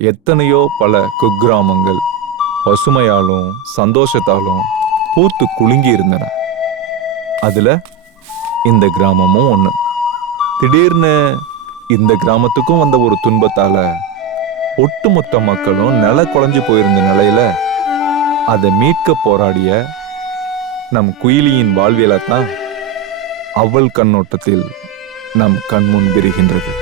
எத்தனையோ பல குக்கிராமங்கள் பசுமையாலும் சந்தோஷத்தாலும் பூத்து குலுங்கி இருந்தன. அதுல இந்த கிராமமும் ஒண்ணு. திடீர்னு இந்த கிராமத்துக்கும் வந்த ஒரு துன்பத்தால ஒட்டுமொத்த மக்களும் நில குலைஞ்சு போயிருந்த நிலையில அதை மீட்க போராடிய நம் குயிலியின் வாழ்வியலைத்தான் அவள் கண்ணோட்டத்தில் நம் கண்முன் விரிகின்றது.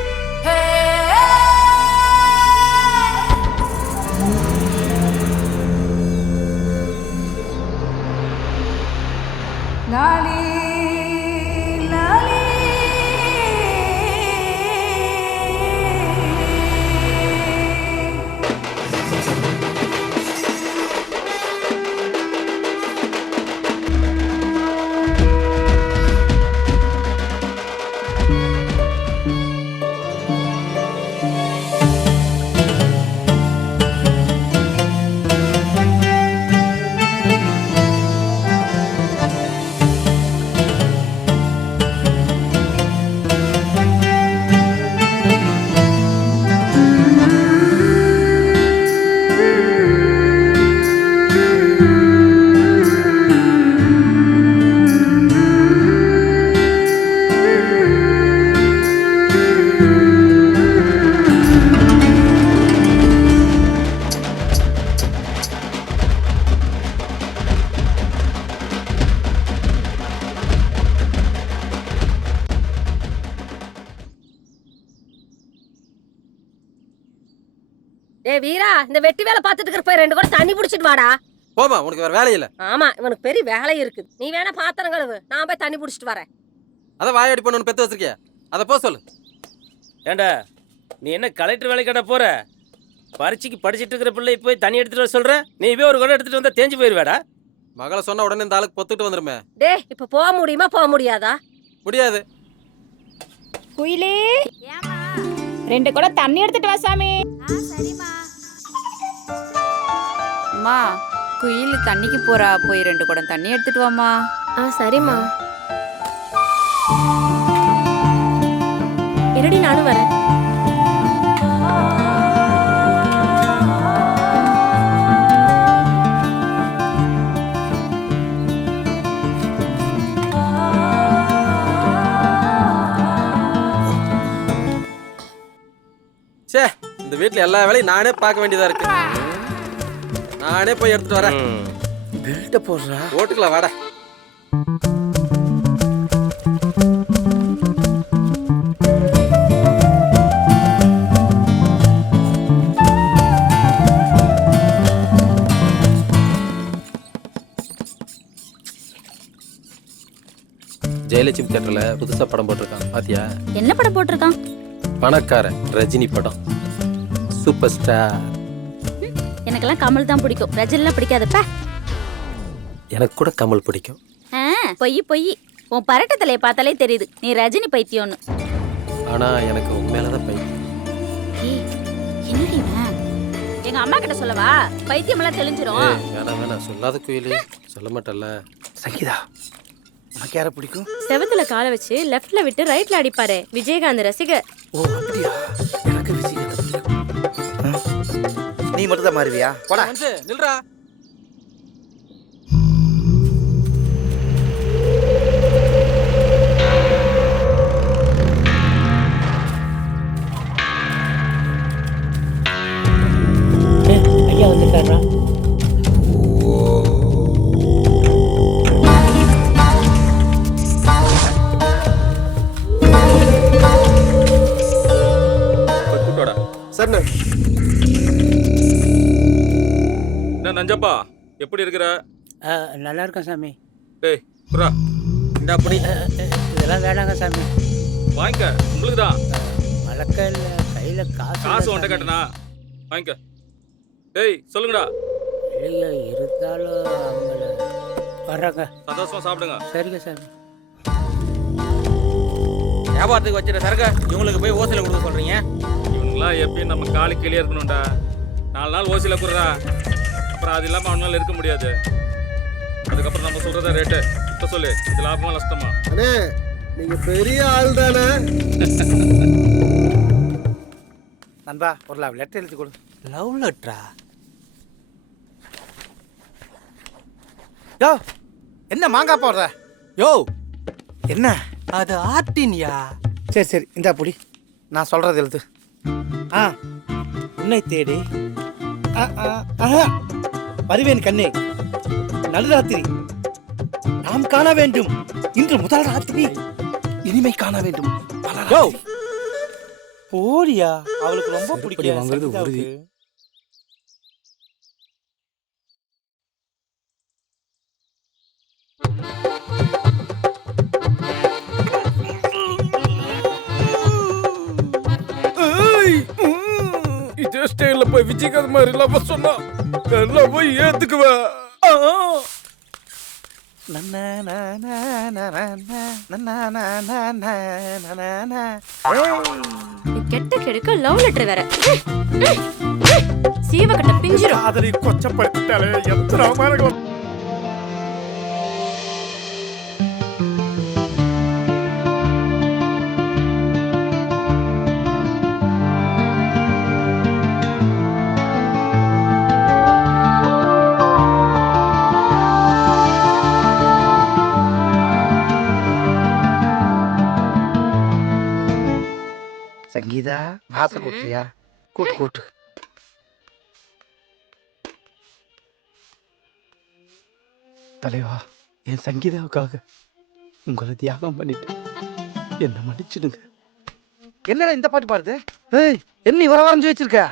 ஏ வீரா, இந்த வெட்டி வேலை பார்த்துட்டு இருக்கிற போய் 2 குடம் தண்ணி பிடிச்சிட்டு வாடா. போமா, உனக்கு வேற வேலை இல்ல. ஆமா, இவனுக்கு பெரிய வேலை இருக்குது. நீ வேணா பாத்திரம் கழுவு, நான் போய் தண்ணி பிடிச்சிட்டு வரேன். அத வாயாடி பண்ணு பெத்து வச்சிருக்கியா, அத போ சொல்லு. ஏண்டா நீ என்ன கலெக்டர் வேலை கடை போற? பரீட்சைக்கு படிச்சுட்டு இருக்கிற பிள்ளை போய் தண்ணி எடுத்துட்டு வர சொல்ற? நீ போய் ஒரு குடம் எடுத்துட்டு வந்தா தேஞ்சு போயிருவேடா. மகளை சொன்ன உடனே இந்த ஆளுக்கு பொத்துட்டு வந்துருமே. டே, இப்ப போக முடியுமா போக முடியாதா? முடியாது. குயிலே, 2 குடம் தண்ணி எடுத்துட்டு வா சாமி. சரிம்மா. அம்மா, குயில் தண்ணிக்கு போறா, போய் 2 குடம் தண்ணி எடுத்துட்டு வாமா. சரிம்மா. இருடி, நானும் வரேன். சே, இந்த வீட்ல எல்லா வேலையும் நானே பார்க்க வேண்டியதா இருக்கு. நானே போய் எடுத்துட்டு வரேன். பெல்ட்ட போடுறா. ஓட்டுக்கலாம் வாடா. ஜெயலட்சுமி தியேட்டர்ல புதுசா படம் போட்டிருக்கான், பாத்தியா? என்ன படம் போட்டிருக்கான்? பணக்காரன் ரஜினி படம். Super star. எனக்கெல்லாம் கமல் தான் பிடிக்கும், ரஜினிலாம் பிடிக்காதப்ப. எனக்கு கூட கமல் பிடிக்கும். பொய் உன் பரட்ட தலையை பார்த்தாலே தெரியுது நீ ரஜினி பைத்தியம்னு. ஆனா எனக்கு உண்மையிலதான் பைத்தியம். என்னடி இவன்? எங்க அம்மா கிட்ட சொல்லவா? பைத்தியம் எல்லாம் தெளிஞ்சிரும். வேணாம் சொல்லாத குயிலி, சொல்ல மாட்டல்ல. சங்கீதா, உனக்கு யாரை பிடிக்கும்? செவத்துல காலை வச்சு லெஃப்ட்ல விட்டு ரைட்ல அடிப்பாரு, விஜயகாந்த் ரசிகர். ஓ அப்படியா? எனக்கு விஜயகாந்த் பிடிக்கும். நீ மட்டும் தான் மாறுவியா? போடா. நில்றா. ஐயா வந்துட்டாரா? என்ன நஞ்சப்பா, எப்படி இருக்கிற? நல்லா இருக்கேன் சாமி. டேய் புறா, இந்த அப்படி இதெல்லாம் வேணாங்க சாமி. வாங்கிக்க, உங்களுக்கு தான். வழக்க இல்லை, கையில் காசு ஒன்றை கட்டணா, வாங்கிக்க. டேய் சொல்லுங்கடா. இல்லையா, இருந்தாலும் அவங்கள வர்றாங்க. சந்தோஷமா சாப்பிடுங்க. சரிங்க சாமி. வியாபாரத்துக்கு வச்சிருக்க சரக்கு இவங்களுக்கு போய் ஓசையில் கொடுக்க சொல்றீங்க. இவனுங்களாம் எப்பயும் நம்ம காலு கிளியே இருக்கணும்டா. 4 நாள் ஓசியில் கொடுறா, அப்புறம் அது இல்லாமல் அவனால இருக்க முடியாது. அதுக்கப்புறம் நம்ம சொல்றத ரேட்டு இப்போ சொல்லு, இது லாபமா நஷ்டமா? அண்ணே, நீங்க பெரிய ஆள் தானே. நண்பா, ஒரு லெட்டர் எழுதி கொடு. லவ் லெட்டரா? யோ என்ன மாங்காய் போடுற? யோ என்ன அது ஆர்டின்யா? சரி சரி இந்தா புடி, நான் சொல்றது எழுது. உன்னை தேடி வருவேன் கண்ணே, நடுராத்திரி நாம் காண வேண்டும், இன்று முதல் ராத்திரி இனிமை காண வேண்டும். போடியா, அவளுக்கு ரொம்ப பிடிக்கும் வாங்குறது உறுதி. இதே ஸ்டைல்ல போய் விஜயகாந்த் மாதிரி இல்லாம சொன்னா எல்லாம் போய் ஏத்துக்குவேன். கெட்ட கெடுக்க லவ் லெட்டர் வேற. சீவக்கட்ட பிஞ்சிரும். காதலி கொச்சப்படுத்திட்டாலே எத்தனை அவமானங்கள். சங்கீதா வாச கூட்டியா? கூட்டு கூட்டு. தலைவா, என் சங்கீதாவுக்காக உங்களை தியாகம் பண்ணிட்டு என்ன மன்னிச்சிடுங்க. என்னடா இந்த பாட்டு பாடுது? ஏய் என்ன இவர வரைஞ்சு வச்சிருக்க?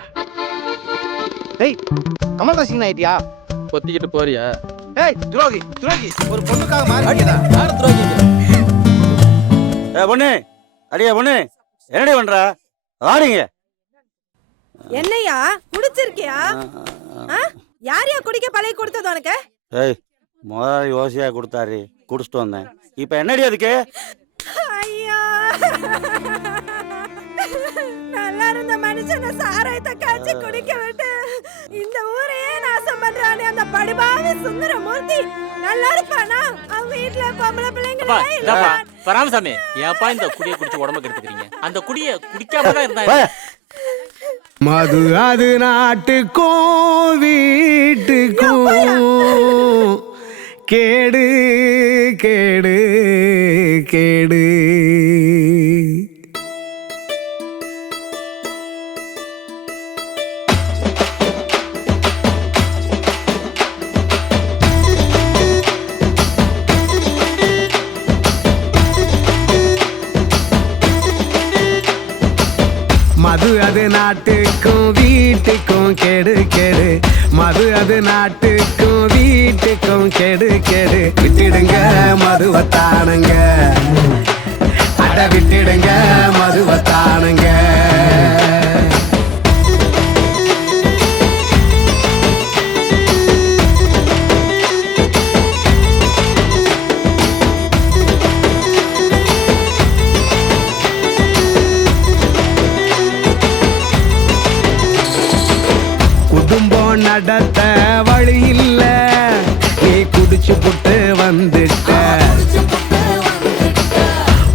ஏய் கமல்ஹாசன் ஆயிட்டியா? பொத்திக்கிட்டு போறியா? ஏய் துரோகி துரோகி, ஒரு பொண்ணுக்காக மாறிக்கிட்டா? யார் துரோகி? பொண்ணு அடியா பொண்ணு, என்னடி பண்ற? வாடிங்க. என்னையா குடிச்சிருக்கியா? யாரையா குடிக்க பழகி கொடுத்தது உனக்கு? ஏய் முதலாளி ஓசியா கொடுத்தாரு, குடிச்சிட்டு வந்தேன். இப்ப என்னடி அதுக்கு? ஐயா, நல்லா இருந்த மனுஷனை சாராயத்தை காய்ச்சி குடிக்க விட்டு இந்த ஊரையே நாசம் பண்றானே அந்த படுபாவி சுந்தரமூர்த்தி. நல்லா இருப்பானா? அவன் வீட்டுல பொம்பளை பிள்ளைங்க பராமசாமி, ஏப்பா இந்த குடியை குடிச்சு உடம்பு கெடுத்துக்கிறீங்க? அந்த குடியை குடிக்காம தான் இருந்தா. மது அது நாட்டுக்கும் வீட்டுக்கும் கேடு கேடு கேடு. மது அது நாட்டுக்கும் வீட்டுக்கும் கேடு கேடு. மது அது நாட்டுக்கும் வீட்டுக்கும் கேடு கேடு. விட்டுடுங்க மதுவத்தானுங்க, அட விட்டுடுங்க மதுவத்தானுங்க. குடும்பம் நடத்த வழி இல்ல, நீ குடிச்சு புட்டு வந்துட்ட.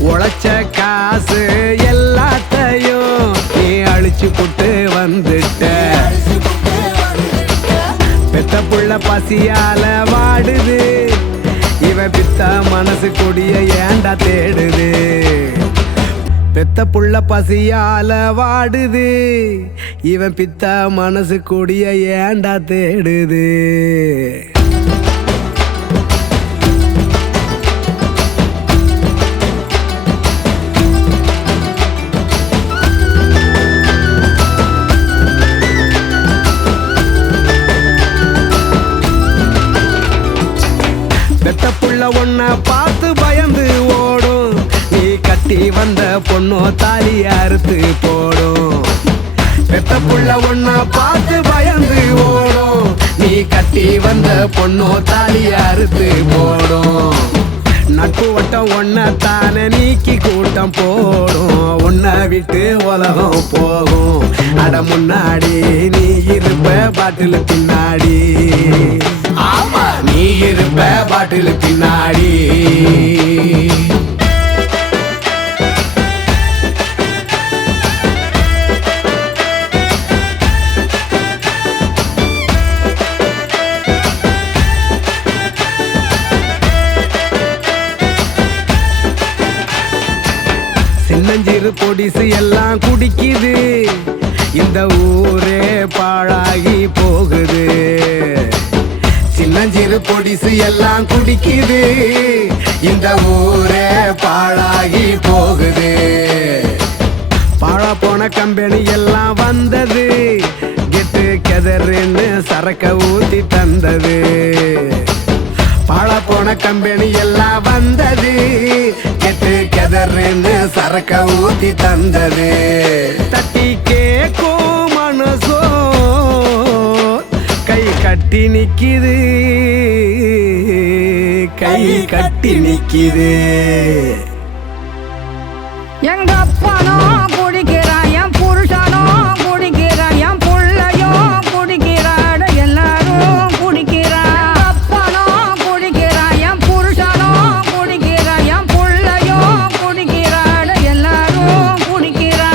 உழைச்ச காசு எல்லாத்தையும் நீ அழிச்சு புட்டு வந்துட்ட. பெத்த புள்ள பசியால வாடுது, இவன் பித்த மனசு கொடிய ஏண்டா தேடுது. பெத்த புள்ள பசியால வாடுது, இவன் பித்த மனசு கொடிய ஏண்டா தேடுது. பெத்த புள்ள ஒன்ன பார்த்து பயந்து ஓடும், நீ கட்டி வந்த பொண்ணோ தாலி அறுத்து போடும். பெத்த புள்ள ஒன்ன பார்த்து பயந்து ஓடும், நீ கட்டி வந்த பொண்ணோ தாலி அறுத்து போடும். நட்பு வட்டம் ஒன்னத்தானே நீக்கி கூட்டம் போடும், உன்னை விட்டு உலகம் போகும். அட முன்னாடி நீ இருப்ப பாட்டில் பின்னாடி, ஆமா நீ இருப்ப பாட்டில் பின்னாடி. பொடிசு எல்லாம் குடிக்குது, இந்த ஊரே பாழாகி போகுது. சின்னஞ்சிறு பொடிசு எல்லாம் குடிக்குது, இந்த ஊரே பாழாகி போகுது. பாழா போன கம்பெனி எல்லாம் வந்தது, கெட்டு கெதறுன்னு சரக்க ஊத்தி தந்தது. பாழா போன கம்பெனி எல்லாம் வந்தது, கெட்டு கெதறுன்னு சரக்க ஊத்தி தந்தது. தட்டி கேக்கும் மனசோ கை கட்டி நிக்குது, கை கட்டி நிக்குது. எங்க அப்பனோ குடிக்கிறான், என் புருஷனோ குடிக்கிறான், என் புள்ளையோ குடிக்கிறான், எல்லாரும் குடிக்கிறான். அப்பனோ குடிக்கிறான், என் புருஷனோ குடிக்கிறான், என் புள்ளையோ குடிக்கிறான், எல்லாரும் குடிக்கிறான்.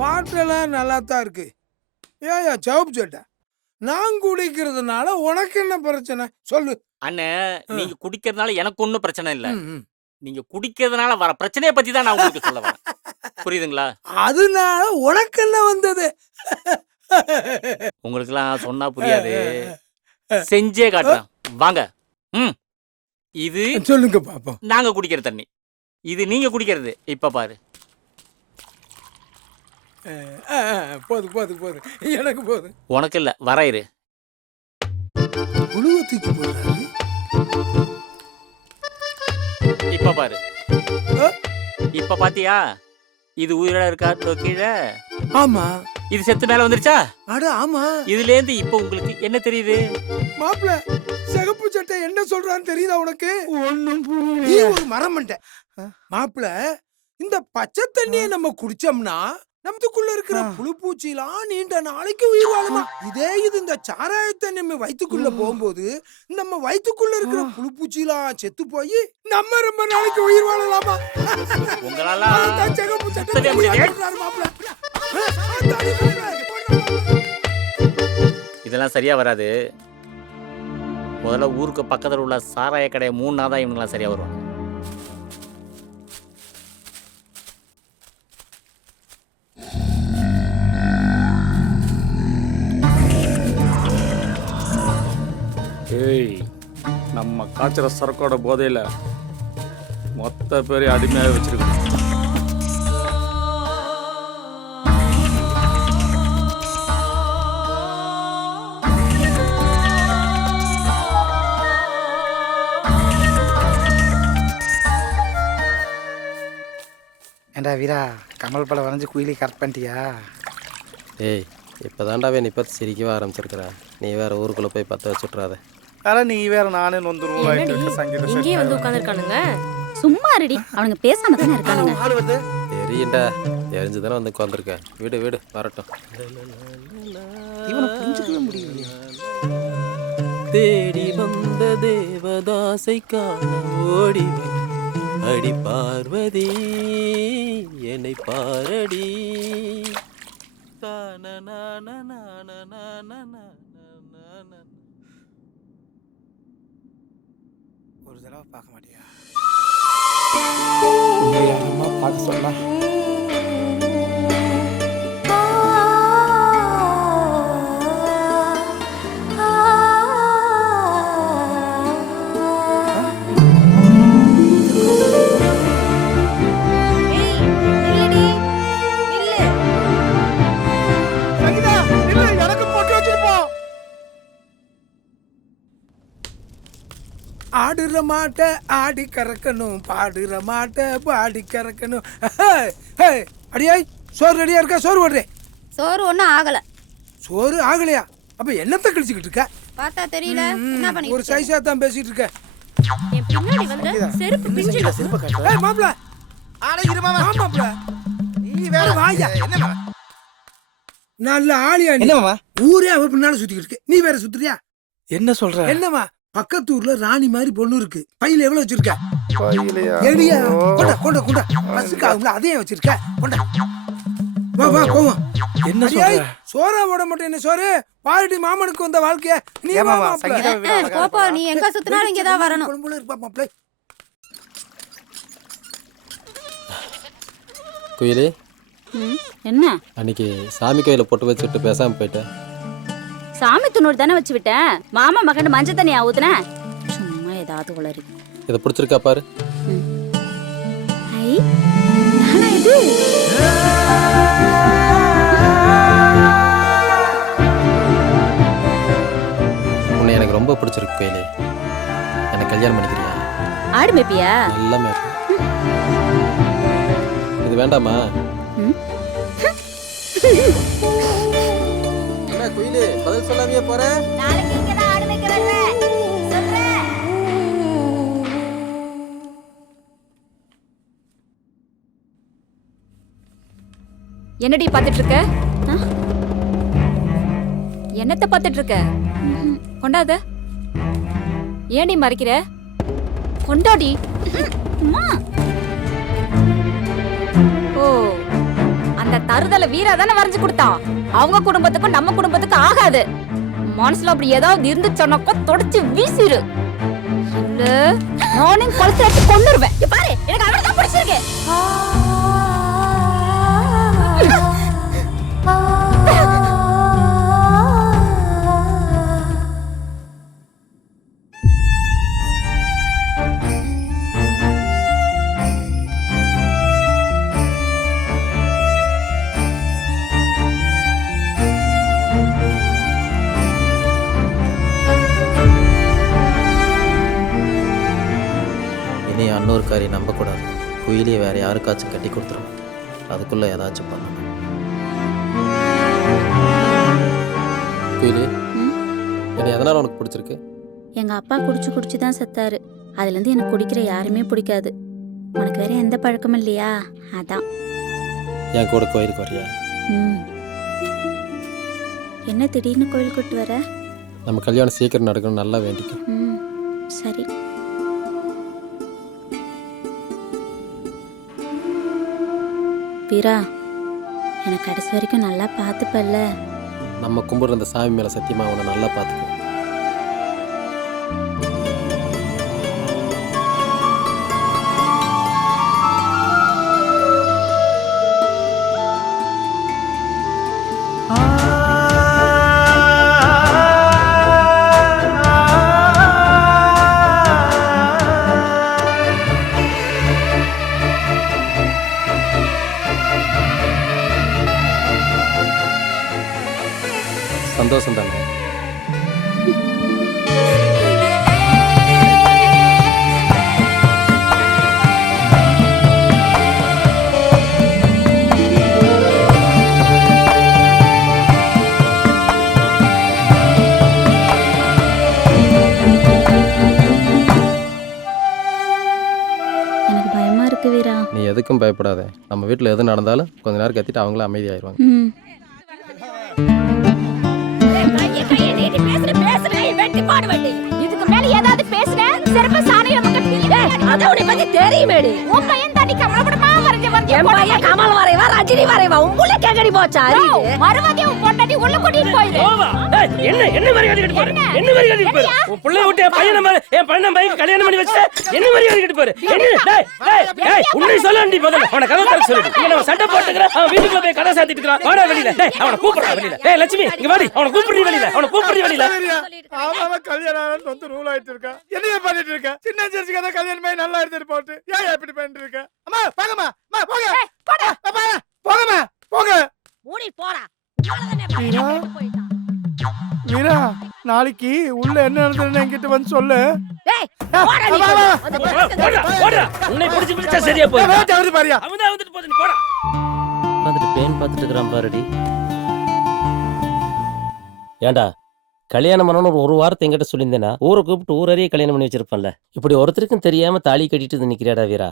பாட்டெல்லாம் நல்லா தான் இருக்கு. ஏயா ஜவாப் சொல்லிட்ட, நான் குடிக்கிறதுனால உனக்கு என்ன பிரச்சனை சொல்லு. அண்ணே நீங்க குடிக்கிறதுனால எனக்கு ஒன்றும் பிரச்சனை இல்லை. நீங்க குடிக்கிறதுனால வர பிரச்சனையை பத்தி தான் நான் உங்களுக்கு சொல்ல வரேன். புரியுதுங்களா? அதனால உனக்கு என்ன வந்தது? உங்களுக்குலாம் சொன்னா புரியாது, செஞ்சே காட்டுறேன் வாங்க. ம் இது சொல்லுங்க பாப்போம். நாங்க குடிக்கிற தண்ணி, இது நீங்க குடிக்கிறது. இப்ப பாரு. போது போது போது, எனக்கு போது. உனக்கு இல்ல, வரையிரு. புழுவத்துக்கு போறாரு. இப்ப பாரு. இப்ப பாத்தியா? இது உயிரோட இருக்கா கீழே? ஆமா. இது செத்து மேல வந்துருச்சா? அட ஆமா. இதுல இருந்து இப்ப உங்களுக்கு என்ன தெரியுது? மாப்பிள்ள, சிகப்பு சட்டை என்ன சொல்றான்னு தெரியுதா உனக்கு? ஒண்ணும் புரியல. நீ ஒரு மரமண்ட மாப்பிள்ள. இந்த பச்சை தண்ணியை நம்ம குடிச்சோம்னா நமக்குள்ள இருக்கிற புழு பூச்சிலாம் நீண்ட நாளைக்கு உயிர் வாழுமா. இதே இது இந்த சாராயத்தை நம்ம வயிற்றுக்குள்ள போகும்போது நம்ம வயிற்றுக்குள்ள இருக்கிற புழு பூச்சிலாம் செத்து போய் நம்ம ரொம்ப நாளைக்கு உயிர் வாழலாமா? இதெல்லாம் சரியா வராது. முதல்ல ஊருக்கு பக்கத்துல உள்ள சாராய கடையை 3 நாள் தான் இவங்களாம் சரியா வருவாங்க. ஏய், நம்ம காய்ச்சற சரக்கோட போதையில மொத்த பேரையும் அடிமையாக வச்சிருக்கோம். ஏண்டா வீரா, கமல் படம் வரைஞ்சி குயிலி கரெக்ட் பண்ணிட்டியா? ஏய், இப்போதான்டா நீ பார்த்து சிரிக்கவே ஆரம்பிச்சிருக்கிற. நீ வேற ஊருக்குள்ள போய் பற்ற வச்சுட்றாத. அதான் நீ வேற நானே வந்துருவோம். இங்கேயே வந்து உட்காந்துருக்கானுங்க. சும்மா ரெடி, அவனுங்க பேசாம தானே இருக்கானுங்க. தெரியுண்டா, தெரிஞ்சுதானே வந்து உட்காந்துருக்க. வீடு வீடு வரட்டும். இவனை புரிஞ்சுக்கவே முடியலையே. தேடி வந்த தேவதாசை காண ஓடி அடி பார்வதி என்னை பாரடி. ஒரு தடவை பார்க்க மாட்டியா? அம்மா பார்க்க சொன்னா ஆடுற மாட்ட ஆடி கறக்கணும், பாடுற மாட்ட பாடி கறக்கணும். அடியாய், சோறு ரெடியா இருக்கா? சோறு ஓடுறே. சோறு ஒன்றும் ஆகல. சோறு ஆகலையா? அப்ப என்னத்தை கழிச்சுக்கிட்டு இருக்க? பார்த்தா தெரியல. என்ன பண்ணி ஒரு சைஸா தான் பேசிட்டு இருக்க. என் பின்னாடி வந்து செருப்பு பிஞ்சிடும். செருப்பு காட்டு. ஏய் மாப்ள, ஆட இருமா மாப்ள, நீ வேற வாயா. என்னமா நல்ல ஆளியா நீ. என்னமா ஊரே அவ பின்னால சுத்திக்கிட்டு இருக்கு, நீ வேற சுத்துறியா? என்ன சொல்ற? என்னமா, பக்கத்து ஊர்ல ராணி மாதிரி பொண்ணு இருக்கு. பையில எவ்வளவு வச்சிருக்க? பையிலையா? எடியா, கொண்டா கொண்டா கொண்டா. பஸ்ஸுக்கு ஆகும்ல, அதையும் வச்சிருக்க. கொண்டா. வா வா போவோம். என்ன அடியாய், சொல்ற? சோறா போட மாட்டேன் என்ன சோறு பாருடி மாமனுக்கு வந்த வாழ்க்கைய நீ ஏன் வா மாமா, மாப்ள. சங்கீதா வீடு அழகா போப்போ இருக்குமா? நீ எங்க சுத்தினாலும் இங்கதான் வரணும். குழம்புல இருப்பா மாப்ள. குயிலி என்ன அன்னைக்கு சாமி கையில பொட்டு வச்சுட்டு பேசாம போயிட்டேன். சாமி துண்ணூறு தானே வச்சு விட்டேன். மாமா மகன் மஞ்சள் தண்ணி ஊத்துனேன். சும்மா ஏதாவது உளறி. இதை பிடிச்சிருக்கா பாரு. ஐ நானா இது? உன்னை எனக்கு ரொம்ப பிடிச்சிருக்கு குயிலி. எனக்கு கல்யாணம் பண்ணிக்கிறியா? ஆடு மேப்பியா? நல்ல மேப். இது வேண்டாமா? என்ன குயிலி பதில் சொல்லாமையே போற? நாளைக்கு இங்க தான் ஆடு மேய்க்க வர்றேன். சொல்றேன். என்னடி பார்த்துட்டு இருக்க? என்னத்த பார்த்துட்டு இருக்க? கொண்டாத. ஏன்டி மறைக்கிற? கொண்டாடி. அம்மா ஓ, அந்த தருதல வீரா தானே வரைஞ்சு கொடுத்தான். அவங்க குடும்பத்துக்கும் நம்ம குடும்பத்துக்கும் ஆகாது. மனசுல அப்படி ஏதாவது இருந்து சொன்னாக்கோ தொடச்சு வீசிரு. இல்ல நானும் கொலுசு எடுத்து கொண்டுருவேன். பாரு எனக்கு அவளை தான் பிடிச்சிருக்கு. இனி அன்னொரு காரியை நம்பக்கூடாது. குயிலியை வேற யாருக்காச்சும் கட்டி கொடுத்துரும். அதுக்குள்ள ஏதாச்சும் பண்ணணும். குயிலி, என்னை எதனால உனக்கு பிடிச்சிருக்கு? எங்க அப்பா குடிச்சு குடிச்சு தான் செத்தாரு. அதுல இருந்து எனக்கு குடிக்கிற யாருமே பிடிக்காது. உனக்கு வேற எந்த பழக்கமும் இல்லையா? அதான். என் கூட கோயிலுக்கு வரியா? என்ன திடீர்னு கோயில் கூட்டு வர? நம்ம கல்யாணம் சீக்கிரம் நடக்கணும், நல்லா வேண்டிக்கும். சரி. வீரா, எனக்கு கடைசி வரைக்கும் நல்லா பார்த்துப்பல்ல? நம்ம கும்பிடுற அந்த சாமி மேல சத்தியமா உன்னை நல்லா பார்த்துக்கோ. சந்தோஷம் தானே? எனக்கு பயமா இருக்கு வீரா. நீ எதுக்கும் பயப்படாத. நம்ம வீட்டில் எது நடந்தாலும் கொஞ்ச நேரம் கத்திட்டு அவங்களே அமைதியாயிருவாங்க. இதுக்கு மேல ஏதாவது பேசுற செருப்பு சாணியில மட்டும் பிள்ளை. அத உன்னை பத்தி தெரியுமேடி. உன் பையன் தாண்டி கமலப்படமா வரைஞ்ச வந்து என் பையன் கமல் வரைவா ரஜினி வரைவா உங்களே கேக்கடி போச்சா? மறுபடியும் உன் பொண்டாட்டி உள்ள கூட்டிட்டு போயிடு. என்ன என்ன மாதிரி கட்டி போற? என்ன மாதிரி கட்டி போற? உன் புள்ளைய விட்டு என் பையனை பையன் கல்யாணம் பண்ணி வச்ச என்ன மாதிரி கட்டி போற? என்ன டேய் டேய் டேய் உன்னை சொல்லண்டி முதல்ல. அவன கதவு தர சொல்லு. இங்க நம்ம சண்டை போட்டுக்கறோம். அவன் வீட்டுக்குள்ள போய் கதை சாத்திட்டு இருக்கான். வாடா வெளியில. டேய் அவன கூப்பிடுறா வெளியில. டேய் லட்சுமி இங்க வாடி. அவன கூப்பிடுறீ வெளியில. அவன கூப்பிடுறீ வெளியில. அவன் கல்யாணம் ஆனது வந்து ரூல் ஆயிட்டு இருக்கா. என்ன பண்ணிட்டு இருக்க? சின்ன சர்ச்சுக்கு அத கல்யாணம் பண்ணி நல்லா எடுத்துட்டு போட்டு ஏன் இப்படி பண்ணிட்டு இருக்க? அம்மா போங்கம்மா. அம்மா போங்க. போடா. போங்கம்மா. போங்க. மூடி போடா. வீரா நாளைக்கு உள்ள என்ன நடந்ததுன்னு என்கிட்ட வந்து சொல்லு. டேய் போடா நீ. போடா. உன்னை பிடிச்சு பிடிச்சா சரியா போயிடும். வந்து பாரியா. அவன் தான் வந்துட்டு போடு நீ போடா. வந்துட்டு பேன் பார்த்துட்டு இருக்கறான் பாருடி. ஏண்டா கல்யாணம் பண்ணனும் ஒரு வாரத்தை என்கிட்ட சொல்லியிருந்தேனா ஊரை கூப்பிட்டு ஊரறிய கல்யாணம் பண்ணி வச்சிருப்பேன்ல. இப்படி ஒருத்தருக்கும் தெரியாம தாலி கட்டிட்டு நிக்கிறியாடா வீரா.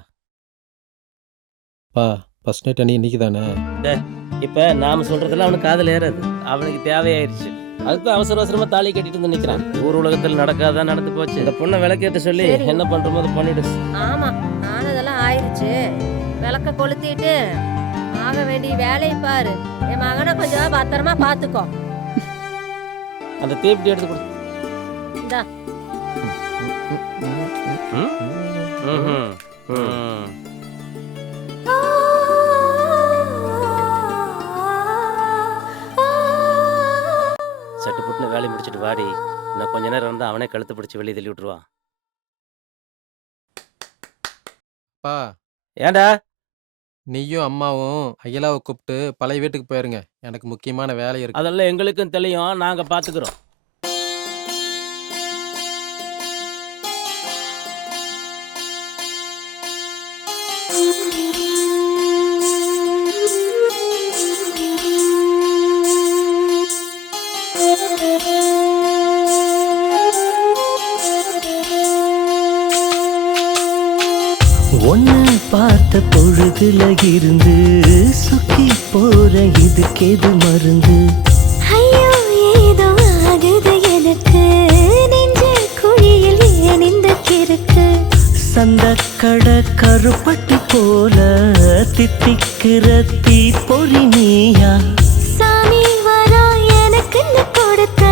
பா ஃபர்ஸ்ட் நைட் இன்னைக்கு தானே? இப்ப நாம சொல்றதெல்லாம் அவனுக்கு காதுல ஏறாது. அவனுக்கு தேவையாயிருச்சு. அதுக்கு அவசர அவசரமா தாலி கட்டிட்டு வந்து நிக்கிறான். ஊர் உலகத்தில் நடக்காதான் நடந்து போச்சு. இந்த பொண்ணை விளக்கேற்ற சொல்லி என்ன பண்றோமோ அதை பண்ணிடு. ஆமா நானும் அதெல்லாம் ஆயிருச்சு. விளக்க கொளுத்திட்டு ஆக வேண்டிய வேலையை பாரு. என் மகனை கொஞ்சம் பத்திரமா பாத்துக்கோ. அந்த தீப்பெட்டி எடுத்து கொடு. இந்தா. சட்டு புட்டுன்னு வேலையை முடிச்சிட்டு வாடி. இன்னும் கொஞ்ச நேரம் இருந்தா அவனே கழுத்து பிடிச்சி வெளியே தள்ளி விட்டுருவான். பா ஏண்டா நீயும் அம்மாவும் அகிலாவை கூப்பிட்டு பழைய வீட்டுக்கு போயிருங்க. எனக்கு முக்கியமான வேலை இருக்கு. அதெல்லாம் எங்களுக்கும் தெரியும், நாங்க பாத்துக்கிறோம். ஒன்னு பார்த்த பொழுதுல இருந்து சுக்கி போற இதுக்கேது மருந்து. ஐயோ ஏதோ ஆகுது எனக்கு, நெஞ்ச குழியில் ஏன் இந்த கிறுக்கு. சந்தக்கடை கருப்பட்டி போல தித்திக்கிற தீ பொறி நீயா. சாமி வரா எனக்கு கொடுத்த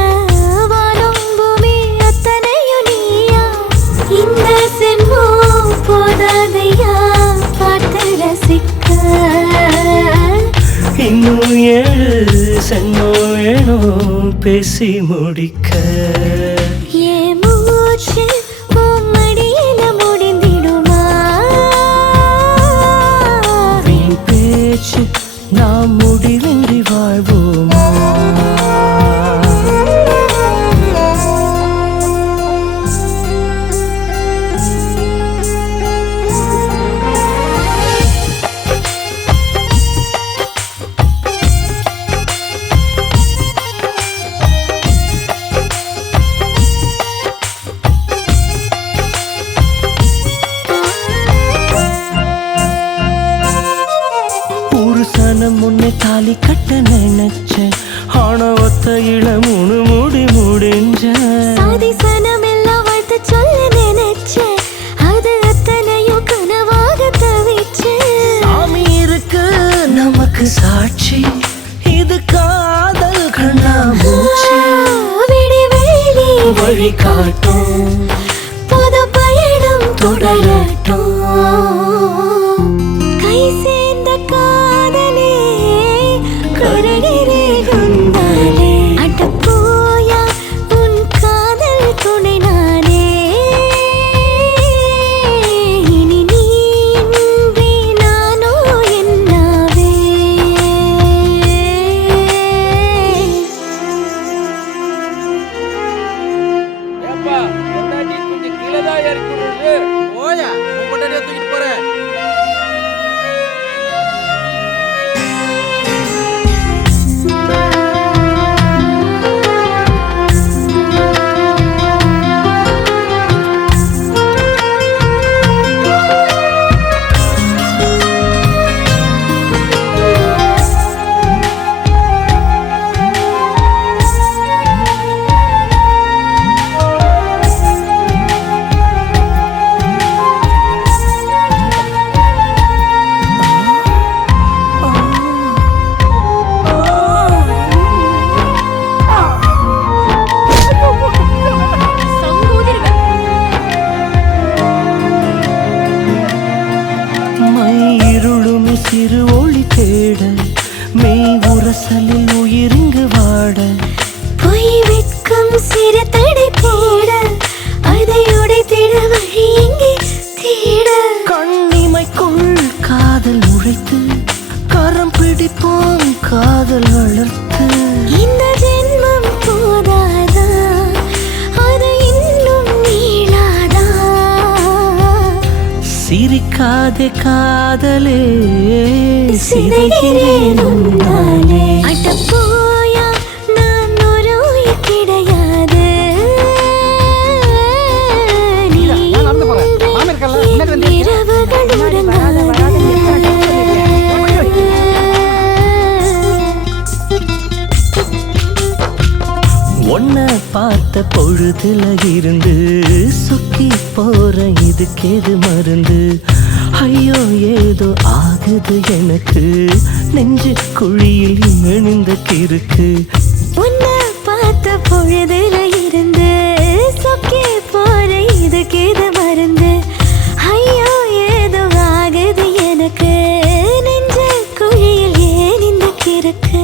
வானம் பூமி அத்தனையும் நீயா. இந்த செல்வம் போதாதையா பார்த்து ரசிக்க. இன்னும் 7 சென்னம் வேணும் பேசி முடிக்க. ஏன் மூச்சு உன் மடியில முடிந்திடுமா? வீண் பேச்சு நாம் முடிவின்றி வாழ்வோமா? முன்னே தாலி கட்ட நினைச்சேன், ஆனா ஒத்தையில 3 முடி முடிஞ்ச. சாதி சனம் எல்லாம் வாழ்த்து சொல்ல நினைச்சேன், அது அத்தனையும் கனவாக தவிச்சேன். சாமி இருக்கு நமக்கு சாட்சி, இது காதல் கண்ணாமூச்சி. விடிவெளி வழி காட்டும், புது பயணம் தொடரட்டும். கை சேர்ந்த காதலே கரடிரே குந்தாலே. அடப்போயா உன் காதல் துணை நானே. இனி நீ இன்றி நானோ என்னாவே. ஏப்பா பொண்டாட்டி கொஞ்சம் கீழே தான் இறக்கி விடுறது. ஓயா உன் பொண்டாட்டியை தூக்கிட்டு போறேன். சிறு ஒளி தேட, மெய் உரசலில் உயிரிங்கு வாட. பொய் வெட்கம் சிறு தடை போட, அதை உடைத்திட வழி எங்கே தேட. கண்ணிமைக்குள் காதல் உழைத்து, கரம் பிடிப்போம் காதல் வளர்த்து. இந்த ஜென்மம் போதாதா, அது இன்னும் நீளாதா. சிரிக்காதே காதலே, சிதைகிறேன் உன்னாலே. அடப்போயா நான் ஒரு உயிர் கிடையாது. நீ இரவுகள் உறங்காது. ஒன்ன பார்த்த பொழுதுல இருந்து சுக்கி போற இதுக்கேது மருந்து. ஐயோ ஏதோ ஆகுது எனக்கு நெஞ்சு குழியில் எழுந்த கிறுக்கு உன்னை பார்த்த பொழுதுல இருந்து சொக்கே போற இதுக்கு இது மருந்து ஐயோ ஏதோ ஆகுது எனக்கு நெஞ்ச குழியில் ஏன் இந்த கிறுக்கு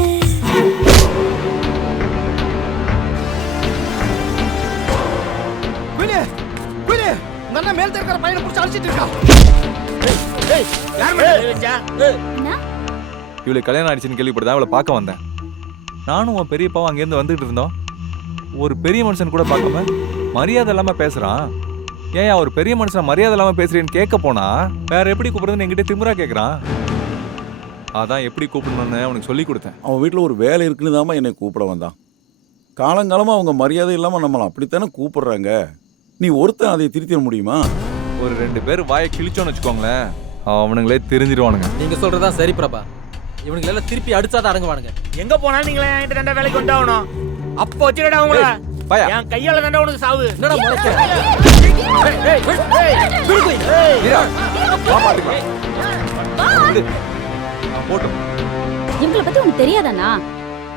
மேல் இருக்கிற பையனை புடிச்சு அடிச்சிட்டு இருக்கா. இவளுக்கு கல்யாணம் ஆயிடுச்சுன்னு கேள்விப்பட்டதான் அவளை பார்க்க வந்தேன். நானும் உன் பெரியப்பாவும் அங்கேருந்து வந்துகிட்டு இருந்தோம். ஒரு பெரிய மனுஷன் கூட பார்க்காம மரியாதை இல்லாம பேசுறான். ஏன் ஒரு பெரிய மனுஷன் மரியாதை இல்லாம பேசுறேன்னு கேட்க போனா வேற எப்படி கூப்பிடுறதுன்னு என்கிட்ட திமிரா கேட்கறான். அதான் எப்படி கூப்பிடணும்னு அவனுக்கு சொல்லி கொடுத்தேன். அவன் வீட்டில் ஒரு வேலை இருக்குன்னு தாமா என்னை கூப்பிட வந்தான். காலங்காலமாக அவங்க மரியாதை இல்லாமல் நம்மளை அப்படித்தானே கூப்பிடுறாங்க. நீ ஒருத்தன் அதை திருத்திட முடியுமா? ஒரு 2 பேர் வாயை கிழிச்சோன்னு வச்சுக்கோங்களேன், அவனுங்களே தெரிஞ்சிருவானுங்க. நீங்க சொல்றதா சரி பிரபா. இவனுங்க எல்லாம் திருப்பி அடிச்சாதான் அடங்குவானுங்க. எங்க போனாலும் நீங்களே என்கிட்ட ரெண்டா வேலைக்கு வந்தாகணும். அப்போ வச்சுடா உங்கள பயா என் கையால தாண்டா உனக்கு சாவு. என்னடா முறைக்க? போட்டும் எங்களை பத்தி உனக்கு தெரியாதாண்ணா?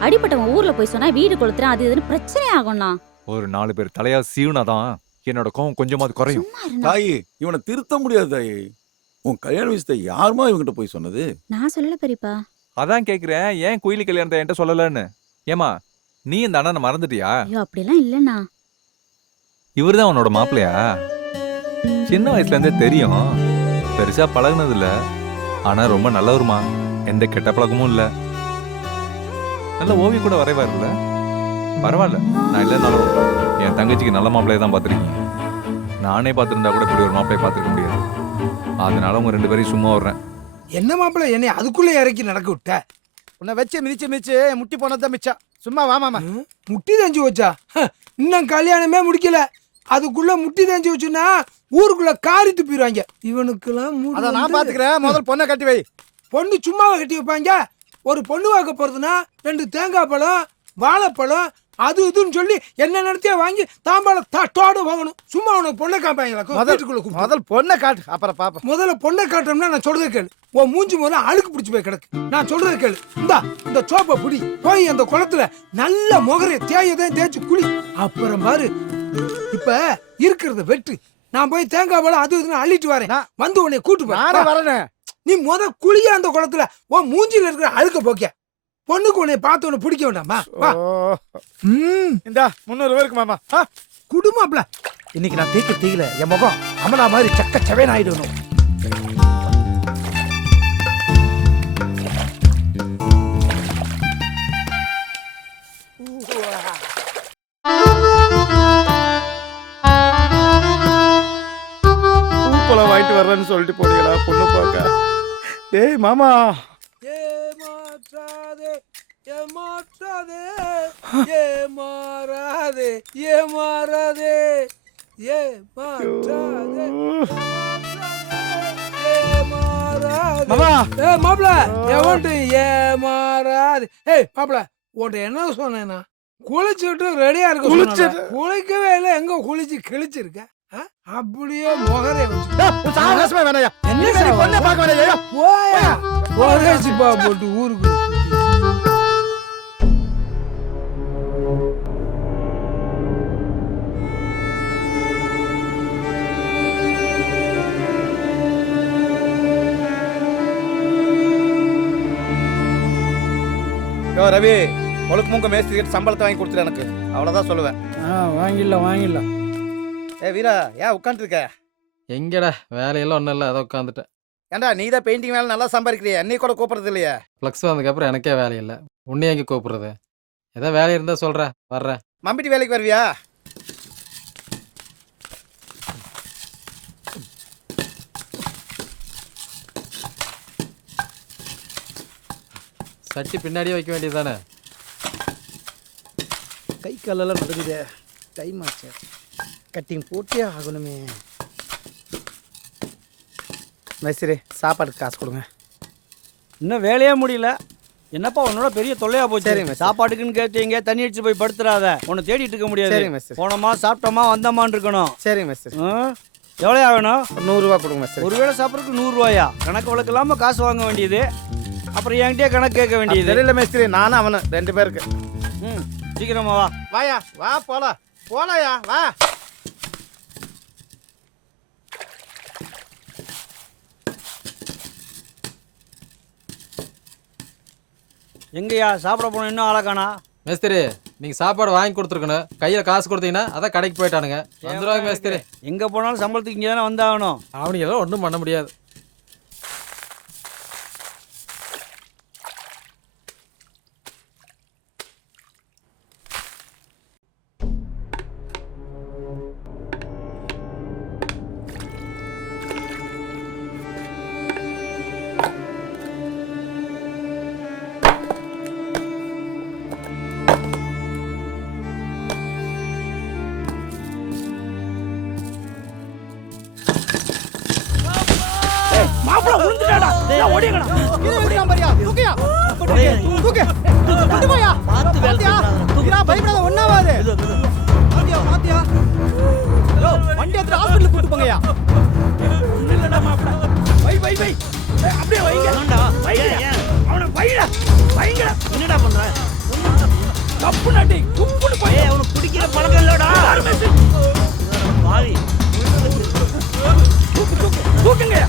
அடிப்பட்டவன் ஊர்ல போய் சொன்னா வீடு கொளுத்துறான் அது இதுன்னு பிரச்சனை ஆகும்ண்ணா. ஒரு 4 பேர் தலையா சீவுனாதான் என்னோட கோவம் கொஞ்சமாவது குறையும். தாயி, இவனை திருத்த முடியாது தாயி. உன் கல்யாண விஷயத்தை யாருமா இவங்கிட்ட போய் சொன்னது? நான் சொல்லல பெரியப்பா. அதான் கேக்குறேன், ஏன் குயிலி கல்யாணத்தை என்கிட்ட சொல்லலன்னு. ஏமா நீ இந்த அண்ணனை மறந்துட்டியா? ஐயோ அப்படிலாம் இல்லண்ணா. இவர்தான் உன்னோட மாப்பிள்ளையா? சின்ன வயசுல இருந்தே தெரியும், பெருசா பழகுனது இல்ல. ஆனா ரொம்ப நல்லவருமா, எந்த கெட்ட பழக்கமும் இல்ல. நல்ல ஓவியம் கூட வரைவாருல்ல. பரவாயில்ல, நான் இல்லைனாலும் என் தங்கச்சிக்கு நல்ல மாப்பிள்ளையை தான் பார்த்துருக்கீங்க. நானே பார்த்துருந்தா கூட இப்படி ஒரு மாப்பிள்ளையை பார்த்துருக்க முடியாது. அதனால உங்க 2 பேரையும் சும்மா வர்றேன். என்ன மாப்பிள்ள என்னை அதுக்குள்ளே இறக்கி நடக்க விட்ட? உன்னை வச்சு மிதிச்சு முட்டி போனதான் மிச்சம். சும்மா வா மாமா. முட்டி தேஞ்சு வச்சா? இன்னும் கல்யாணமே முடிக்கல, அதுக்குள்ள முட்டி தேஞ்சு வச்சுன்னா ஊருக்குள்ள காரி துப்பிடுவாங்க. இவனுக்கெல்லாம் அதை நான் பாத்துக்கிறேன். முதல் பொண்ணை கட்டி வை. பொண்ணு சும்மாவை கட்டி வைப்பாங்க? ஒரு பொண்ணு வாக்க போறதுன்னா 2 தேங்காய் பழம், வாழைப்பழம், அது இதுன்னு சொல்லி என்ன நடத்தியா வாங்கி தாம்பாள தட்டோட வாங்கணும். சும்மா உனக்கு பொண்ணை காப்பாங்களா? முதல் பொண்ணை காட்டு, அப்புறம் பாப்பா. முதல்ல பொண்ணை காட்டோம்னா நான் சொல்றதை கேளு. உன் மூஞ்சி முதல்ல அழுக்கு பிடிச்சி போய் கிடக்கு. நான் சொல்றதை கேளு. இந்த சோப்பை பிடி, போய் அந்த குளத்துல நல்ல முகரைய தேயதான் தேய்ச்சி குளி. அப்புறம் பாரு, இப்ப இருக்கிறத வெட்டு. நான் போய் தேங்காய் பழம் அது இதுன்னு அள்ளிட்டு வரேன். வந்து உன்னை கூட்டு வரேன். நீ குளிய அந்த குளத்துல உன் மூஞ்சில இருக்கிற அழுக்க போக்க. பொண்ணுக்கு உன்னை பார்த்து உன்னை பிடிக்க வேண்டாமா? இந்த 300 பேருக்கு மாமா குடும்பம்ல. இன்னைக்கு நான் தீக்கு தீயில என் முகம் அமலா மாதிரி சக்க சவேன் ஆயிடணும். பூப்பழம் வாங்கிட்டு வர்றேன்னு சொல்லிட்டு போனீங்களா பொண்ணு பார்க்க? டேய் மாமா, ஏமாற்றாதே ஏமாற்றாதே ஏமாறாதே ஏமாறாதே ஏமாற்றாதே ஏமாறாதே. மாப்பிள எவன்ட்டு ஏமாறாதே. ஏய் மாப்பிள, உன்ட்ட என்ன சொன்னேன்னா குளிச்சுட்டு ரெடியா இருக்க. குளிக்கவே இல்லை. எங்க குளிச்சு கிழிச்சிருக்க? அப்படியே முகரே போயா போட்டு ஊருக்கு. ரவி, ஒழுக்கு முங்க மேஸ்திரி சம்பளத்தை வாங்கி கொடுத்துரு எனக்கு. அவ்வளவுதான் சொல்லுவேன். வாங்கிடலாம். ஏ வீரா, ஏன் உட்காந்துருக்க? எங்கடா வேலையெல்லாம் ஒன்றும் இல்லை, அதை உட்காந்துட்டேன். ஏண்டா நீ தான் பெயிண்டிங் வேலை நல்லா சம்பாதிக்கிறியா? என்னை கூட கூப்பிடுறது இல்லையா? ஃப்ளக்ஸ் வந்ததுக்கப்புறம் எனக்கே வேலை இல்லை, உன்னை எங்கே கூப்பிடுறது? ஏதோ வேலை இருந்தால் சொல்கிறேன், வர்றேன். மம்பிட்டி வேலைக்கு வருவியா? சட்டி பின்னாடியே வைக்க வேண்டியது தானே? கை காலெல்லாம் நடக்குது. டைம் ஆச்சு, கட்டிங் போட்டே ஆகணுமே. மேஸ்திரி, சாப்பாடுக்கு காசு கொடுங்க. இன்னும் வேலையே முடியல. என்னப்பா உன்னோட பெரிய தொல்லையா போச்சு? சரி, சாப்பாட்டுக்குன்னு கேட்டீங்க, தண்ணி அடிச்சு போய் படுத்துறாத. உன்னை தேடிட்டு இருக்க முடியாது. சரி மேஸ்திரி. போனோமா சாப்பிட்டோமா வந்தோமான்னு இருக்கணும். சரி மேஸ்திரி. எவ்வளோயா வேணும்? 100 ரூபா கொடுங்க மேஸ்திரி. ஒரு வேளை சாப்பிட்றதுக்கு 100 ரூபாயா? கணக்கு வழக்கு இல்லாமல் காசு வாங்க வேண்டியது, அப்புறம் என்கிட்டயே கணக்கு கேட்க வேண்டியது. தெரியல மேஸ்திரி, நானும் அவனு 2 பேருக்கு. ம், சீக்கிரமா வா. வாயா, வா போலாம். போலாயா, வா. எங்கய்யா சாப்பிட போனோம், இன்னும் ஆளக்கானா? மேஸ்திரி நீங்க சாப்பாடு வாங்கி கொடுத்துருக்கணும். கையில காசு கொடுத்தீங்கன்னா அதான் கடைக்கு போயிட்டானுங்க. வந்துருவாங்க மேஸ்திரி. எங்க போனாலும் சம்பளத்துக்கு இங்கே தானே வந்தாகணும். அவனுக்கு எல்லாம் ஒன்றும் பண்ண முடியாது. மாப்பிள விழுந்துட்டாடா. ஓடிங்கடா. கீழே விழுறான் பாரியா. தூக்கியா. தூக்கு. தூக்கு போயா. பார்த்து பாத்தியா? தூக்கினா பயப்படாத, ஒண்ணாவாது. பாத்தியா. ஹலோ, வண்டி எடுத்து ஹாஸ்பிடலுக்கு கூட்டி போங்கயா. இல்லடா மாப்பிள. வை. அப்படியே வைங்க. வைங்க. அவனை வைடா. வைங்கடா. என்னடா பண்ற? தப்பு நாட்டி. குப்புன்னு போய் அவனுக்கு பிடிக்கிற பழக்கம் இல்லடா. வாவி. தூக்குங்க.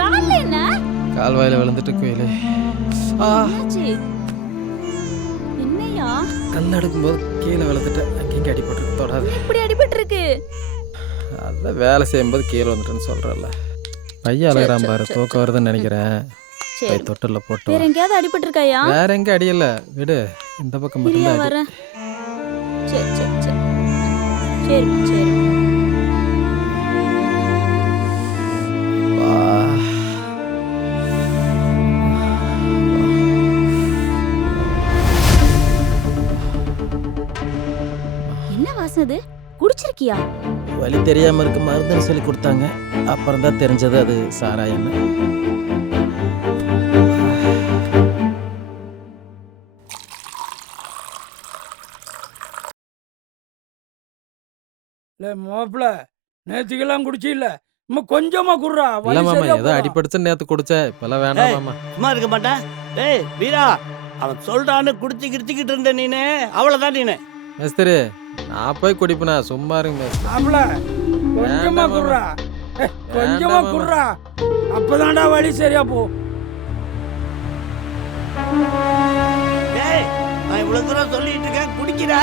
கால்ல என்ன கால்வாயில விழுந்துட்டு கோயிலே. என்னாச்சு? என்னையா? கல் அடுக்கும்போது கீழே விழுந்துட்டேன். அங்கேயும் அடிபட்டு தொடாது. இப்படி அடிபட்டு இருக்கு. அதான் வேலை செய்யும்போது கீழே வந்துட்டேன்னு சொல்றல. பையன் அழகிறான் பாரு, தூக்கம் வருதுன்னு நினைக்கிறேன். கை தொட்டில போட்டு. வேற எங்கேயாவது அடிபட்டு இருக்காயா? வேற எங்க அடியல, விடு. இந்த பக்கம் மட்டும் தான் அடி. வரேன். சரி. என்ன வாசம் அது? குடிச்சிருக்கியா? வலி தெரியாம இருக்கு மருந்துன்னு சொல்லி கொடுத்தாங்க. அப்புறம் தான் தெரிஞ்சது அது சாராயம்னு. மாப்பிள நேற்றுக்கெல்லாம் குடிச்சு இல்ல, இன்னும் கொஞ்சமா குடுறா. இல்ல மாமா, ஏதோ அடிபடுச்சு நேத்து குடிச்சேன். இப்பெல்லாம் வேண்டாம் மாமா. சும்மா இருக்க மாட்டேன். டேய் வீரா, அவன் சொல்றான்னு குடிச்சு கிடிச்சிக்கிட்டு இருந்த நீனு, அவ்வளவுதான் நீனு. மேஸ்திரி நான் போய் குடிப்பேனா? சும்மா இருங்க மேஸ்திரி. மாப்பிள கொஞ்சமா குடுறா. கொஞ்சமா குடுறா. அப்பதான்டா வழி சரியா போ. டேய் நான் இவ்வளவு தூரம் சொல்லிட்டு இருக்கேன், குடிக்கிற?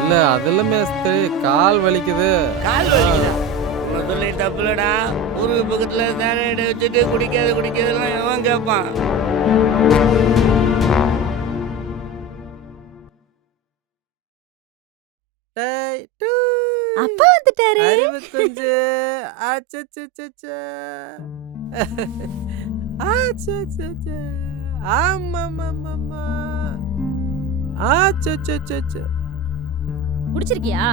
இல்ல அதெல்லாம் மேஸ்திரி, கால் வலிக்குது. கால் வலிக்குதா? உன்னை சொல்லி தப்புலடா. ஊருக்கு பக்கத்துல நேரம் வச்சுட்டு குடிக்காதெல்லாம் எவன் கேட்பான்? அப்பா வந்துட்டாரு. குடிச்சிருக்கியா?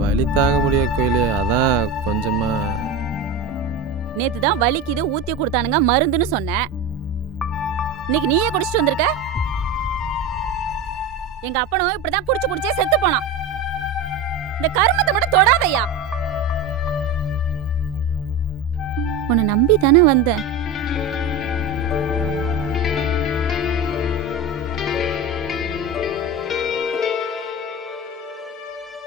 வலி தாங்க முடியாது கோயிலே, அதான் கொஞ்சமா. நேத்து தான் வலிக்குது ஊத்தி கொடுத்தானுங்க மருந்துன்னு சொன்னேன். இன்னைக்கு நீயே குடிச்சிட்டு வந்திருக்க. எங்க அப்பனும் இப்படிதான் குடிச்சே செத்து போனான். இந்த கருமத்தை மட்டும் தொடாதையா. உன்னை நம்பி தானே வந்தேன்.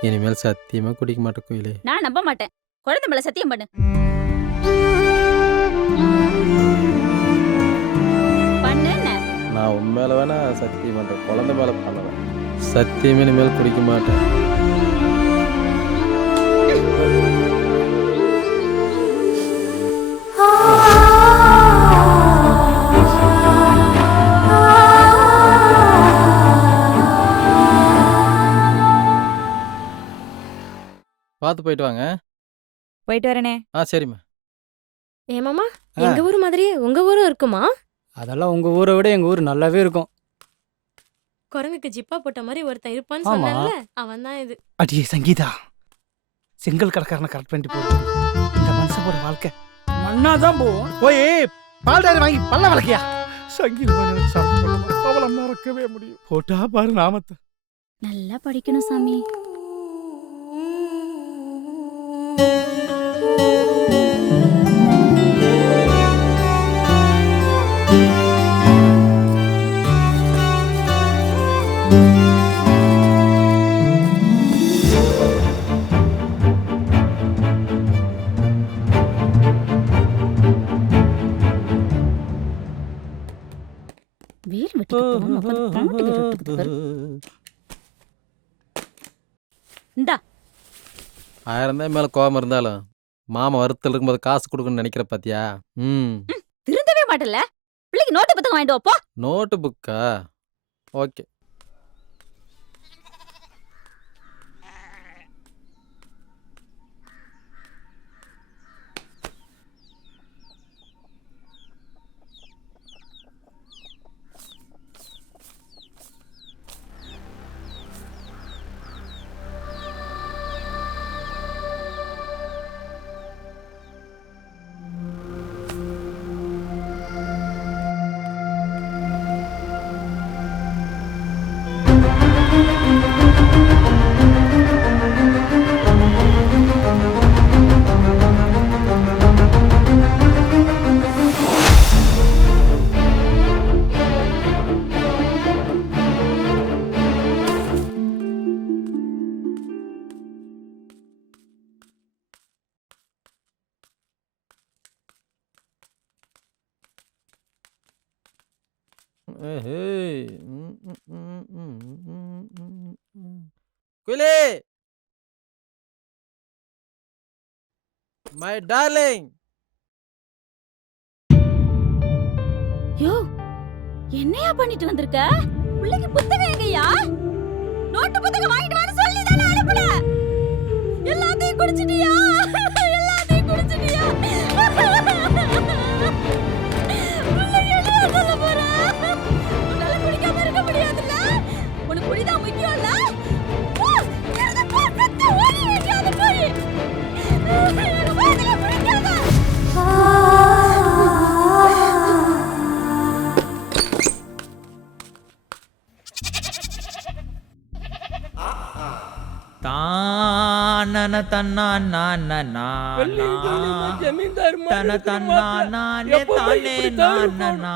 இனிமேல் சத்தியமா குடிக்க மாட்டேன் கோயிலே. நான் நம்ப மாட்டேன். குழந்தை மேல சத்தியம் பண்ணு. பண்ணு. நான் உண்மையில வேணா சத்தியம் பண்றேன், குழந்தை மேல பண்ணுவேன். சத்தியமே இனிமேல் குடிக்க மாட்டேன். பார்த்து போயிட்டு வாங்க. போயிட்டு வரேனே. சரிம்மா. ஏமாமா, எங்க ஊர் மாதிரியே உங்க ஊரும் இருக்குமா? அதெல்லாம் உங்க ஊரை விட எங்க ஊர் நல்லாவே இருக்கும். குரங்குக்கு ஜிப்பா போட்ட மாதிரி ஒருத்தன் இருப்பான்னு ஆமா. சொன்னேன்ல, அவன் தான் இது. அடியே சங்கீதா, செங்கல் கடைக்காரனை கரெக்ட் பண்ணிட்டு போகுது இந்த மனுஷனோட வாழ்க்கை. மண்ணா தான் போவோம். போய் பால் டாரி வாங்கி பல்ல வளர்க்கியா. சங்கீதம் சாப்பிட்டு அவளை மறக்கவே முடியும். போட்டா பாரு நாமத்தை. நல்லா படிக்கணும் சாமி. வீல் விட்டு இந்தா 1000 தான் மேலே கோபம் இருந்தாலும் மாமா வருத்தல் இருக்கும்போது காசு கொடுக்கணும்னு நினைக்கிற பாத்தியா? திருந்தவே மாட்டல. பிள்ளைக்கு நோட்டு புத்தகம் வாங்கிட்டு வாப்போ. நோட்டு புக்கா? ஓகே. குயிலே, மை டார்லிங். யோ, என்னையா பண்ணிட்டு வந்திருக்க? பிள்ளைக்கு புத்தகம் எங்கயா? நோட்டு புத்தகம் வாங்கிட்டு வான்னு சொல்லி தானே அனுப்புன. எல்லாத்தையும் குடிச்சிட்டியா? எல்லாத்தையும் குடிச்சிட்டியா? பிள்ளைக்கு என்ன சொல்ல போற? உன்னால குடிக்காம இருக்க முடியாதுல்ல? உனக்கு குடிதான் முக்கியம்ல? போ, இருந்து போ, செத்து ஓடி எங்கேயாவது போய். எனக்கு வாயில பிடிக்காத. தானன தன்னா நான ஜமீன்தார் தன தன்னா நானே தானே நானா.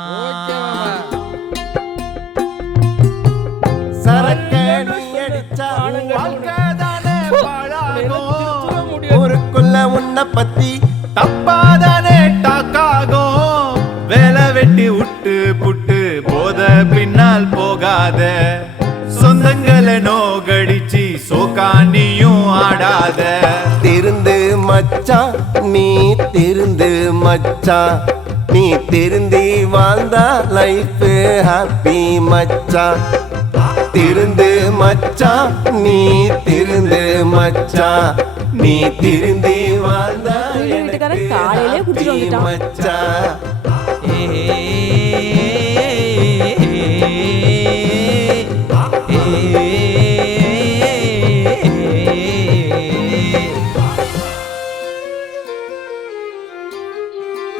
ஊருக்குள்ள உன்னை பத்தி தப்பாதானே டாக்காகும். வேலை வெட்டி விட்டு புட்டு போத பின்னால் போகாத. சொந்தங்களை நோகடிச்சு சோகானியும் ஆடாத. திருந்து மச்சான், நீ திருந்து மச்சான். நீ திருந்தி வாழ்ந்தா லைஃப் ஹாப்பி மச்சான். திருந்து மச்சான், நீ திருந்து மச்சான். நீ திருந்தி வாழ்ந்தா வீட்டுக்காரன் காலையிலே குடிச்சிட்டு வந்துட்டான் மச்சான்.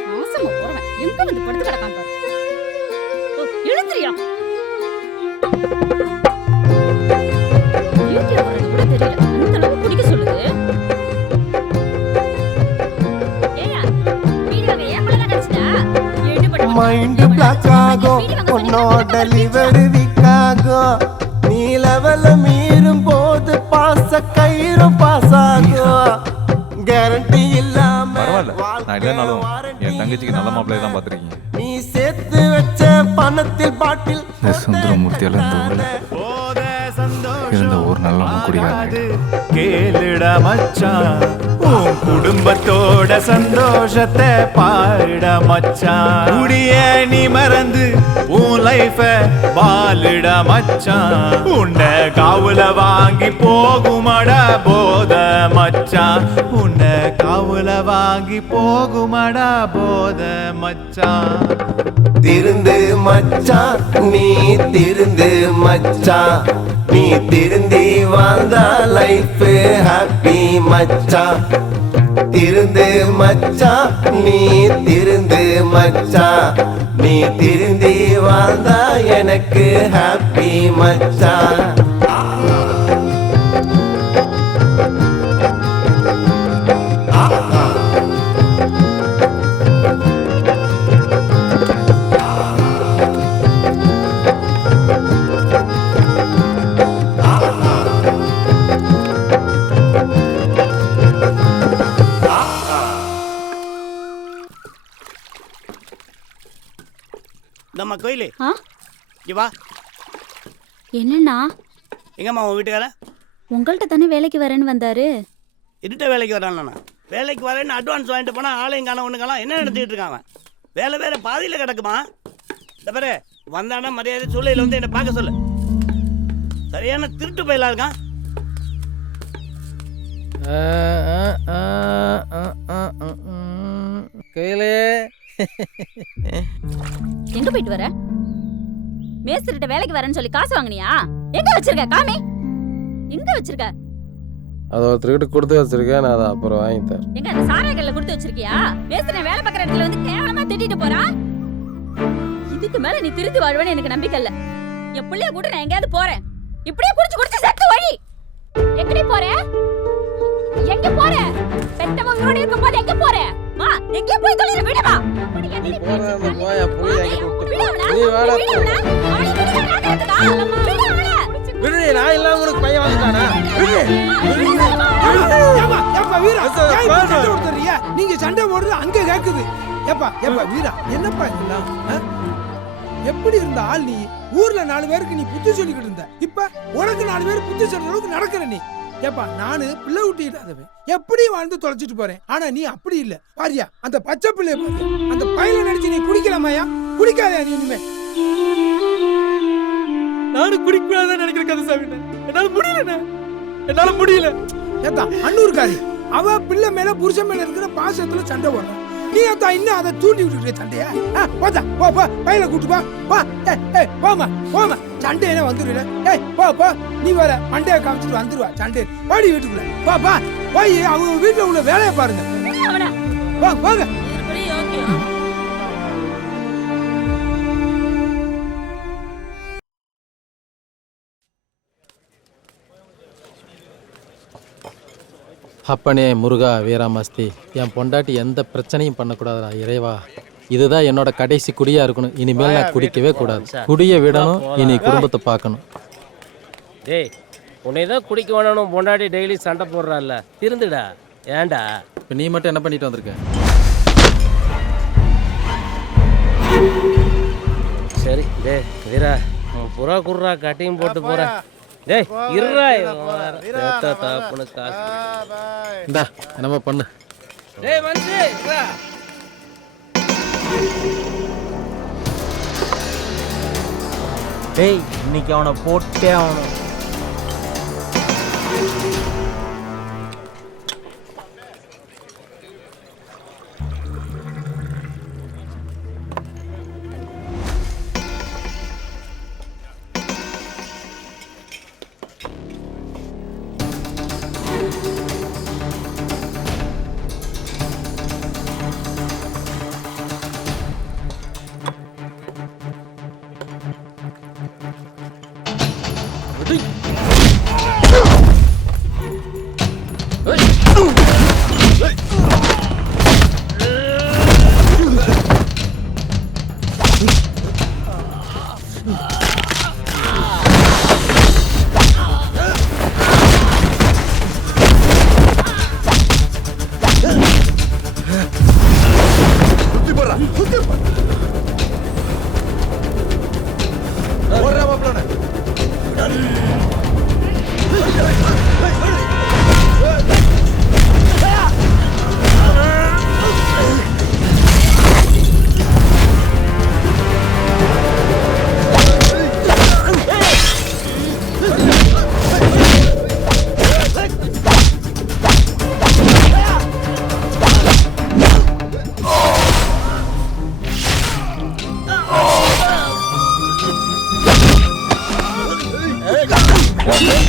நாசமா போறவன் எங்க வந்து படுத்து கிடக்கான் பாரு. ஓ, எழுந்திரியா. வீட்டுல வர்றது கூட தெரியல. அந்த அளவுக்கு குடிக்க சொல்லுது. ஏயா, வீடு வாங்க ஏன் பிள்ளை கடிச்சிட்டா? மைண்ட் பிளாக் ஆகும், உன்னோட லிவர் வீக் ஆகும். நீ லெவல மீறும் போது பாச கயிறும் பாஸ் ஆகும். கேரண்டி இல்லாம பரவாயில்ல, நான் இல்லைனாலும் என் தங்கச்சிக்கு நல்ல மாப்பிள்ளையை தான் பார்த்துருக்கீங்க. நீ சேர்த்து வச்ச பணத்தில் பாட்டில் இந்த சுந்தரமூர்த்தியால இந்த ஊர்ல இருந்த ஒரு நல்ல குடிகாரன். கேளுடா மச்சான், உன் குடும்பத்தோட சந்தோஷத்தை பாருட மச்சான். குடிய நீ மறந்து உன் லைஃப வாழுட மச்சான். உன்னை காவுல வாங்கி போகுமடா போத மச்சான். உன்னை காவுல வாங்கி போகுமடா போத மச்சான். திருந்து மச்சான் நீ திருந்து மச்சான். நீ திருந்தி வாழ்ந்தா லைஃப் ஹாப்பி மச்சான். திருந்து மச்சான் நீ திருந்து மச்சான். நீ திருந்தி வாழ்ந்தா எனக்கு ஹாப்பி மச்சான். நம்ம கோயிலு ஆ இங்க வா. என்னண்ணா? எங்கம்மா உன் வீட்டுக்கார? உங்கள்கிட்ட தானே வேலைக்கு வரேன்னு வந்தாரு. இருட்ட வேலைக்கு வரானா? வேலைக்கு வரேன்னு அட்வான்ஸ் வாங்கிட்டு போனால் ஆளையும் காண ஒன்றுங்களாம் என்ன நடத்திட்டு இருக்காங்க? வேலை வேற பாதியில் கிடக்குமா? இந்த பாரு வந்தானா மரியாதை சூழலில் வந்து என்னை பார்க்க சொல்லு. சரியான திருட்டு பயிலாக இருக்கான். கையிலே எங்க போயிட்டு வர? மேஸ்திரிட்ட வேலைக்கு வரேன்னு சொல்லி காசு வாங்குனியா? எங்க வச்சிருக்க? காமி, எங்க வச்சிருக்க? அது ஒருத்தர்கிட்ட கொடுத்து வச்சிருக்கேன், நான் அதை அப்புறம் வாங்கித்தேன். எங்க அந்த சாராய்கல்ல கொடுத்து வச்சிருக்கியா? மேஸ்திரி வேலை பார்க்குற இடத்துல வந்து கேவலமா திட்டிட்டு போறா. இதுக்கு மேல நீ திருத்தி வாழ்வேன்னு எனக்கு நம்பிக்கை இல்ல. என் பிள்ளைய கூட நான் எங்கேயாவது போறேன். இப்படியே குடிச்சு குடிச்சு செத்து வழி. எங்கடி போற? எங்க போற? பெத்தவ உயிரோட இருக்கும்போது எங்க போற? மா, எங்க போய் தொலைற? விடுமா. நீ போற அந்த போய் புள்ளி எங்க கூட்டி. நீ வாடா. விடு, நான் இல்லாம உனக்கு பையன் வந்துட்டானா? விடு. ஏப்பா ஏப்பா வீரா, ஏன் இப்படி சண்டை போடுறீங்க? நீங்க சண்டை போடுறது அங்க கேக்குது. ஏப்பா ஏப்பா வீரா, என்னப்பா இதெல்லாம்? எப்படி இருந்த ஆள் நீ? ஊர்ல 4 பேருக்கு நீ புத்தி சொல்லிக்கிட்டு இருந்த. இப்ப உனக்கு 4 பேர் புத்தி சொல்ற அளவுக்கு நடக்கிற நீ. ஏப்பா நானு பிள்ளை ஊட்டி இல்லாதவன், எப்படி வாழ்ந்து தொலைச்சிட்டு போறேன். ஆனா நீ அப்படி இல்ல. பாரியா அந்த பச்சை பிள்ளைய பாரு. அந்த பையல நடிச்சு நீ குடிக்கலாமாயா? குடிக்காதயா நீ இனிமே? நானும் குடிக்கூடாதான் நினைக்கிறேன் கந்தசாமி. என்னால முடியல, என்னால முடியல. ஏத்தா அன்னூர்காரி அவ பிள்ளை மேல புருஷன் மேல இருக்கிற பாசத்துல சண்டை போடுறான். நீ ஏத்தா இன்னும் அதை தூண்டி விட்டுட்டு சண்டையா? போதா போ போ, பையல கூட்டு போ போ. போமா போமா, சண்டை என்ன வந்துருல. போ போ, நீ வர மண்டைய காமிச்சிட்டு வந்துருவா சண்டை. பாடி வீட்டுக்குள்ள போ பா. போய் அவங்க வீட்டுல உள்ள வேலையை பாருங்க. போங்க. அப்பனே முருகா வீராமஸ்தி, என் பொண்டாட்டி எந்த பிரச்சனையும் பண்ணக்கூடாதுடா இறைவா. இதுதான் என்னோட கடைசி குடியா இருக்கணும். இனிமேல் நான் குடிக்கவே கூடாது. குடிய விடணும், இனி குடும்பத்தை பார்க்கணும். டேய், உன்னை தான் குடிக்க வேணும். பொண்டாட்டி டெய்லி சண்டை போடுறாள்ல, திருந்துடா. ஏன்டா இப்போ நீ மட்டும் என்ன பண்ணிட்டு வந்திருக்க? சரி டே வீரா, புறா குர்ரா கட்டிங் போட்டு போற. டேய் இருடா, தாப்புனு காசு. இந்தா என்னமா பண்ணு. டேய் வந்து இருடா. டேய் இன்னைக்கு அவனை போட்டே ஆகணும். ஓடுறா மாப்பிள்ள. அண்ணா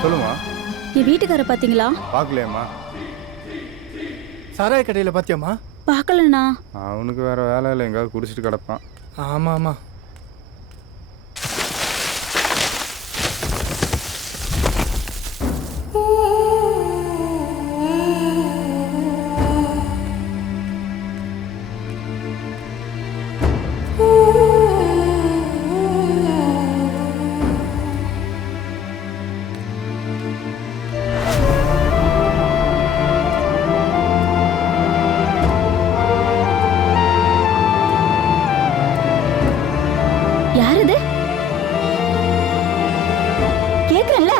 சொல்லுமா. என் வீட்டுக்கார பாத்தீங்களா? பார்க்கலையம்மா. சாராய கடையில் பார்த்தியாம்மா? பார்க்கலண்ணா. அவனுக்கு வேற வேலை இல்லை, எங்காவது குடிச்சிட்டு கிடப்பான். ஆமாம் ஆமாம். யார் இது? கேக்குறேன்ல.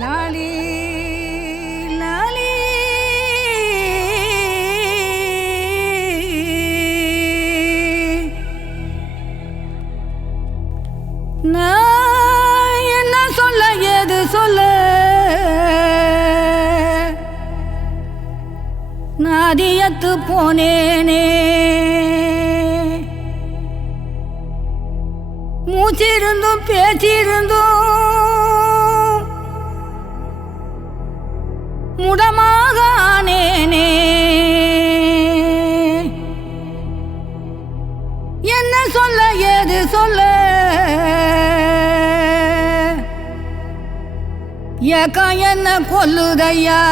லாலி லாலி நான் என்ன சொல்ல ஏது சொல்ல, நாதியத்து போனேனே, மூச்சிருந்தும் பேச்சிருந்தும் முடமாக ஆனேனே. என்ன சொல்ல ஏது சொல்ல, ஏக்கா என்ன கொல்லுதையா,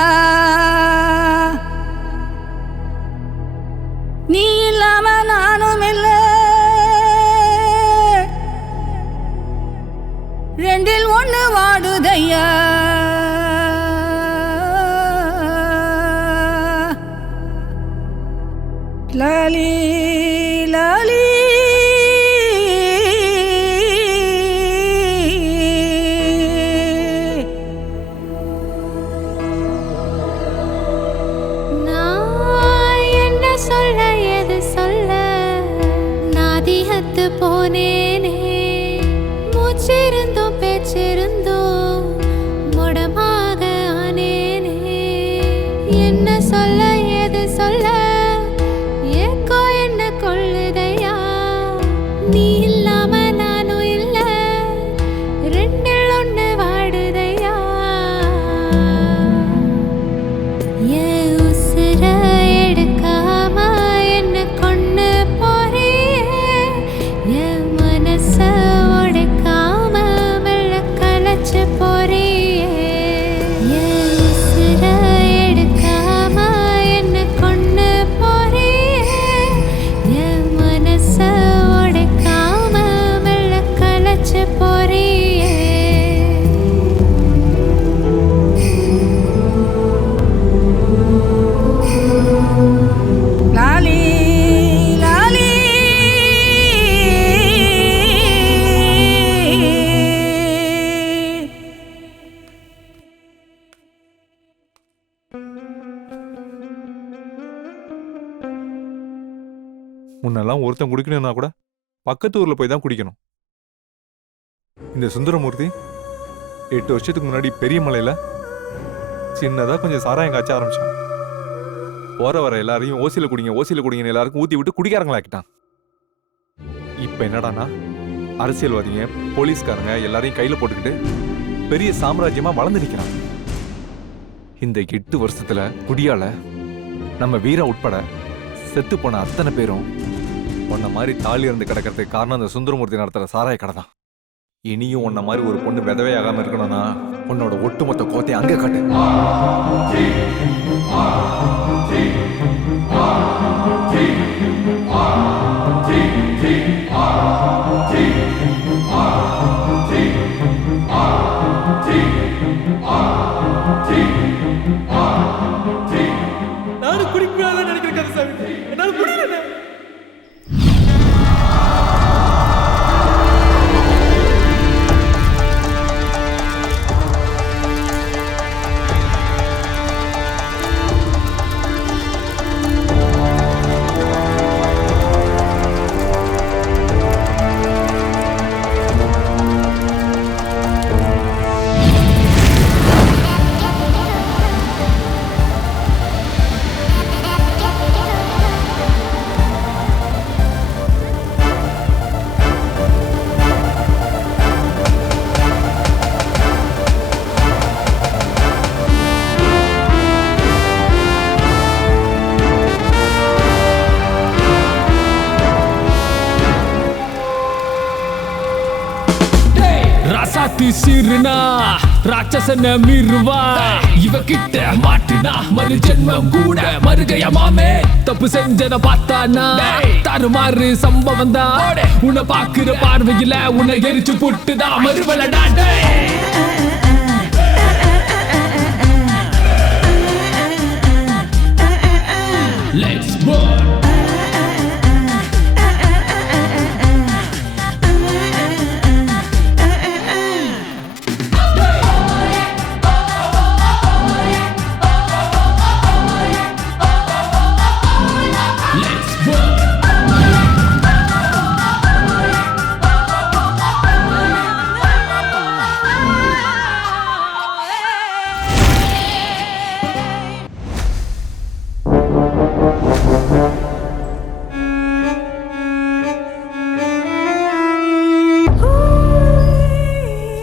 நீ இல்லாம நானும் இல்ல, ரெண்டில் ஒண்ணு வாடுதையா. லாலி லாலி நான் என்ன சொல்ல எது சொல்ல, நாதியத்து போனேனே, மூச்சிருந்தோம் பேச்சிருந்தோம் முடமாக ஆனேனே. என்ன சொல்ல எது சொல்ல, ஏக்கோ என்ன கொள்ளுதையா, நீ இல்லாம நானும் இல்ல, ரெண்டில் ஒண்ணு வாடுதையா. என் உசுர எடுக்காம என்ன கொண்டு போறியே, என் மனச உடைக்காம மெல்ல கலைச்சு போறியே. என் உசுர எடுக்காம என்ன கொண்டு போறியே, என் மனச உடைக்காம மெல்ல கலைச்சு போறியே. லாலி லாலி முன்னெல்லாம் ஒருத்தன் குடிக்கணும்னா கூட பக்கத்து ஊர்ல போய் தான் குடிக்கணும். இந்த சுந்தரமூர்த்தி 8 வருஷத்துக்கு முன்னாடி பெரிய மலையில சின்னதா கொஞ்சம் சாராயம் காய்ச்ச ஆரம்பிச்சான். போற வர எல்லாரையும் ஓசியில குடிங்கன்னு எல்லாருக்கும் ஊத்தி விட்டு குடிக்காரங்களாக்கிட்டான். இப்ப என்னடானா அரசியல்வாதிங்க போலீஸ்காரங்க எல்லாரையும் கையில போட்டுக்கிட்டு பெரிய சாம்ராஜ்யமா வளர்ந்து நிக்கிறான். இந்த 8 வருஷத்துல குடியால நம்ம வீரா உட்பட செத்து போன அத்தனை பேரும் உன்ன மாதிரி தாலி இருந்து கிடக்கிறதுக்கு காரணம் அந்த சுந்தரமூர்த்தி நடத்துற சாராய கடை தான். இனியும் உன்ன மாதிரி ஒரு பொண்ணு விதவையாகாம இருக்கணும்னா உன்னோட ஒட்டுமொத்த கோத்தை அங்க காட்டு. T ராசாத்தி சீருனா ராட்சசன மீறுவா இவகிட்ட மாட்டுனா மறு ஜென்மம் கூட மறுகைய மாமே தப்பு செஞ்சத பார்த்தானா தருமாறு சம்பவம் தான் உன்னை பாக்குற பார்வையில உன்னை எரிச்சு புட்டுதான் மறுவலடா Let's go.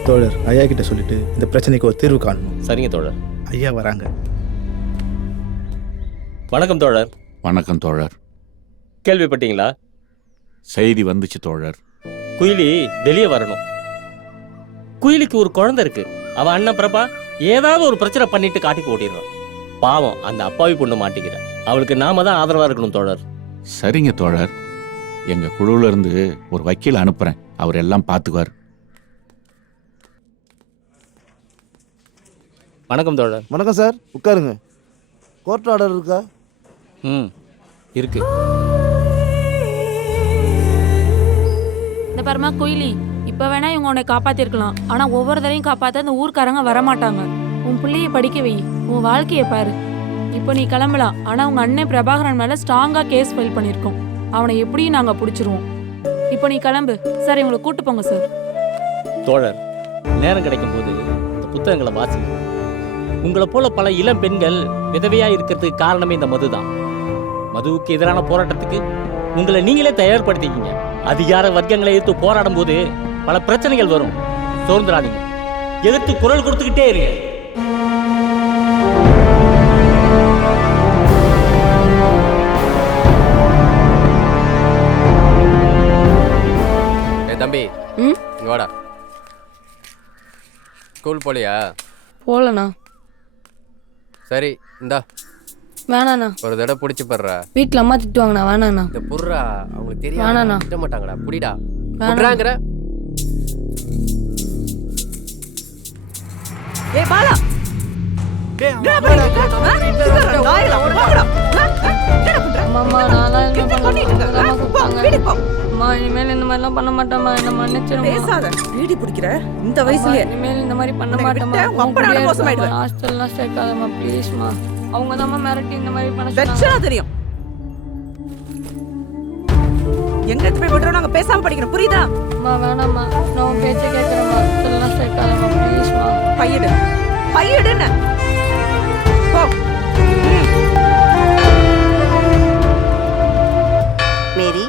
தோழர் ஐயா கிட்ட சொல்லிட்டு இந்த பிரச்சனைக்கு ஒரு தீர்வு காணணும். சரிங்க தோழர். ஐயா வராங்க. வணக்கம் தோழர். வணக்கம் தோழர். கேள்விப்பட்டீங்களா? செய்தி வந்துச்சு தோழர். குயிலி வெளியே வரணும். குயிலிக்கு ஒரு குழந்தை இருக்கு. அவ அண்ணன் பிரபா ஏதாவது ஒரு பிரச்சனை பண்ணிட்டு காட்டிக்கு ஓட்டிடுறான். பாவம் அந்த அப்பாவி பொண்ணு மாட்டிக்கிற. அவளுக்கு நாம தான் ஆதரவா இருக்கணும் தோழர். சரிங்க தோழர். எங்க குழுல இருந்து ஒரு வக்கீல் அனுப்புறேன். அவர் எல்லாம் பார்த்துக்குவார். வணக்கம் தோழர். வணக்கம் சார், உட்காருங்க. கோர்ட் ஆர்டர் இருக்கா? இருக்கு. இந்த பரமா குயிலி, இப்ப வேணா இவங்க உன்னை காப்பாத்திருக்கலாம். ஆனா ஒவ்வொரு தரையும் காப்பாத்த அந்த ஊர்க்காரங்க வரமாட்டாங்க. உன் பிள்ளைய படிக்க வை, உன் வாழ்க்கைய பாரு. இப்போ நீ கிளம்பலாம். ஆனா உங்க அண்ணன் பிரபாகரன் மேல ஸ்ட்ராங்கா கேஸ் ஃபைல் பண்ணிருக்கோம். அவனை எப்படியும் நாங்க பிடிச்சிருவோம். இப்போ நீ கிளம்பு. சார் இவங்களை கூட்டு போங்க சார். தோழர், நேரம் கிடைக்கும் போது இந்த புத்தகங்களை வாசிங்க. உங்களை போல பல இளம் பெண்கள் விதவையா இருக்கிறதுக்கு காரணமே இந்த மதுதான். மதுவுக்கு எதிரான போராட்டத்துக்கு உங்களை நீங்களே தயார்படுத்திக்கிங்க. அதிகார வர்க்கங்களை எதிர்த்து போராடும் போது பல பிரச்சனைகள் வரும். சோர்ந்துடாதீங்க, எதிர்த்து குரல் கொடுத்துக்கிட்டே இருங்க. தம்பி இங்க வாடா. ஸ்கூல் போலியா? போலண்ணா. சரி இந்தா. வேணாண்ணா. ஒரு தடவை பிடிச்சி படுறா. வீட்டில் அம்மா திட்டுவாங்கண்ணா. வேணாண்ணா. இந்த புர்றா அவங்களுக்கு தெரியும். வேணாண்ணா. திட்ட மாட்டாங்கடா. புடிடா. வேணாங்கிற. ஏய் பாலா, இனிமேல் இந்த மாதிரிலாம் பண்ண மாட்டோமா? என்ன மன்னிச்சிருமா? பேசாத. வீடி பிடிக்கிற இந்த வயசுலயே. இனிமேல் இந்த மாதிரி பண்ண மாட்டோமா? ஹாஸ்டல்லாம் சேர்க்காதம்மா ப்ளீஸ்மா. அவங்க தான் மிரட்டி இந்த மாதிரி பண்ண சொன்னாங்க. தெரியும் எங்க எடுத்து போய் விடுறோம். நாங்க பேசாம படிக்கிறோம், புரியுதா? அம்மா வேணாம்மா, நான் உன் பேச்சை கேட்குறேம்மா. ஹாஸ்டல்லாம் சேர்க்காதம்மா ப்ளீஸ்மா. பையடு பையடுன்னு போ. ಮೇರಿ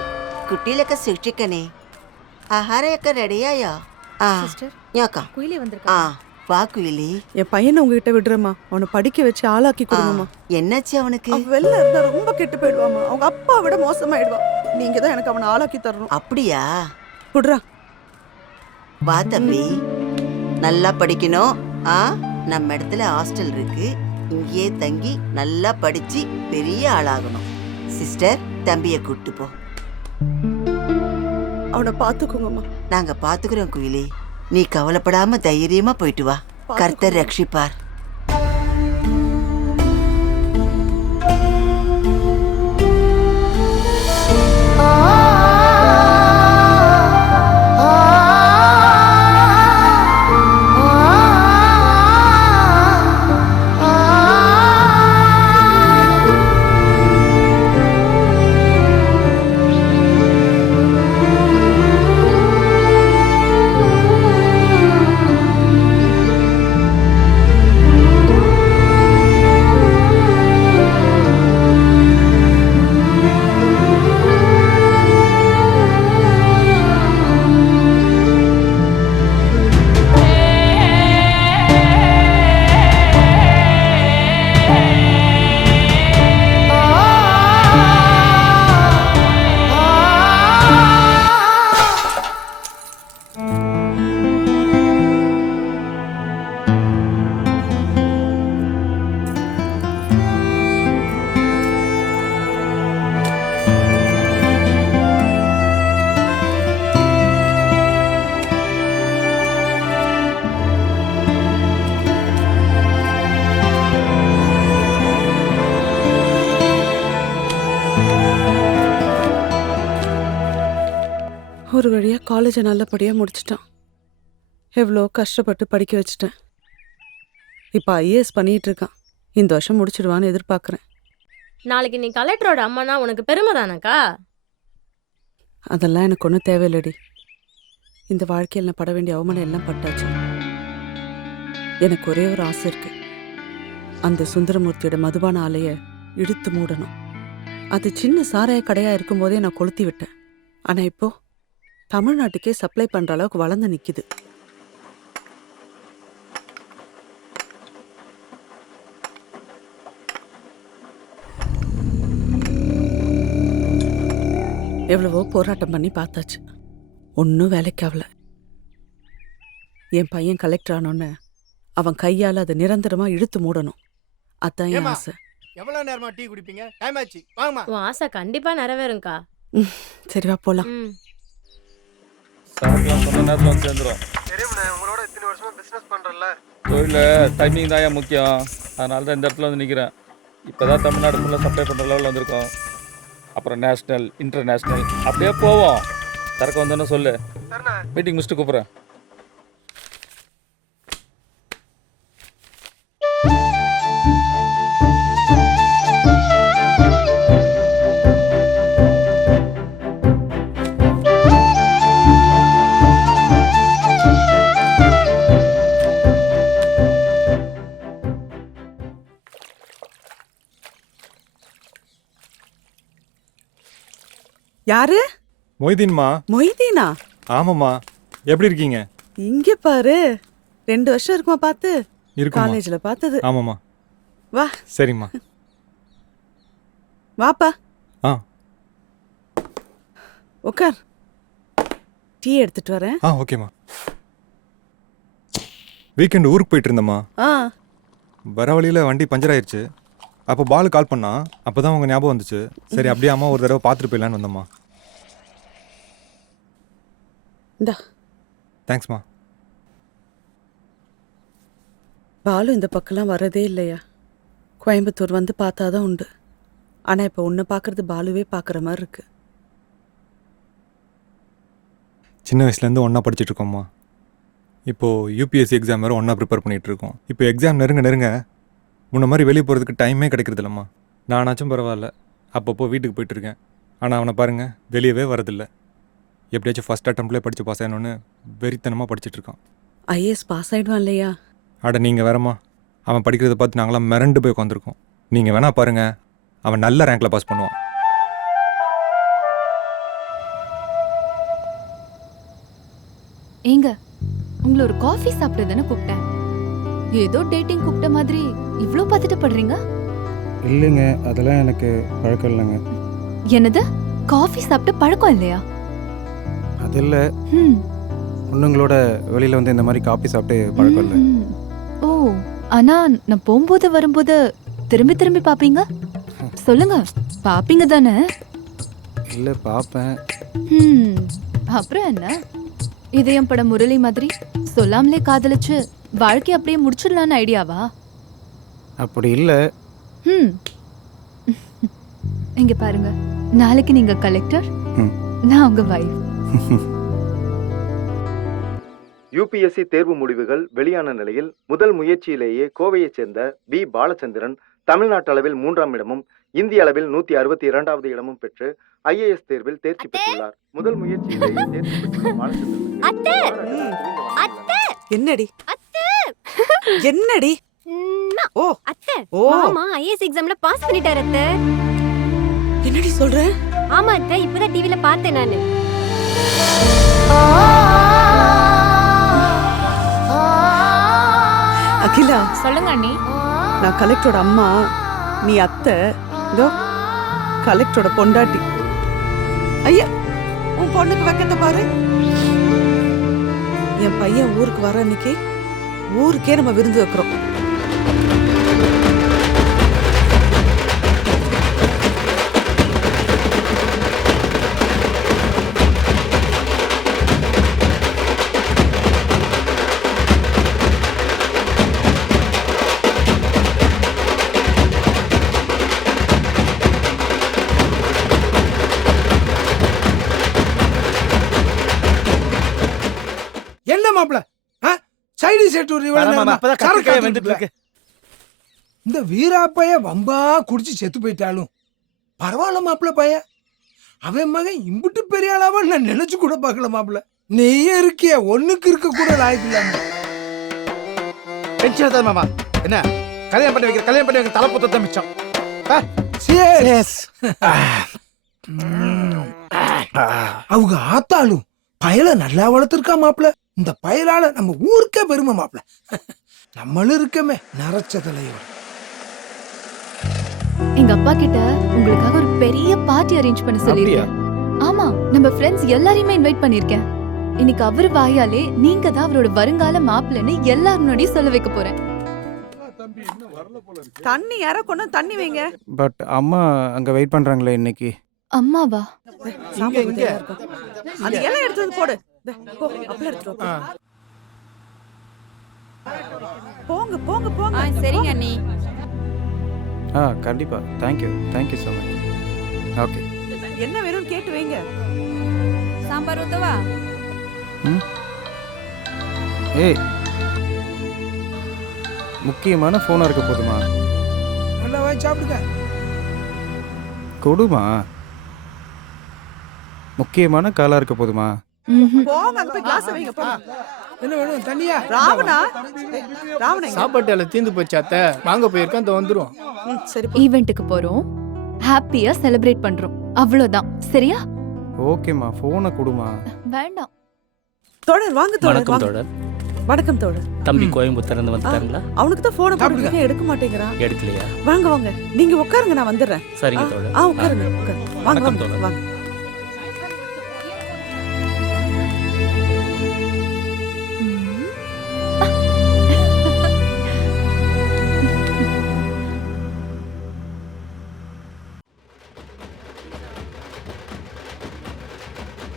ಕುಟ್ಟಿಲಕ ಶಿಕ್ಷಕನೇ ಆಹಾರ ಯಾಕ ರೆಡಿಯಾಯಾ? ಯಾಕ குயிலி வந்திருக்கா? வா குயிலி. என் பையனை உங்ககிட்ட விடுறேம்மா. அவனை படிக்க வச்சு ஆளாக்கி கொடுங்கம்மா. என்னாச்சு அவனுக்கு? வெளில இருந்தா ரொம்ப கெட்டு போயிடுவாமா. அவங்க அப்பா விட மோசமாயிடுவான். நீங்க தான் எனக்கு அவனை ஆளாக்கி தரணும். அப்படியா? குடுறா. வா தம்பி, நல்லா படிக்கணும். நம்ம இடத்துல ஹாஸ்டல் இருக்கு. இங்கேயே தங்கி நல்லா படிச்சு பெரிய ஆளாகணும். சிஸ்டர், தம்பியை கூட்டு போ. அவனை பாத்துக்கோங்கம்மா. நாங்க பாத்துக்கிறோம் குயிலி. நீ கவலைப்படாம தைரியமா போயிட்டு வா. கர்த்தர் ரட்சிப்பார். ஒரு வழியா காலேஜை நல்லபடியா முடிச்சிட்டான். எவ்வளோ கஷ்டப்பட்டு படிக்க வச்சுட்டேன். இப்போ ஐஏஎஸ் பண்ணிட்டு இருக்கான். இந்த வருஷம் முடிச்சிடுவான்னு எதிர்பார்க்குறேன். நாளைக்கு நீ கலெக்டரோட அம்மானா உனக்கு பெருமை தானக்கா? அதெல்லாம் எனக்கு ஒன்றும் தேவையில்லடி. இந்த வாழ்க்கையில் நான் பட வேண்டிய அவமானம் எல்லாம் பட்டாச்சு. எனக்கு ஒரே ஒரு ஆசை இருக்கு. அந்த சுந்தரமூர்த்தியோட மதுபான ஆலையை இழுத்து மூடணும். அது சின்ன சாராய கடையா இருக்கும்போதே நான் கொளுத்தி விட்டேன். ஆனா இப்போ தமிழ்நாட்டுக்கே சப்ளை பண்ற அளவுக்கு வளர்ந்து நிக்குது. எவ்வளவோ போராட்டம் பண்ணி பார்த்தாச்சு, ஒன்றும் வேலைக்கு ஆகல. என் பையன் கலெக்டர் ஆனோன்னு அவன் கையால் அதை நிரந்தரமா இழுத்து மூடணும். அதான் என் ஆசை. எவ்வளவு நேரமா டீ குடிப்பீங்க? டைம் ஆச்சு, வாங்கம்மா. உன் ஆசை கண்டிப்பா நிறைவேறும்க்கா. சரி வா போலாம். சொன்ன நேரத்தில் வந்து சேர்ந்துடும். உங்களோட இத்தனை வருஷமா பிசினஸ் பண்றல. தொழிலில் டைமிங் தான் ஏன் முக்கியம். அதனால தான் இந்த இடத்துல வந்து நிற்கிறேன். இப்போ தான் தமிழ்நாடு ஃபுல்லாக சப்ளை பண்ணுற லெவலில் வந்திருக்கோம். அப்புறம் நேஷ்னல், இன்டர்நேஷ்னல் அப்படியே போவோம். சரக்கு வந்தோன்னு சொல்லு, மீட்டிங் முடிச்சுட்டு கூப்பிட்றேன். யாரு? மொய்தீன்மா. மொய்தீனா? ஆமாம்மா. எப்படி இருக்கீங்க? இங்க பாரு, 2 வருஷம் இருக்குமா பார்த்து? இருக்குமா? காலேஜ்ல பார்த்தது. ஆமாம்மா. வா. சரிம்மா. வாப்பா. ஆ. உட்கார். டீ எடுத்துட்டு வரேன். ஓகேம்மா. வீக்கெண்ட் ஊருக்கு போயிட்டு இருந்தம்மா. வர வழியில் வண்டி பஞ்சர் ஆயிடுச்சு. அப்போ பாலு கால் பண்ணா. அப்போ தான் உங்கள் ஞாபகம் வந்துச்சு. சரி அப்படியே அம்மா ஒரு தடவை பார்த்துட்டு போயிடலான்னு வந்தம்மா. இந்தா. தேங்க்ஸ்மா. பாலு இந்த பக்கம்லாம் வரதே இல்லையா? கோயம்புத்தூர் வந்து பார்த்தாதான் உண்டு. ஆனால் இப்போ உன்னை பார்க்கறது பாலுவே பார்க்குற மாதிரி இருக்கு. சின்ன வயசுலேருந்து ஒன்றா படிச்சுட்டு இருக்கோம்மா. இப்போது யூபிஎஸ்சி எக்ஸாம் வேறு ஒன்றா ப்ரிப்பேர் பண்ணிகிட்ருக்கோம். இப்போ எக்ஸாம் நெருங்க முன்ன மாதிரி வெளியே போகிறதுக்கு டைமே கிடைக்கிறது இல்லைம்மா. நானாச்சும் பரவாயில்ல, அப்பப்போ வீட்டுக்கு போயிட்டுருக்கேன். ஆனால் அவனை பாருங்கள், வெளியவே வரதில்லை. எப்படியாச்சும் ஃபஸ்ட் அட்டம்ப்ட்லேயே படித்து பாஸ் ஆகணுன்னு வெறித்தனமாக படிச்சுட்ருக்கான். ஐஏஎஸ் பாஸ் ஆகிடுவான் இல்லையா? அட நீங்கள் வேறம்மா, அவன் படிக்கிறத பார்த்து நாங்களாம் மிரண்டு போய் உட்காந்துருக்கோம். நீங்கள் வேணா பாருங்கள், அவன் நல்ல ரேங்க்கில் பாஸ் பண்ணுவான். ஏங்க, உங்களை ஒரு காஃபி சாப்பிட தானே கூப்பிட்டேன். ஏதோ டேட்டிங் கூப்பிட்ட மாதிரி இவ்ளோ பதட்டப்படுறீங்க? இல்லைங்க, அதெல்லாம் எனக்கு பழக்கம் இல்லைங்க. என்னது, காஃபி சாப்பிட்டு பழக்கம் இல்லையா? அது இல்லை, பொண்ணுங்களோட வெளியில் வந்து இந்த மாதிரி காஃபி சாப்பிட்டு பழக்கம் இல்லை. ஓ, ஆனா நான் போகும்போது வரும்போது திரும்பி திரும்பி பாப்பீங்க. சொல்லுங்க, பாப்பீங்க தானே? இல்லை, பார்ப்பேன். அப்புறம் என்ன, இதயம் பட முரளி மாதிரி சொல்லாமலே காதலிச்சு வாழ்க்கை அப்படியே முடிச்சிடலான்னு ஐடியாவா? அப்படி இல்லை. இங்க பாருங்க, நாளைக்கு நீங்க கலெக்டர், நான் உங்க வைஃப். யூபிஎஸ்சி தேர்வு முடிவுகள் வெளியான நிலையில் முதல் முயற்சியிலேயே கோவையைச் சேர்ந்த வி பாலச்சந்திரன் தமிழ்நாட்டு அளவில் 3ஆம் இடமும் இந்திய அளவில் 162வது இடமும் பெற்று ஐஏஎஸ் தேர்வில் தேர்ச்சி பெற்றுள்ளார். முதல் முயற்சியிலேயே தேர்ச்சி பெற்றுள்ள பாலச்சந்திரன் என்னடி என்னடி? ஓ அத்தை, மாமா ஐஏஎஸ் எக்ஸாம்ல பாஸ் பண்ணிட்டாரு அத்தை. என்னடி சொல்ற? ஆமா அத்தை, இப்பதான் டிவில பார்த்தேன் நானு. அகிலா, சொல்லுங்க அண்ணி. நான் கலெக்டரோட அம்மா, நீ அத்தை, இதோ கலெக்டரோட பொண்டாட்டி. ஐயா, உன் பொண்ணுக்கு வைக்கத்த பாரு. என் பையன் ஊருக்கு வர அன்னைக்கு ஊருக்கே நம்ம விருந்து வைக்கிறோம். என்ன மாப்பிள சைடு செட் ஒரு இந்த வீராப்பைய வம்பா குடிச்சு செத்து போயிட்டாலும் பரவாயில்ல மாப்பிள பைய. அவன் மகன் இம்புட்டு பெரிய ஆளாவா நான் நினைச்சு கூட பார்க்கல மாப்பிள. நீயே இருக்கிய ஒண்ணுக்கு இருக்க கூட லாய்க்கு இல்லாம டென்ஷன் தான் மாமா. என்ன கல்யாணம் பண்ணி வைக்கிற தலை புத்தத்தை மிச்சம். அவங்க ஆத்தாலும் பயலை நல்லா வளர்த்துருக்கா மாப்பிள. இந்த பயலால நம்ம ஊருக்கே பெருமை மாப்பிள. நம்மளும் இருக்கமே நரச்ச தலைவர். எங்க அப்பா கிட்ட உங்களுக்காக ஒரு பெரிய பார்ட்டி அரேஞ்ச் பண்ண சொல்லிருக்கேன். ஆமா, நம்ம ஃப்ரெண்ட்ஸ் எல்லாரையுமே இன்வைட் பண்ணிருக்கேன். இன்னைக்கு அவரு வாயாலே நீங்க தான் அவரோட வருங்கால மாப்பிள்ளைன்னு எல்லாரும் முன்னாடியும் சொல்ல வைக்க போறேன். தண்ணி யாரோ கொண்டு தண்ணி வைங்க. பட் அம்மா அங்க வெயிட் பண்றாங்களே இன்னைக்கு. அம்மாவா? அது எல்லாம் எடுத்து வந்து போடு. போ, அப்படியே எடுத்துட்டு வா. போங்க போங்க போங்க. சரிங்க அண்ணி. கண்டிப்பா. Thank you so much. ஓகே, என்ன வேணும்னு கேட்டு வைங்க. சாம்பார் ஊத்தவா? ஏய், முக்கியமான போனா இருக்க போதுமா? நல்லா வாங்கி சாப்பிடுங்க. கொடுமா. முக்கியமான காலா இருக்க போதுமா? போங்க அங்க போய் கிளாஸ் வைங்க போங்க. என்ன வேணும்? தண்ணியா? ராவணா சாப்பாட்டு எல்லாம் தீந்து போச்சு அத்தை. வாங்க போயிருக்கேன், அந்த வந்துரும். சரி, ஈவென்ட்டுக்கு போறோம், ஹாப்பியா செலிப்ரேட் பண்றோம், அவ்வளவுதான். சரியா? ஓகேமா, போனை கொடுமா. வேண்டாம். தோழர் வாங்க தோழர். வணக்கம் தோழர். வணக்கம் தோழர். தம்பி கோயம்புத்தூர்ல இருந்து வந்துட்டாங்களா? அவனுக்கு தான் போன் போட்டுருக்கேன், எடுக்க மாட்டேங்கிறான். எடுக்கலையா? வாங்க வாங்க, நீங்க உட்காருங்க, நான் வந்துடுறேன். சரிங்க தோழர். உட்காருங்க. வாங்க வாங்க வாங்க.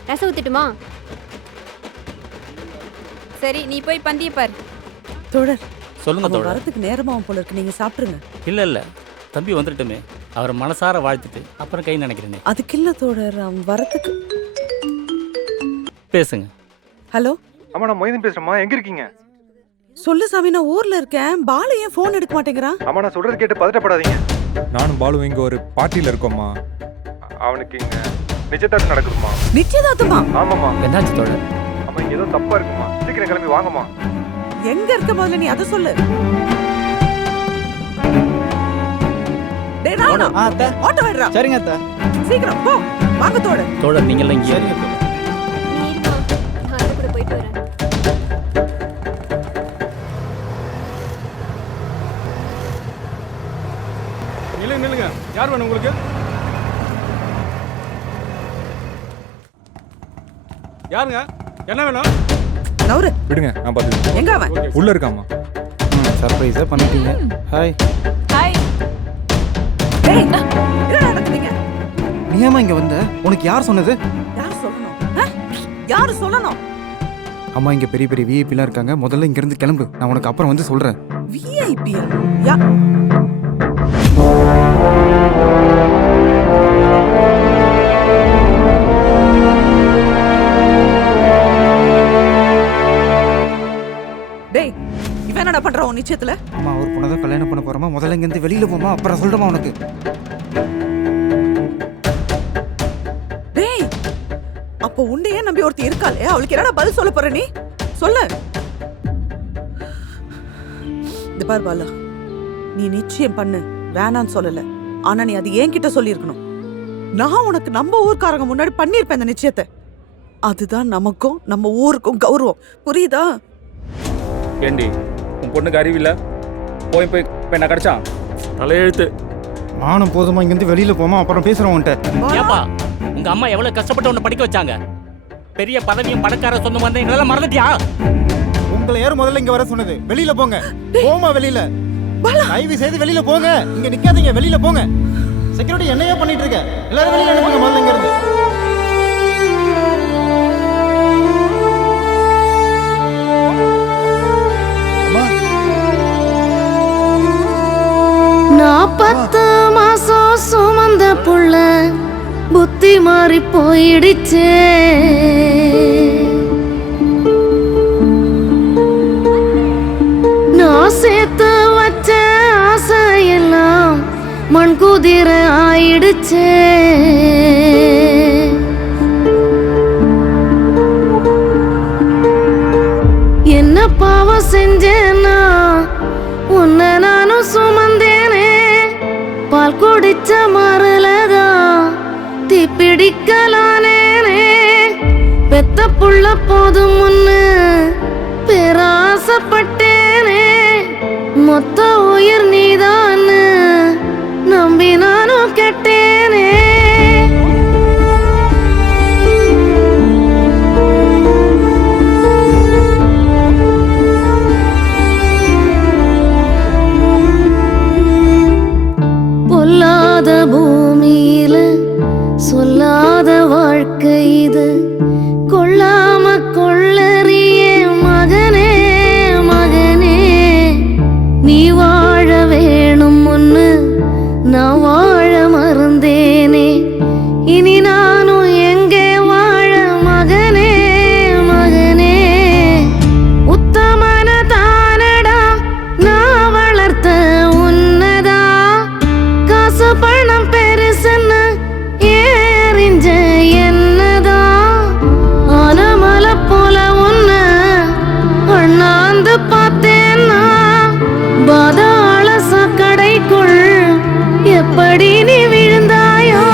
ரசம் ஊத்திட்டுமா? சரி, நீ போய் பந்திய பாரு. தோழர் சொல்லுங்க தோழர். வரதுக்கு நேரமாவும் போல இருக்கு, நீங்க சாப்பிடுங்க. இல்ல தம்பி வந்துட்டுமே, அவரை மனசார வாழ்த்துட்டு அப்புறம் கை நினைக்கிறேனே. அதுக்கு இல்ல தோழர், அவன் வரதுக்கு. பேசுங்க. ஹலோ அம்மா, நான் மொய்தீன் பேசுறேம்மா. எங்க இருக்கீங்க? சொல்லு சாமி, நான் ஊர்ல இருக்கேன். பாலு ஏன் போன் எடுக்க மாட்டேங்கிறான்? அம்மா, நான் சொல்றது கேட்டு பதட்டப்படாதீங்க. நானும் பாலு இங்க ஒரு பார்ட்டில இருக்கோம்மா. அவனுக்கு இங்க நிச்சயதார்த்தம் நடக்குதுமா. நிச்சயதார்த்தமா? ஆமாம்மா. என்னாச்சு தோழர்? அம்மா, இங்க ஏதோ தப்பா இருக்குமா. சீக்கிரம் கிளம்பி வாங்கம்மா. எங்க இருக்க முதல்ல நீ அதை சொல்லு. டேய் ராவணா, ஆட்டோ எடுடா. சரிங்க அத்தை. சீக்கிரம் போ. வாங்க தோழர். தோழர் நீங்க எல்லாம் இங்கே நீ இருமா, நான் அது கூட போயிட்டு வரேன். நில்லுங்க. யார் வேணும் உங்களுக்கு? யாருங்க? என்ன வேணும்? நவுரு விடுங்க, நான் பாத்துக்கிறேன். எங்க அவன்? உள்ள இருக்காம்மா. சர்ப்ரைஸா பண்ணிட்டீங்க. ஹாய். டேய், என்ன நடக்குதுங்க? நீ ஏமா இங்க வந்த? உனக்கு யார் சொன்னது? யார் சொல்லணும்? யார் சொல்லணும்? அம்மா, இங்க பெரிய பெரிய விஐபிலாம் இருக்காங்க. முதல்ல இங்க இருந்து கிளம்பு. நான் உனக்கு அப்புறம் வந்து சொல்றேன். விஐபியா? யா டேய், இவன் என்னடா பண்றான் உன் நிச்சயத்துல? அம்மா, ஒரு பொண்ணை தான் கல்யாணம் பண்ண போறோமா. முதல்ல இங்க இருந்து வெளியில போமா, அப்புறம் சொல்றேமா உனக்கு. டேய், அப்போ உன்னையே நம்பி ஒருத்தி இருக்காளே, அவளுக்கு என்னடா பதில் சொல்ல போற நீ? சொல்லு. இந்த பாரு பாலா, நீ நிச்சயம் பண்ணு, வேணான்னு சொல்லல. ஆனா நீ அது என்கிட்ட சொல்லியிருக்கணும். நான் உனக்கு நம்ம ஊர்க்காரங்க முன்னாடி பண்ணியிருப்பேன் இந்த நிச்சயத்தை. அதுதான் நமக்கும் நம்ம ஊருக்கும் கௌரவம். புரியுதா? ஏண்டி, உன் பொண்ணுக்கு அறிவில்ல? போய் என்ன கிடைச்சான்? தலையெழுத்து. மானம் போதுமா, இங்கிருந்து வெளியில போமா, அப்புறம் பேசுறோம் உன்கிட்ட. ஏப்பா, உங்க அம்மா எவ்வளவு கஷ்டப்பட்டு உன்னை படிக்க வச்சாங்க. பெரிய பதவியும் பணக்கார சொந்தம் வந்து எங்களெல்லாம் மறந்துட்டியா? உங்களை யாரும் முதல்ல இங்க வர சொன்னது? வெளியில போங்க. போமா வெளியில. தயவு செய்து வெளியில போங்க. இங்க நிக்காதீங்க, வெளியில போங்க. செக்யூரிட்டி என்னையே பண்ணிட்டு இருக்க? எல்லாரும் வெளியில அனுப்புங்க முதல்ல இங்க இருந்து. நான் 10 மாசம் சுமந்த புள்ள புத்தி மாறி போயிடுச்சே. குதிரை ஆயிடுச்சே. என்ன பாவம் செஞ்சேன்னா உன்னை நானும் சுமந்தேனே. பால் குடிச்ச மருளதான் தீப்பிடிக்கலானேனே. பெத்த புள்ள போதும் முன்னு பேராசப்பட்டேனே. மொத்த உயிர் நீதான்னு நம்பி நானும் கெட்டேனே. பொல்லாத பூமியில சொல்லாத வாழ்க்கை இது. கொள்ளாம கொள்ளறிய மகனே மகனே. நீ வாழ வேணும் முன்னு நான் வாழ மறந்தேனே. இனி நானும் எங்கே வாழ மகனே மகனே. உத்தமன தானடா நான் வளர்த்த உன்னதா. காசு பணம் பெருசுன்னு ஏறிஞ்ச என்னதா. ஆனமலை போல உன்ன அண்ணாந்து பார்த்தேன்னா பாதாள சாக்கடைக்குள் எப்படி நீ விழுந்தாயோ.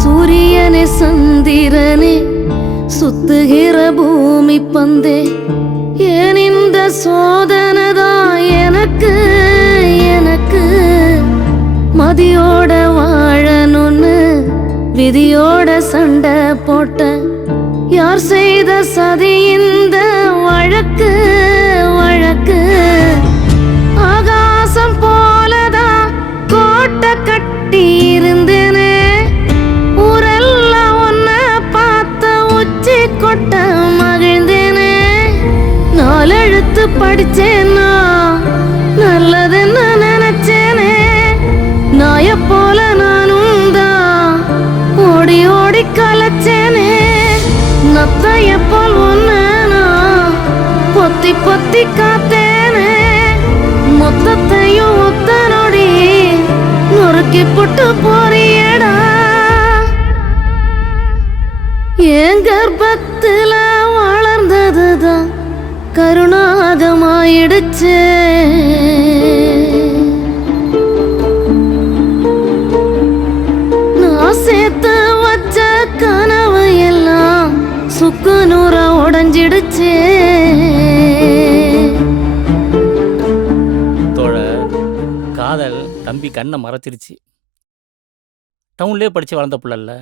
சூரியனே சந்திரனே சுத்துகிற பூமி பந்தே. ஏன் இந்த சோதனைதான் எனக்கு எனக்கு. மதியோட வாழணும்னு விதியோட சண்டை போட்ட. யார் செய்த சதி இந்த வழக்கு வழக்கு. ஆகாசம் போலதான் கோட்டை கட்டி இருந்தேனே. ஊரெல்லாம் ஒன்ன பார்த்த உச்சி கொட்ட மகிழ்ந்தேனே. நாலெழுத்து படிச்சேன்னா நல்லதுன்னு நினைச்சேனே. நாய போல நானும் தான் ஓடி ஓடி கலைச்சேனே. நத்தைய போல் ஒன்னு நான் பொத்தி பொத்தி காத்தேனே. மொத்தத்தையும் ஒத்த நொடி நொறுக்கி புட்டு போறியடா. என் கர்ப்பத்துல வளர்ந்ததுதான் கருணாகமாயிடுச்சு. நான் சேர்த்து வச்ச கனவு எல்லாம் சுக்கு நூற உடைஞ்சிடுச்சு. தோழர், காதல் தம்பி கண்ணை மறைச்சிருச்சு. டவுன்லேயே படித்து வளர்ந்த புள்ளல்ல,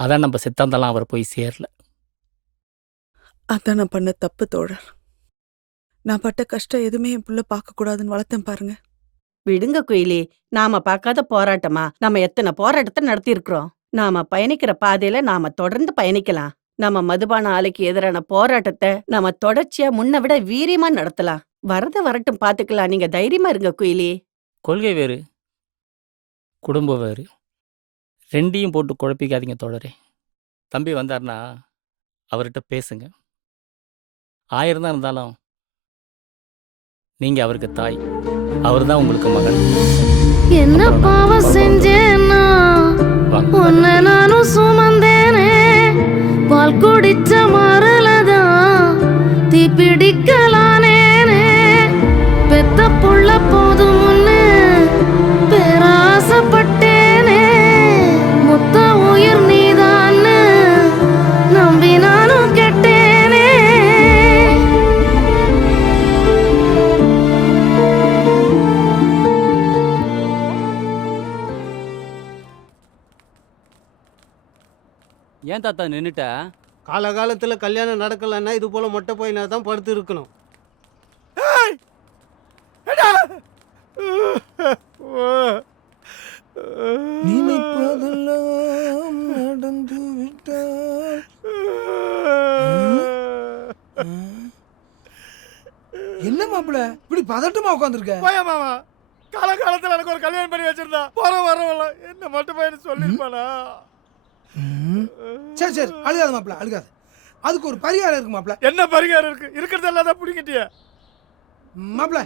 அதான் நம்ம சித்தாந்தெல்லாம் அவர் போய் சேரல. அதான் நான் பண்ண தப்பு தோழர். நான் பட்ட கஷ்டம் எதுவுமே என் புள்ள பார்க்கக்கூடாதுன்னு வளர்த்தேன் பாருங்க. விடுங்க குயிலி. நாம பார்க்காத போராட்டமா? நம்ம எத்தனை போராட்டத்தை நடத்தி இருக்கிறோம். நாம பயணிக்கிற பாதையில நாம தொடர்ந்து பயணிக்கலாம். நம்ம மதுபான ஆலைக்கு எதிரான போராட்டத்தை நாம தொடர்ச்சியா முன்ன விட வீரியமா நடத்தலாம். வரத வரட்டும் பாத்துக்கலாம். நீங்க தைரியமா இருங்க குயிலி. கொள்கை வேறு, குடும்பம் வேறு, ரெண்டையும் போட்டு குழப்பிக்காதீங்க தோழரே. தம்பி வந்தார்னா அவர்கிட்ட பேசுங்க. 1000 தான் இருந்தாலும் நீங்கள் அவருக்கு தாய், அவர் தான் உங்களுக்கு மகன். என்ன பாவம் செஞ்சேன்னா உன்னை நானும் சுமந்தேனே. பால் குடிச்ச மருளதான் தீப்பிடிக்கலானேனே. பெத்த புள்ள போதும் முன்னு பேராசப்பட்டேனே. மொத்த உயிர் நீதான்னு நம்பி நானும் கெட்டேனே. ஏன் தாத்தா நின்னுட்ட? காலகாலத்தில் கல்யாணம் நடக்கலைன்னா இது போல் மொட்டை போயினா தான் படுத்து இருக்கணும். நினைப்பதெல்லாம் நடந்து விட்டால் என்ன மாப்பிள இப்படி பதட்டமா உட்காந்துருக்க? போயா மாமா, காலகாலத்தில் எனக்கு ஒரு கல்யாணம் பண்ணி வச்சிருந்தா போற வரவங்கள என்ன மட்டும் போய் சொல்லிருப்பானா? சரி சரி அழுகாத மாப்பிள, அழுகாத. அதுக்கு ஒரு பரிகாரம் இருக்கு மாப்பிள. என்ன பரிகாரம் இருக்கு? இருக்கிறதெல்லாம் தான் பிடிக்கிட்டிய மாப்பிள.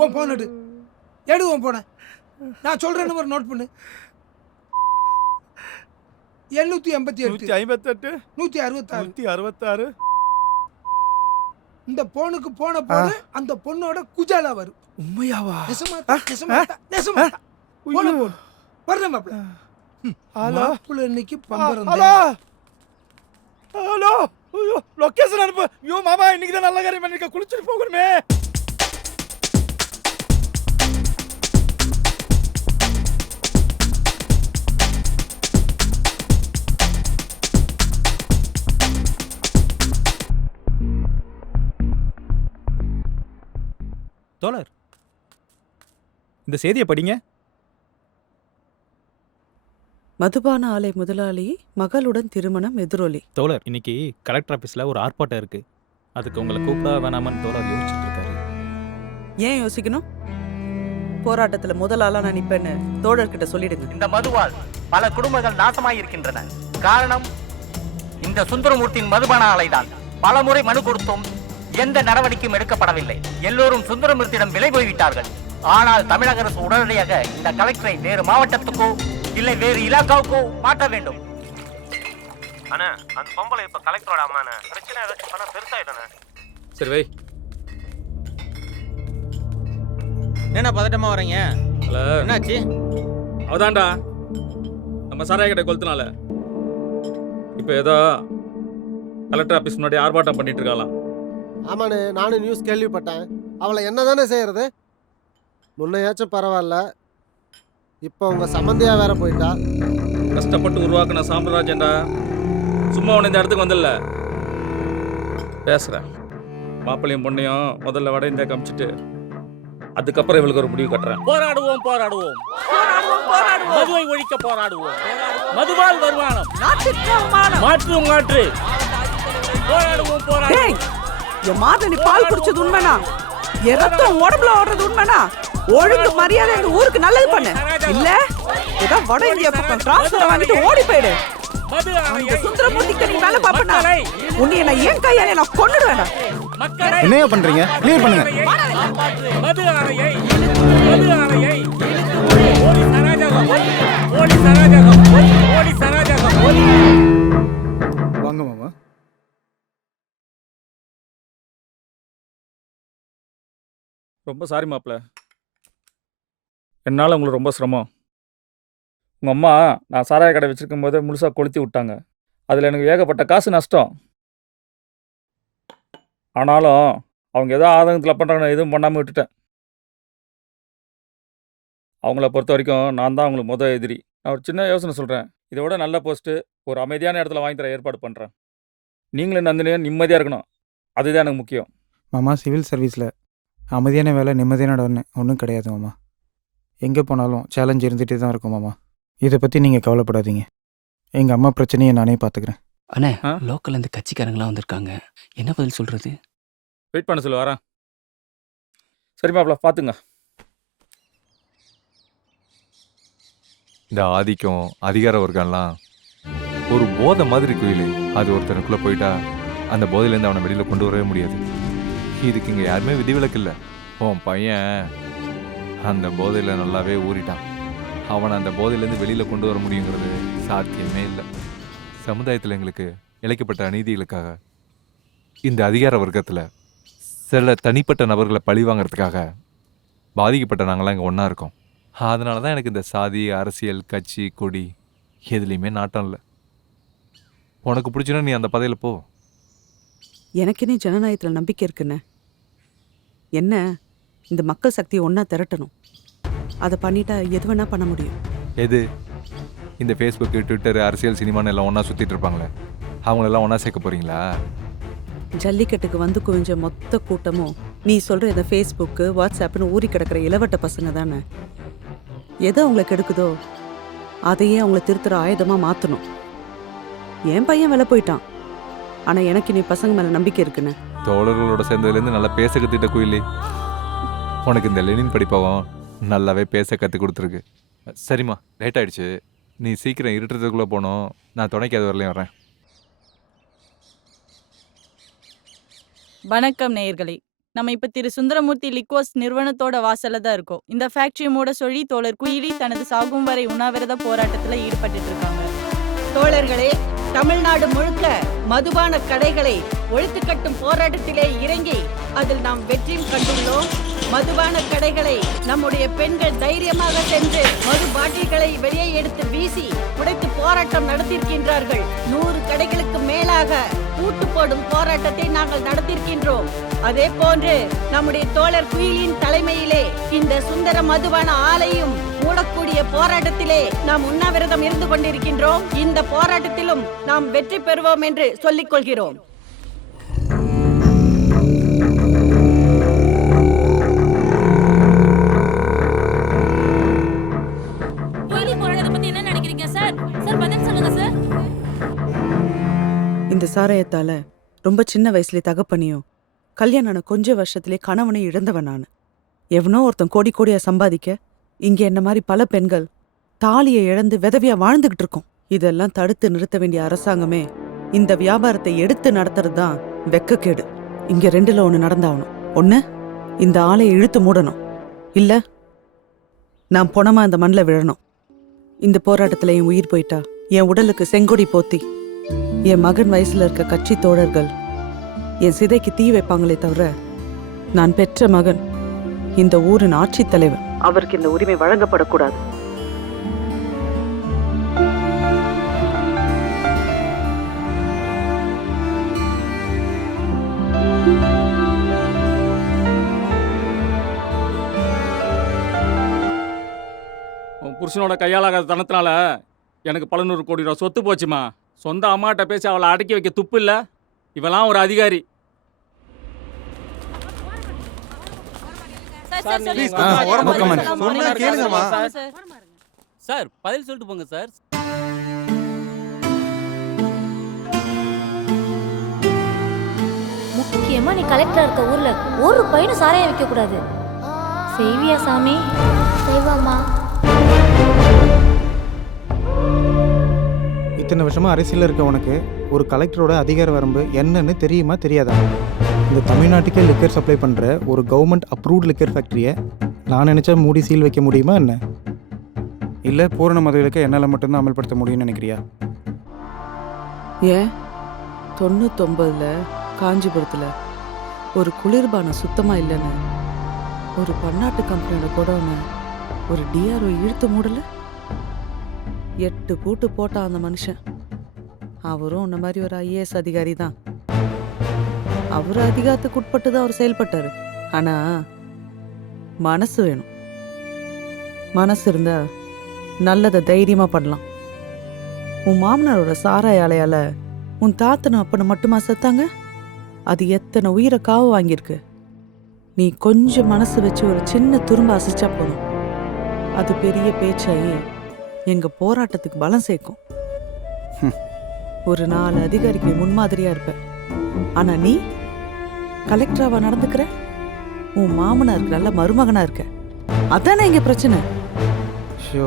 உன் போன் எடு, எடு உன் போன. நான் சொல்ற நம்பர் நோட் பண்ணு. 758 158 166 166. இந்த போனுக்கு போன போது அந்த பொண்ணோட குஜாலா வரும். உண்மையாவா? நெசமாத்தா நெசமாத்தா நெசமாத்தா. போன போன் வர்ற மாப்பிள. ஹலோ மாப்பிள இன்னைக்கு பம்பரம். ஹலோ ஹலோ, ஐயோ லொகேஷன் அனுப்பு. ஐயோ மாமா, இன்னைக்கு தான் நல்ல காரியம் பண்ணிருக்க, குளிச்சுட்டு போகணுமே. தோழர், இந்த செய்தியை படிங்க. மதுபான ஆலை முதலாளி மகளுடன் திருமணம் எதிரொலி. தோழர், இன்னைக்கு கலெக்டர் ஆஃபீஸில் ஒரு ஆர்ப்பாட்டம் இருக்கு. அதுக்கு உங்களை கூப்பிட வேணாமன்னு தோழர் யோசிச்சுட்டு இருக்காரு. ஏன் யோசிக்கணும்? போராட்டத்துல முதல் ஆளா நான் நிப்பேன்னு தோழர்கிட்ட சொல்லிடுங்க. இந்த மதுவால் பல குடும்பங்கள் நாசமாய் இருக்கின்றன. காரணம் இந்த சுந்தரமூர்த்தியின் மதுபான ஆலைதான். பலமுறை மனு கொடுத்தும் எந்த நடவடிக்கையும் எடுக்கப்படவில்லை. எல்லோரும் சுந்தரமூர்த்தியிடம் விலை போய்விட்டார்கள். ஆனால் தமிழக அரசு உடனடியாக இந்த கலெக்டரை வேறு மாவட்டத்துக்கோ இல்லை வேறு இலாக்காவுக்கோ மாற்ற வேண்டும். அண்ணா, அந்த பொம்பளை இப்ப கலெக்டரோட அம்மாண்ணே. பிரச்சனை ஏதாச்சும் பண்ணா பெருசாயிட்டானே. சரி வை. என்ன பதட்டமா வரீங்க? என்னாச்சு? அவதான்டா நம்ம சாராய கடை கொளுத்தினால இப்போ ஏதோ கலெக்டர் ஆஃபீஸ் முன்னாடி ஆர்ப்பாட்டம் பண்ணிட்டு இருக்கலாம். ஆமாண்ணே, நானும் நியூஸ் கேள்விப்பட்டேன். அவளை என்ன தானே செய்யறது? முன்னையாச்சும் பரவாயில்ல, இப்போ உங்க சம்பந்தியா வேற போயிட்டா. கஷ்டப்பட்டு உருவாக்குன சாம்ராஜ்யண்டா, சும்மா உன்னை இந்த இடத்துக்கு வந்தல பேசுகிறேன். மாப்பிள்ளையும் பொண்ணையும் முதல்ல வட இந்தியா காமிச்சிட்டு அதுக்கப்புறம் இவளுக்கு ஒரு முடிவு கட்டுறேன். போராடுவோம் போராடுவோம் மதுவை ஒழிக்க போராடுவோம். மதுவால் வருமானம் மாற்று மாற்று. போராடுவோம் போராடுவோம். என் மாதனி பால் குடிச்சது உண்மைனா, என் ரத்தம் உடம்புல ஓடுறது உண்மைனா, ஒழுங்கு மரியாதை இந்த ஊருக்கு நல்லது பண்ணு. இல்ல ஏதோ வட இந்தியா பக்கம் டிரான்ஸ்ஃபர் வாங்கிட்டு ஓடி போயிடு. அந்த சுந்தரமூர்த்திக்கு நீ வேலை பாப்பனா, உன்னை நான் ஏன் கையாலே நான் கொன்னுடுவேன். என்னையா பண்றீங்க? கிளியர் பண்ணுங்க. மது ஆணையை மது ஆணையை போலீஸ் அராஜகம் போலீஸ் அராஜகம் போலீஸ் அராஜகம். வாங்க மாமா. ரொம்ப சாரி மாப்பிள்ள, என்னால் உங்களுக்கு ரொம்ப சிரமம். உங்கள் அம்மா நான் சாராய கடை வச்சுருக்கும் போதே முழுசாக கொளுத்தி விட்டாங்க. அதில் எனக்கு ஏகப்பட்ட காசு நஷ்டம். ஆனாலும் அவங்க ஏதோ ஆதங்கத்தில் பண்ணுறாங்க, எதுவும் பண்ணாமல் விட்டுட்டேன். அவங்கள பொறுத்த வரைக்கும் நான் தான் அவங்களுக்கு முதல் எதிரி. நான் ஒரு சின்ன யோசனை சொல்கிறேன். இதை விட நல்ல போஸ்ட்டு ஒரு அமைதியான இடத்துல வாங்கி தர ஏற்பாடு பண்ணுறேன். நீங்களும் நந்தினியும் நிம்மதியாக இருக்கணும், அதுதான் எனக்கு முக்கியம். மாமா, சிவில் சர்வீஸில் அமைதியான வேலை நிம்மதியான இடம்னு ஒன்றும் கிடையாது மாமா. எங்கே போனாலும் சேலஞ்ச் இருந்துகிட்டே தான் இருக்கும் மாமா. இதை பற்றி நீங்கள் கவலைப்படாதீங்க. எங்கள் அம்மா பிரச்சனையை நானே பார்த்துக்கிறேன். அண்ணே, லோக்கல்ல இருந்து கட்சிக்காரங்களாம் வந்திருக்காங்க. என்ன பதில் சொல்கிறது? வெயிட் பண்ண சொல்லு, வரேன். சரி மாப்பிள்ள, பார்த்துங்க. இந்த ஆதிக்கம் அதிகார வர்க்கம்லாம் ஒரு போதை மாதிரி குயில். அது ஒருத்தனுக்குள்ளே போயிட்டா அந்த போதையிலேருந்து அவனை வெளியில் கொண்டு வரவே முடியாது. இதுக்கு இங்கே யாருமே விதிவிலக்கு இல்லை. உன் பையன் அந்த போதையில் நல்லாவே ஊறிட்டான். அவனை அந்த போதையிலேருந்து வெளியில் கொண்டு வர முடியுங்கிறது சாத்தியமே இல்லை. சமுதாயத்தில் எங்களுக்கு இழைக்கப்பட்ட அநீதிகளுக்காக இந்த அதிகார வர்க்கத்தில் சில தனிப்பட்ட நபர்களை பழி வாங்கிறதுக்காக பாதிக்கப்பட்ட நாங்களாம் இங்கே ஒன்றா இருக்கோம். அதனால தான் எனக்கு இந்த சாதி, அரசியல், கட்சி, கொடி எதுலேயுமே நாட்டம் இல்லை. உனக்கு பிடிச்சுன்னா நீ அந்த பதையில் போ. எனக்கு நீ ஜனநாயகத்தில் நம்பிக்கை இருக்குன்னு என்ன, இந்த மக்கள் சக்தியை ஒன்றா திரட்டணும். அதை பண்ணிட்டா எது வேணா பண்ண முடியும். எது? இந்த ஃபேஸ்புக்கு, ட்விட்டரு, அரசியல், சினிமான்னு எல்லாம் ஒன்றா சுற்றிட்டு இருப்பாங்களே, அவங்களெல்லாம் ஒன்றா சேர்க்க போகிறீங்களா? ஜல்லிக்கட்டுக்கு வந்து குவிஞ்ச மொத்த கூட்டமும் நீ சொல்ற இந்த ஃபேஸ்புக்கு வாட்ஸ்அப்னு ஊறி கிடக்கிற இளவட்ட பசங்க தானே. எது அவங்களை கெடுக்குதோ அதையே அவங்கள திருத்துற ஆயுதமா மாற்றணும். என் பையன் வெளில போயிட்டான், ஆனால் எனக்கு நீ பசங்க மேலே நம்பிக்கை இருக்குன்னு. தோழர்களோட சேர்ந்ததுலேருந்து நல்லா பேச கற்றுட்ட குயிலி. உனக்கு இந்த லெனின் படிப்பாவும் நல்லாவே பேச கற்றுக் கொடுத்துருக்கு. சரிம்மா, லேட் ஆயிடுச்சு. நீ சீக்கிரம் இருட்டுறதுக்குள்ளே போகணும். நான் துணைக்கு அது வரலையும் வரேன். வணக்கம் நேயர்களே, நம்ம இப்ப திரு சுந்தரமூர்த்தி லிக்வர்ஸ் நிறுவனத்தோட வாசல்ல தான் இருக்கோம். இந்த ஃபேக்டரி மூட சொல்லி தோழர் குயிலி தனது சாகும் வரை உண்ணாவிரத போராட்டத்துல ஈடுபட்டு இருக்காங்க. தோழர்களே, தமிழ்நாடு முழுக்க மதுபான கடைகளை ஒழித்து கட்டும் போராட்டத்திலே இறங்கி அதில் நாம் வெற்றியும் கண்டுள்ளோம். மதுபான கடைகளை நம்முடைய பெண்கள் தைரியமாக சென்று மது பாட்டில்களை வெளியே எடுத்து வீசி உடைத்து போராட்டம் நடத்தியிருக்கின்றார்கள். 100 கடைகளுக்கு மேலாக பூட்டு போடும் போராட்டத்தை நாங்கள் நடத்தியிருக்கின்றோம். அதே போன்று நம்முடைய தோழர் குயிலின் தலைமையிலே இந்த சுந்தர மதுபான ஆலையும் மூடக்கூடிய போராட்டத்திலே நாம் உண்ணாவிரதம் இருந்து கொண்டிருக்கின்றோம். இந்த போராட்டத்திலும் நாம் வெற்றி பெறுவோம் என்று சொல்லிக் கொள்கிறோம். இந்த சாராயத்தால ரொம்ப சின்ன வயசுலேயே தகப்பனையும் கல்யாணம் ஆன கொஞ்ச வருஷத்திலே கணவனை இழந்தவன் நான். எவனோ ஒருத்தன் கோடி கோடியா சம்பாதிக்க இங்கே என்ன மாதிரி பல பெண்கள் தாலியை இழந்து விதவியா வாழ்ந்துகிட்டு இருக்கோம். இதெல்லாம் தடுத்து நிறுத்த வேண்டிய அரசாங்கமே இந்த வியாபாரத்தை எடுத்து நடத்துறது தான் வெக்கக்கேடு. இங்க 2ல் 1 நடந்தாகணும். ஒண்ணு, இந்த ஆலையை இழுத்து மூடணும், இல்ல நான் பொணமா இந்த மண்ணில் விழணும். இந்த போராட்டத்துல என் உயிர் போயிட்டா என் உடலுக்கு செங்கொடி போத்தி என் மகன் வயசுல இருக்க கட்சி தோழர்கள் என் சிதைக்கு தீ வைப்பாங்களே தவிர நான் பெற்ற மகன் இந்த ஊரின் ஆட்சி தலைவர், அவருக்கு இந்த உரிமை வழங்கப்படக்கூடாது. புருஷனோட கையாளாகாத தனத்தினால எனக்கு பல 100 கோடி ரூபா சொத்து போச்சுமா. சொந்த அம்மாட்ட பேசி அவளை அடக்கி வைக்க துப்பு இல்லை. இவெல்லாம் ஒரு அதிகாரி. சார் பதில் சொல்லிட்டு போங்க சார். முக்கியமா நீ கலெக்டரா இருக்க ஊர்ல ஒரு பையனும் சாராயம் வைக்க கூடாது. செய்வியா சாமி? செய்வாமா. இத்தனை வருஷமா அரசியலில் இருக்க உனக்கு ஒரு கலெக்டரோட அதிகார வரம்பு என்னன்னு தெரியுமா தெரியாதா? இந்த தமிழ்நாட்டுக்கே லிக்கர் சப்ளை பண்ணுற ஒரு கவர்மெண்ட் அப்ரூவ்ட் லிக்கர் ஃபேக்ட்ரியை நான் நினச்சா மூடி சீல் வைக்க முடியுமா என்ன? இல்லை பூரண மதுவிலக்கை என்னால் மட்டும்தான் அமல்படுத்த முடியும்னு நினைக்கிறியா? ஏன் 99ல் காஞ்சிபுரத்தில் ஒரு குளிர்பானம் சுத்தமாக இல்லைன்னு ஒரு பன்னாட்டு கம்பெனியோட குடோனை ஒரு டிஆர்ஓ இழுத்து மூடல? 8 பூட்டு போட்டான் அந்த மனுஷன். அவரும் உன்ன மாதிரி ஒரு ஐஏஎஸ் அதிகாரி தான். அவர் அதிகாரத்துக்கு உட்பட்டு தான் அவர் செயல்பட்டாரு. ஆனா மனசு வேணும். மனசு இருந்தா நல்லதை தைரியமா பண்ணலாம். உன் மாமனாரோட சாராய ஆலையால உன் தாத்தனும் அப்பனை மட்டுமா செத்தாங்க? அது எத்தனை உயிரை காவு வாங்கியிருக்கு. நீ கொஞ்சம் மனசு வச்சு ஒரு சின்ன துரும்ப அசைச்சா போதும், அது பெரிய பேச்சாயி எங்க போராட்டத்துக்கு பலம் சேர்க்கும். ஒரு 4 அதிகாரிக்கு முன்மாதிரியா இருப்ப. ஆனா நீ கலெக்டராவா நடந்துக்கிற? உன் மாமனாருக்கு நல்ல மருமகனா இருக்க. அதானே இங்க பிரச்சனை. ஷோ,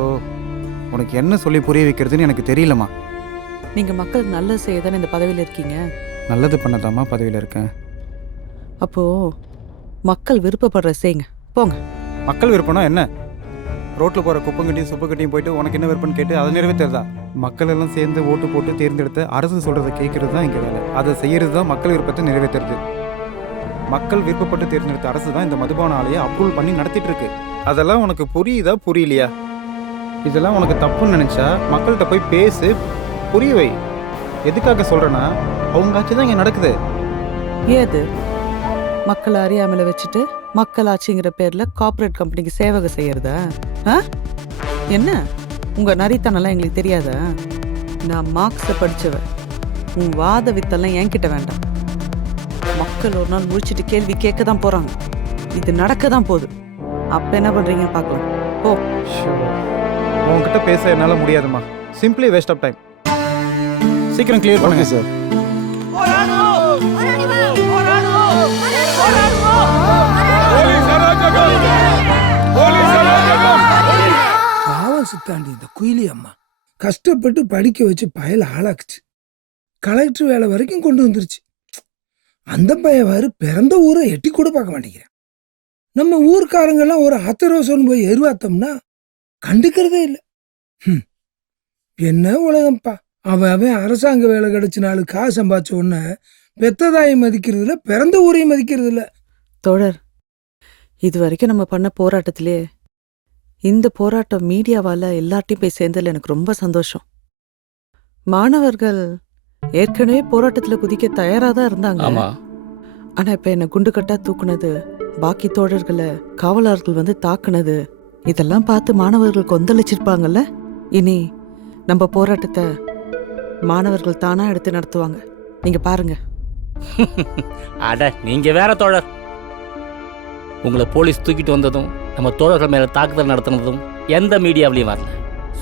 உனக்கு என்ன சொல்லி புரிய வைக்கிறதுன்னு எனக்கு தெரியலம்மா. நீங்க மக்களுக்கு நல்லது செய்ய தானே இந்த பதவியில் இருக்கீங்க. நல்லது பண்ணதாம்மா பதவியில் இருக்கேன். அப்போ மக்கள் விருப்பப்படுற செய்யுங்க, போங்க. மக்கள் விருப்பம்னா என்ன? ரோட்டில் போகிற குப்பங்கட்டியும் சுப்பக்கட்டியும் போயிட்டு உனக்கு என்ன விருப்பம்னு கேட்டு அதை நிறைவேற்றுறதா? மக்கள் எல்லாம் சேர்ந்து ஓட்டு போட்டு தேர்ந்தெடுத்து அரசு சொல்கிறத கேட்கறது தான் இங்கே வேலை. அதை செய்கிறது தான் மக்கள் விருப்பத்தை நிறைவேற்றுறது. மக்கள் விருப்பப்பட்டு தேர்ந்தெடுத்த அரசு தான் இந்த மதுபான ஆலையை அப்ரூவல் பண்ணி நடத்திட்டு இருக்கு. அதெல்லாம் உனக்கு புரியுதா புரியலையா? இதெல்லாம் உனக்கு தப்புன்னு நினச்சா மக்கள்கிட்ட போய் பேசு, புரிய வை. எதுக்காக சொல்கிறேன்னா அவங்க ஆட்சி தான் இங்கே நடக்குது. ஏது மக்களை அறியாமல வச்சுட்டு மக்களாட்சிங்கிற பேர்ல கார்ப்பரேட் கம்பெனிக்கு சேவகம் செய்யறதா? என்ன உங்க நரித்தனெல்லாம் எங்களுக்கு தெரியாதா? நான் மார்க்ஸை படிச்சவ. உன் வாத வித்தெல்லாம் என்கிட்ட வேண்டாம். மக்கள் ஒரு நாள் முடிச்சிட்டு கேள்வி கேட்க தான் போறாங்க. இது நடக்க தான் போகுது. அப்ப என்ன பண்றீங்க பார்க்கலாம். போ. உங்ககிட்ட பேச என்னால் முடியாதுமா. Simply waste of time. சீக்கிரம் கிளியர் பண்ணுங்க சார். பாவம் சித்தாண்டி இந்த குயிலி அம்மா கஷ்டப்பட்டு படிக்க வச்சு பயல ஆளாக்குச்சு. கலெக்டர் வேலை வரைக்கும் கொண்டு வந்துருச்சு. அந்த பையவாரு பிறந்த ஊரை எட்டி கூட பார்க்க மாட்டேங்கிறேன். நம்ம ஊர்க்காரங்கெல்லாம் ஒரு ஆத்திரோசம் போய் எருவாத்தோம்னா கண்டுக்கிறதே இல்லை. என்ன உலகம்ப்பா. அவன் அரசாங்க வேலை கிடைச்ச நாள் காசு சம்பாதிச்ச உடனே பெத்ததாயை மதிக்கிறது இல்லை, பிறந்த ஊரையும் மதிக்கிறது இல்லை. தோழர், இது வரைக்கும் நம்ம பண்ண போராட்டத்திலே இந்த போராட்டம் மீடியாவால் எல்லார்ட்டையும் போய் சேர்ந்ததில் எனக்கு ரொம்ப சந்தோஷம். மாணவர்கள் ஏற்கனவே போராட்டத்தில் குதிக்க தயாராக தான் இருந்தாங்க. ஆனால் இப்போ என்னை குண்டுக்கட்டா தூக்குனது, பாக்கி தோழர்களை காவலர்கள் வந்து தாக்குனது, இதெல்லாம் பார்த்து மாணவர்கள் கொந்தளிச்சிருப்பாங்கல்ல. இனி நம்ம போராட்டத்தை மாணவர்கள் தானா எடுத்து நடத்துவாங்க. நீங்க பாருங்க. அட நீங்க வேற தோழர். உங்களை போலீஸ் தூக்கிட்டு வந்ததும் நம்ம தோழர்கள் மேல தாக்குதல் நடத்தினதும் எந்த மீடியாவிலையும் வரல.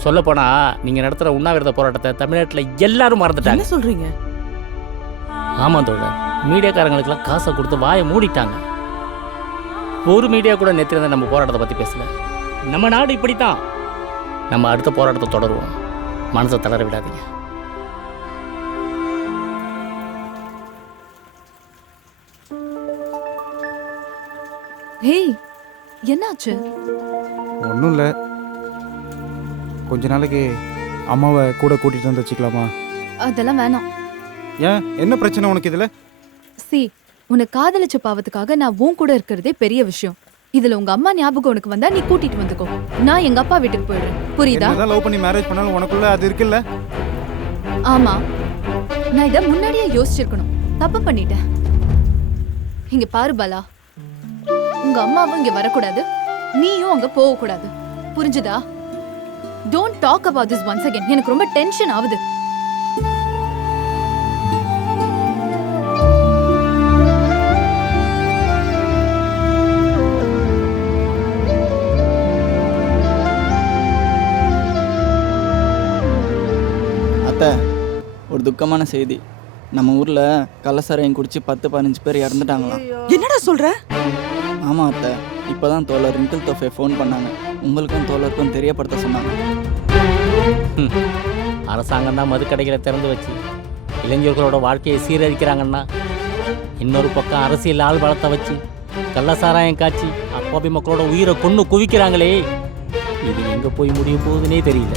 சொல்லப்போனா நீங்க நடத்துற உண்ணாவிரத போராட்டத்தை தமிழ்நாட்டில் எல்லாரும் மறந்துட்டாங்க. என்ன சொல்றீங்க? ஆமா தோழர், மீடியாக்காரங்களுக்கெல்லாம் காசை கொடுத்து வாயை மூடிட்டாங்க. ஒரு மீடியா கூட நேற்று நம்ம போராட்டத்தை பத்தி பேசல. நம்ம நாடு இப்படித்தான். நம்ம அடுத்த போராட்டத்தை தொடருவோம். மனசை தளர விடாதீங்க. ஹேய், என்னாச்சு? ஒன்றும் இல்லை. கொஞ்ச நாளைக்கு அம்மாவை கூட கூட்டிகிட்டு வந்து வச்சுக்கலாமா? அதெல்லாம் வேணாம். ஏன், என்ன பிரச்சனை உனக்கு இதில்? உன்னை காதலிச்ச பாவத்துக்காக நான் உன் கூட இருக்கிறதே பெரிய விஷயம். இதுல உங்க அம்மா ஞாபகம் உனக்கு வந்தா நீ கூட்டிட்டு வந்துக்கோ. நான் எங்க அப்பா வீட்டுக்கு போயிடுறேன். புரியுதா? என்னதான் லவ் பண்ணி மேரேஜ் பண்ணாலும் உனக்குள்ள அது இருக்குல்ல? ஆமா, நான் இதை முன்னாடியே யோசிச்சிருக்கணும். தப்பு பண்ணிட்டேன். இங்க பாரு பாலா, உங்க அம்மாவும் இங்க வரக்கூடாது, நீயும் அங்க போக கூடாது. புரிஞ்சுதா? Don't talk about this once again. எனக்கு ரொம்ப டென்ஷன் ஆகுது. அத்தை, ஒரு துக்கமான செய்தி. நம்ம ஊர்ல கள்ளசாராயம் குடிச்சு 10-15 பேர் இறந்துட்டாங்களாம். என்னடா சொல்ற? ஆமா அத்தை, இப்பதான் தோழர் ரிங்கிள் தோஃபே ஃபோன் பண்ணாங்க. உங்களுக்கும் தோழருக்கும் தெரியப்படுத்த சொன்னாங்க. அரசாங்கம் தான் மதுக்கடைகளை திறந்து வச்சு இளைஞர்களோட வாழ்க்கையை சீரழிக்கிறாங்கன்னா, இன்னொரு பக்கம் அரசியல் ஆள் பலத்தை வச்சு கள்ளசாராயம் காய்ச்சி அப்பாவி மக்களோட உயிரை கொண்டு குவிக்கிறாங்களே, இது எங்க போய் முடிய போகுதுன்னே தெரியல.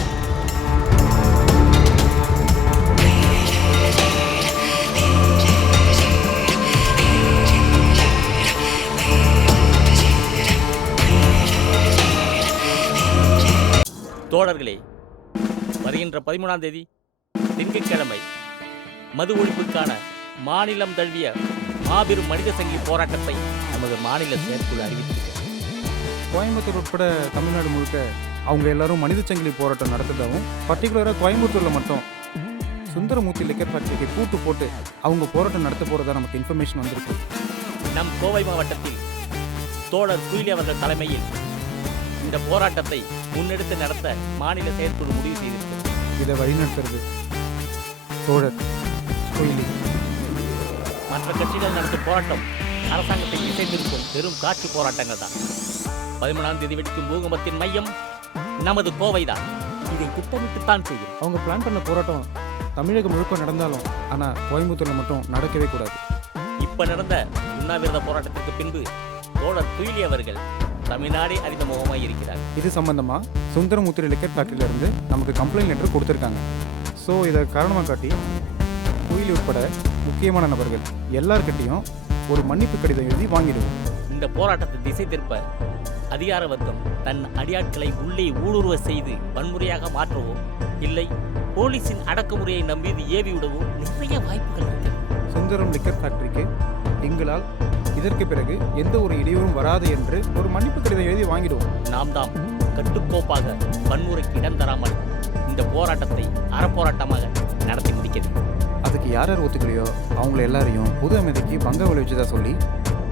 தோழர்களே, வருகின்ற 13ஆம் தேதி திங்கட்கிழமை மது ஒழிப்புக்கான மாநிலம் தழுவிய மாபெரும் மனித சங்கி போராட்டத்தை நமது மாநில செயற்குழு அறிவித்திருக்கிறது. கோயம்புத்தூர் உட்பட தமிழ்நாடு முழுக்க அவங்க எல்லாரும் மனித சங்கிலி போராட்டம் நடத்துறதாகவும், பர்டிகுலராக கோயம்புத்தூரில் மட்டும் சுந்தரமூர்த்தி லிக்கர் ஃபேக்டரிக்கு கூட்டு போட்டு அவங்க போராட்டம் நடத்த போகிறதா நமக்கு இன்ஃபர்மேஷன் வந்திருக்கு. நம் கோவை மாவட்டத்தில் தோழர் குயிலி அவர்கள் தலைமையில் இந்த போராட்டத்தை முன்னெடுத்து நடத்த மாநில செயற்குழு முடிவு செய்திருக்கிறது. இதை வழிநடத்துறது தோழர் குயிலி. மற்ற கட்சிகள் நடத்தும் போராட்டம் அரசாங்கத்தை திசை திருப்பும் பெரும் காட்சி போராட்டங்கள் தான். 13ஆம் தேதி வெடிக்கும் பூகம்பத்தின் மையம் நமது கோவை தான். இதை திட்டமிட்டுத்தான் செய்யும். அவங்க பிளான் பண்ண போராட்டம் தமிழகம் முழுக்க நடந்தாலும் ஆனால் கோயம்புத்தூரில் மட்டும் நடக்கவே கூடாது. இப்ப நடந்த உண்ணாவிரத போராட்டத்திற்கு பின்பு தோழர் குயிலி அவர்கள் தமிழ்நாடே அறிமுகமாக இருக்கிறார். இது சம்பந்தமா சுந்தரமூர்த்தி லிக்கர் ஃபேக்டரியில இருந்து நமக்கு கம்ப்ளைண்ட் லெட்டர் கொடுத்துருக்காங்க. ஸோ இதை காரணமாக காட்டி குயிலி உட்பட முக்கியமான நபர்கள் எல்லார்கிட்டையும் ஒரு மன்னிப்பு கடிதம் எழுதி வாங்கிடுவோம். இந்த போராட்டத்தை திசை திருப்ப அதிகார வர்க்கம் தன் அடியாட்களை உள்ளே ஊடுருவ செய்து வன்முறையாக மாற்றவோ இல்லை போலீஸின் அடக்குமுறையை நம் மீது ஏவி விடவோ நிறைய வாய்ப்புகள் இருக்கு. சுந்தரம் லிக்கர் ஃபேக்டரிக்கு எங்களால் இதற்கு பிறகு எந்த ஒரு இடையூறும் வராது என்று ஒரு மன்னிப்பு கடிதம் எழுதி வாங்கிடுவோம். நாம் தாம் கட்டுக்கோப்பாக வன்முறைக்கு இடம் தராமல் இந்த போராட்டத்தை அறப்போராட்டமாக நடத்தி முடிக்கிறது. அதுக்கு யார் யார் ஒத்துக்கலையோ அவங்கள எல்லாரையும் பொது அமைதிக்கு பங்க விளைவிச்சதா சொல்லி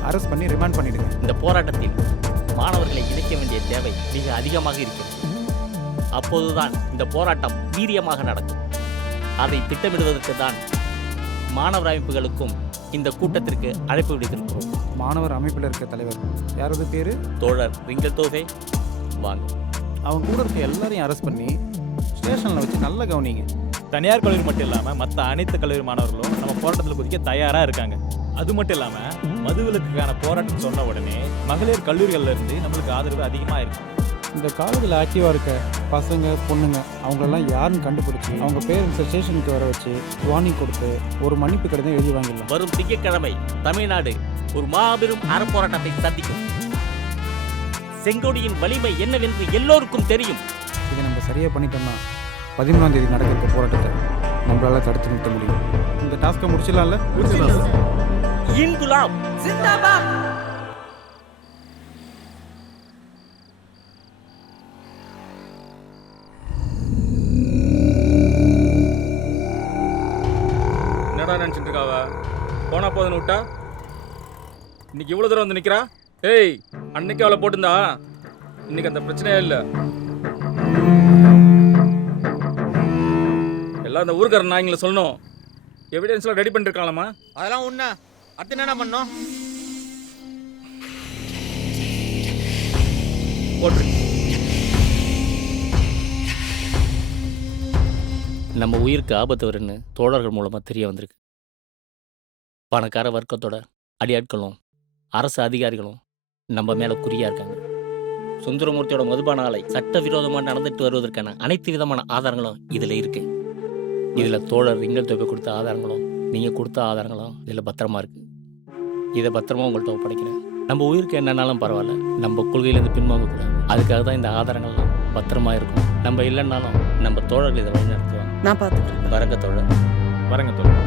அரெஸ்ட் பண்ணி ரிமாண்ட் பண்ணிடுங்க. இந்த போராட்டத்தில் மாணவர்களை இணைக்க வேண்டிய தேவை மிக அதிகமாக இருக்கிறது. அப்போதுதான் இந்த போராட்டம் வீரியமாக நடக்கும். அதை திட்டமிடுவதற்கு தான் மாணவர் அமைப்புகளுக்கும் இந்த கூட்டத்திற்கு அழைப்பு விடுத்திருக்கிறோம். மாணவர் அமைப்பில் இருக்க தலைவர் யாரது பேர்? தோழர் ரிங்கல் தோகை. வாங்க. அவங்க கூட இருக்க எல்லாரையும் அரெஸ்ட் பண்ணி ஸ்டேஷனில் வச்சு நல்லா கவனிங்க. தனியார் கல்லூரி மட்டும் இல்லாமல் மற்ற அனைத்து கல்லூரி மாணவர்களும் நம்ம போராட்டத்தில் குதிக்க தயாராக இருக்காங்க. அது மட்டும் இல்லாமல் மதுவிலக்குக்கான போராட்டம் சொன்ன உடனே மகளிர் கல்லூரிகள்ல இருந்து நம்மளுக்கு ஆதரவு அதிகமாக இருக்கு. இந்த காலேஜில் ஆக்டிவாக இருக்க பசங்க பொண்ணுங்க அவங்களெல்லாம் யாருன்னு கண்டுபிடிச்சி அவங்க பேரண்ட்ஸை ஸ்டேஷனுக்கு வர வச்சு வார்னிங் கொடுத்து ஒரு மன்னிப்பு கடிதம் எழுதி வாங்கிடலாம். வரும் திங்கட்கிழமை தமிழ்நாடு ஒரு மாபெரும் அறப்போராட்டத்தை சந்திக்கும். செங்கோடியின் வலிமை என்னவென்று எல்லோருக்கும் தெரியும். இதை நம்ம சரியாக பண்ணிட்டோம்னா 13ஆம் தேதி நடக்கிற போராட்டத்தை நம்மளால தடுத்து நிறுத்த முடியும். இந்த டாஸ்க்கை முடிச்சிடலாம்ல? இன்குலாப் ஜிந்தாபாத். என்னடா நினச்சிட்டு இருக்காவ? போனா போதுன்னு விட்டா இன்னைக்கு இவ்வளோ தூரம் வந்து நிற்கிறா. ஏய், அன்னைக்கு அவளை போட்டுருந்தா இன்னைக்கு அந்த பிரச்சனையே இல்லை. எல்லாம் அந்த ஊருக்கார நாய்ங்களை சொல்லணும். எவிடன்ஸ்லாம் ரெடி பண்ணிருக்காங்களாமா? அதெல்லாம் உண்மை. அடுத்து என்ன பண்ணோம்? போட்டு நம்ம உயிருக்கு ஆபத்து வருன்னு தோழர்கள் மூலமாக தெரிய வந்திருக்கு. பணக்கார வர்க்கத்தோட அடியாட்களும் அரசு அதிகாரிகளும் நம்ம மேலே குறியா இருக்காங்க. சுந்தரமூர்த்தியோட மதுபான ஆலை சட்டவிரோதமாக நடந்துட்டு வருவதற்கான அனைத்து விதமான ஆதாரங்களும் இதில் இருக்கு. இதில் தோழர் ரிங்கல் தொகை கொடுத்த ஆதாரங்களும் நீங்கள் கொடுத்த ஆதாரங்களும் இதில் பத்திரமா இருக்கு. இதை பத்திரமா உங்கள்கிட்ட ஒப்படைக்கிறேன். நம்ம உயிருக்கு என்னன்னாலும் பரவாயில்ல, நம்ம கொள்கையிலேருந்து பின்வாங்கக்கூடாது. அதுக்காக தான் இந்த ஆதாரங்கள்லாம் பத்திரமா இருக்கும். நம்ம இல்லைன்னாலும் நம்ம தோழர்கள் இதை வழி நடத்துவாங்க. நான் பார்த்துக்கிறேன். வரங்க தோழர். வரங்க தோழர்.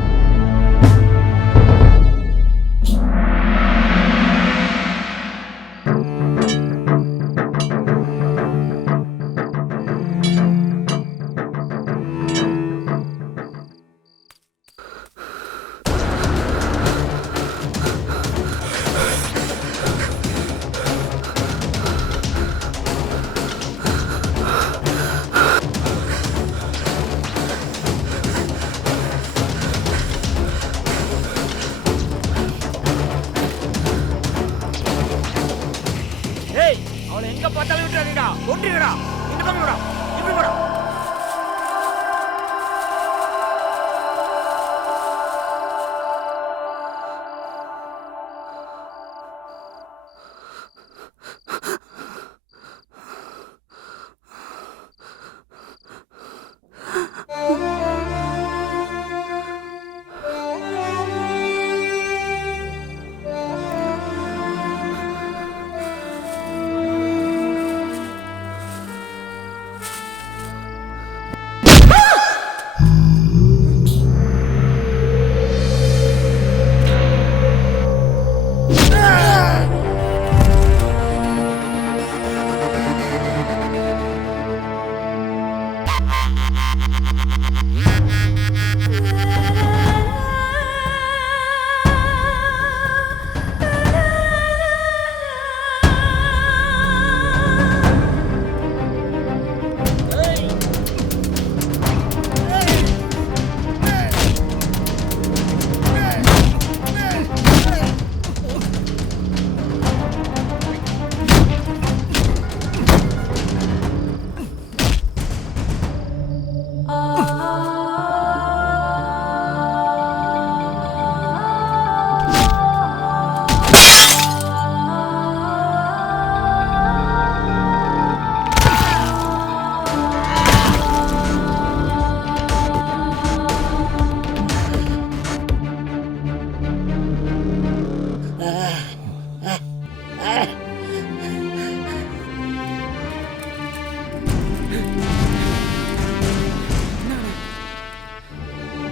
அவளை எங்க பார்த்தாலும் விட்டுறாதீடா. ஒன்றிடா. இந்த பக்கம் விடா. இப்படி விடா.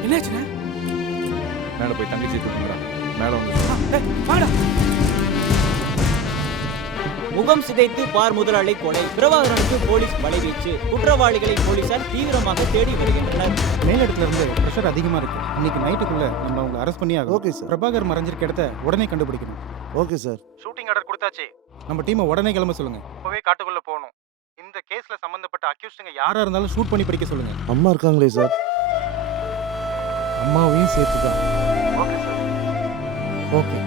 என்னாச்சுண்ணா? மேலே போய் தங்கச்சி கூப்பிடுறா. மேலே வந்து வாடா. முகம் சிதைத்து பார் முதலாளி கொலை, பிரபாகரனுக்கு போலீஸ் வலைவீச்சு, குற்றவாளிகளை போலீசார் தீவிரமாக தேடி வருகின்றனர். மேலிடத்துல இருந்து ப்ரெஷர் அதிகமா இருக்கு. இன்னைக்கு நைட்டுக்குள்ள நம்ம அவங்களை அரெஸ்ட் பண்ணி ஆகணும். Okay sir. பிரபாகர் மறைஞ்சிருக்க இடத்த உடனே கண்டுபிடிக்கணும். Okay sir. ஷூட்டிங் ஆர்டர் கொடுத்தாச்சு. நம்ம டீமை உடனே கிளம்ப சொல்லுங்க. இப்பவே காட்டுக்குள்ள போகணும். இந்த கேஸ்ல சம்பந்தப்பட்ட அக்யூஸ்டுங்க யாரா இருந்தாலும் ஷூட் பண்ணி பிடிக்க சொல்லுங்க. அம்மா இருக்காங்களே சார். அம்மாவையும் சேர்த்துதான். Okay sir. ஓகே.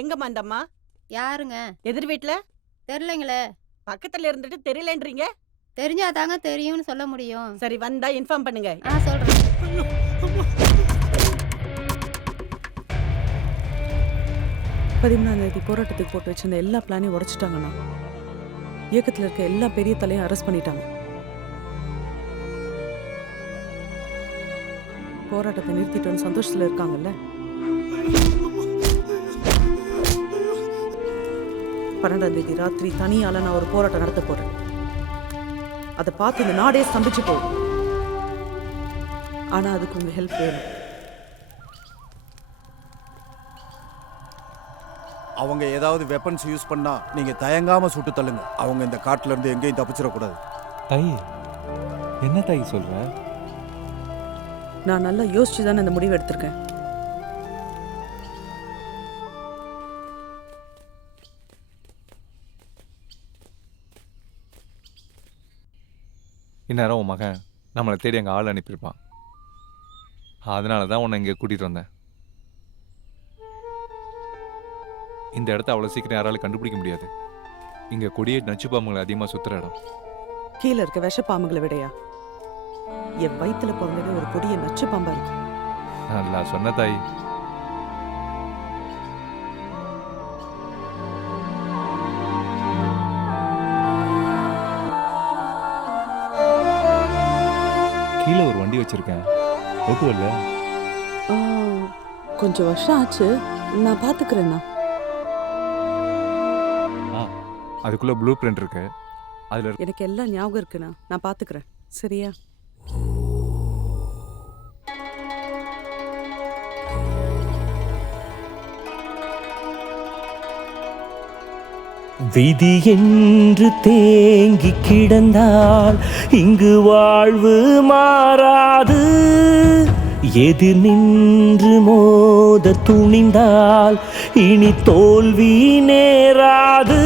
எங்கம்மா அந்த அம்மா? யாருங்க? எதிர் வீட்ல? தெரியலங்களே. பக்கத்துல இருந்துட்டு தெரியலன்றீங்க? தெரிஞ்சாதாங்க தெரியும்னு சொல்ல முடியும். சரி, வந்தா இன்ஃபார்ம் பண்ணுங்க. சொல்றேன். 14ஆம் தேதி போராட்டத்துக்கு போட்டு வச்சிருந்த எல்லா பிளானையும் உடைச்சிட்டாங்கண்ணா. இயக்கத்துல இருக்க எல்லா பெரிய தலையும் அரெஸ்ட் பண்ணிட்டாங்க. போராட்டத்தை நிறுத்திட்டோன்னு சந்தோஷத்துல இருக்காங்கல்ல. 12ஆம் தேதி ராத்திரி தனியால நான் ஒரு போராட்டம் நடத்த போறேன். அதை பார்த்து இந்த நாடே ஸ்தம்பிச்சு போகும். ஆனா அதுக்கு உங்க ஹெல்ப் வேணும். அவங்க ஏதாவது வெப்பன்ஸ் யூஸ் பண்ணா நீங்க தயங்காம சுட்டு தள்ளுங்க. அவங்க இந்த காட்டுல இருந்து எங்கேயும் தப்பிச்சிடக்கூடாது. தாய், என்ன தாய் சொல்ற? நான் நல்லா யோசிச்சு தானே இந்த முடிவு எடுத்திருக்கேன். இந்நேரம் உன் மகன் நம்மளை தேடி அங்கே ஆள் அனுப்பியிருப்பான். அதனால தான் உன்னை இங்கே கூட்டிகிட்டு வந்தேன். இந்த இடத்த அவ்வளோ சீக்கிரம் யாராலும் கண்டுபிடிக்க முடியாது. இங்கே கொடியே நச்சு பாம்புகளை அதிகமாக சுற்றுற இடம். கீழே இருக்க விஷப்பாம்புகளை விடையா என் வயிற்றுல பிறந்ததே ஒரு கொடிய நச்சு பாம்பா இருக்கு. நல்லா சொன்ன தாய். கீழே ஒரு வண்டி வச்சிருக்கேன், ஓட்டுவல்ல? கொஞ்சம் வருஷம் ஆச்சு, நான் பாத்துக்கிறேண்ணா. அதுக்குள்ள ப்ளூ பிரிண்ட் இருக்கு. அதுல எனக்கு எல்லாம் ஞாபகம் இருக்குண்ணா, நான் பாத்துக்கிறேன். சரியா? விதி என்று தேங்கி கிடந்தால் இங்கு வாழ்வு மாறாது. எதிர் நின்று மோத துணிந்தால் இனி தோல்வி நேராது.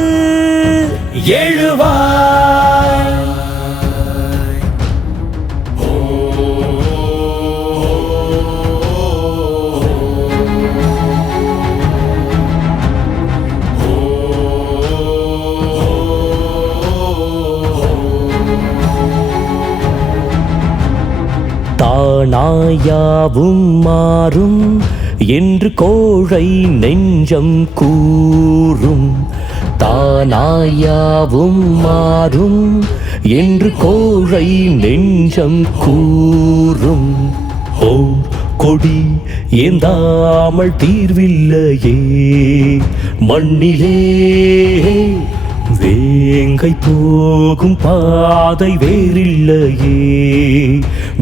எழுவாய் தானாயாவும் மாறும் என்று கோழை நெஞ்சம் கூறும். தானாயாவும் மாறும் என்று கோழை நெஞ்சம் கூறும். ஓர் கொடி ஏந்தாமல் தீர்வில்லையே மண்ணிலே. வேங்கை போகும் பாதை வேறில்லையே.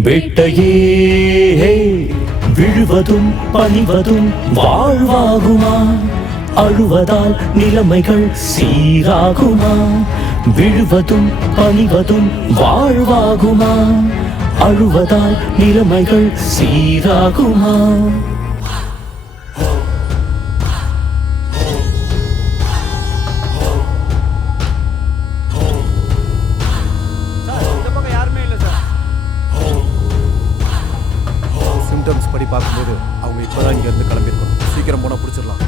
வேட்டையே விழுவதும் பணிவதும் வாழ்வாகுமா? அழுவதால் நிலைமைகள் சீராகுமா? விழுவதும் பணிவதும் வாழ்வாகுமா? அழுவதால் நிலைமைகள் சீராகுமா? படி பார்க்கும்போது அவங்க இப்பதான் இங்க இருந்து கிளம்பியிருக்கணும். சீக்கிரம் போனா பிடிச்சிடலாம்.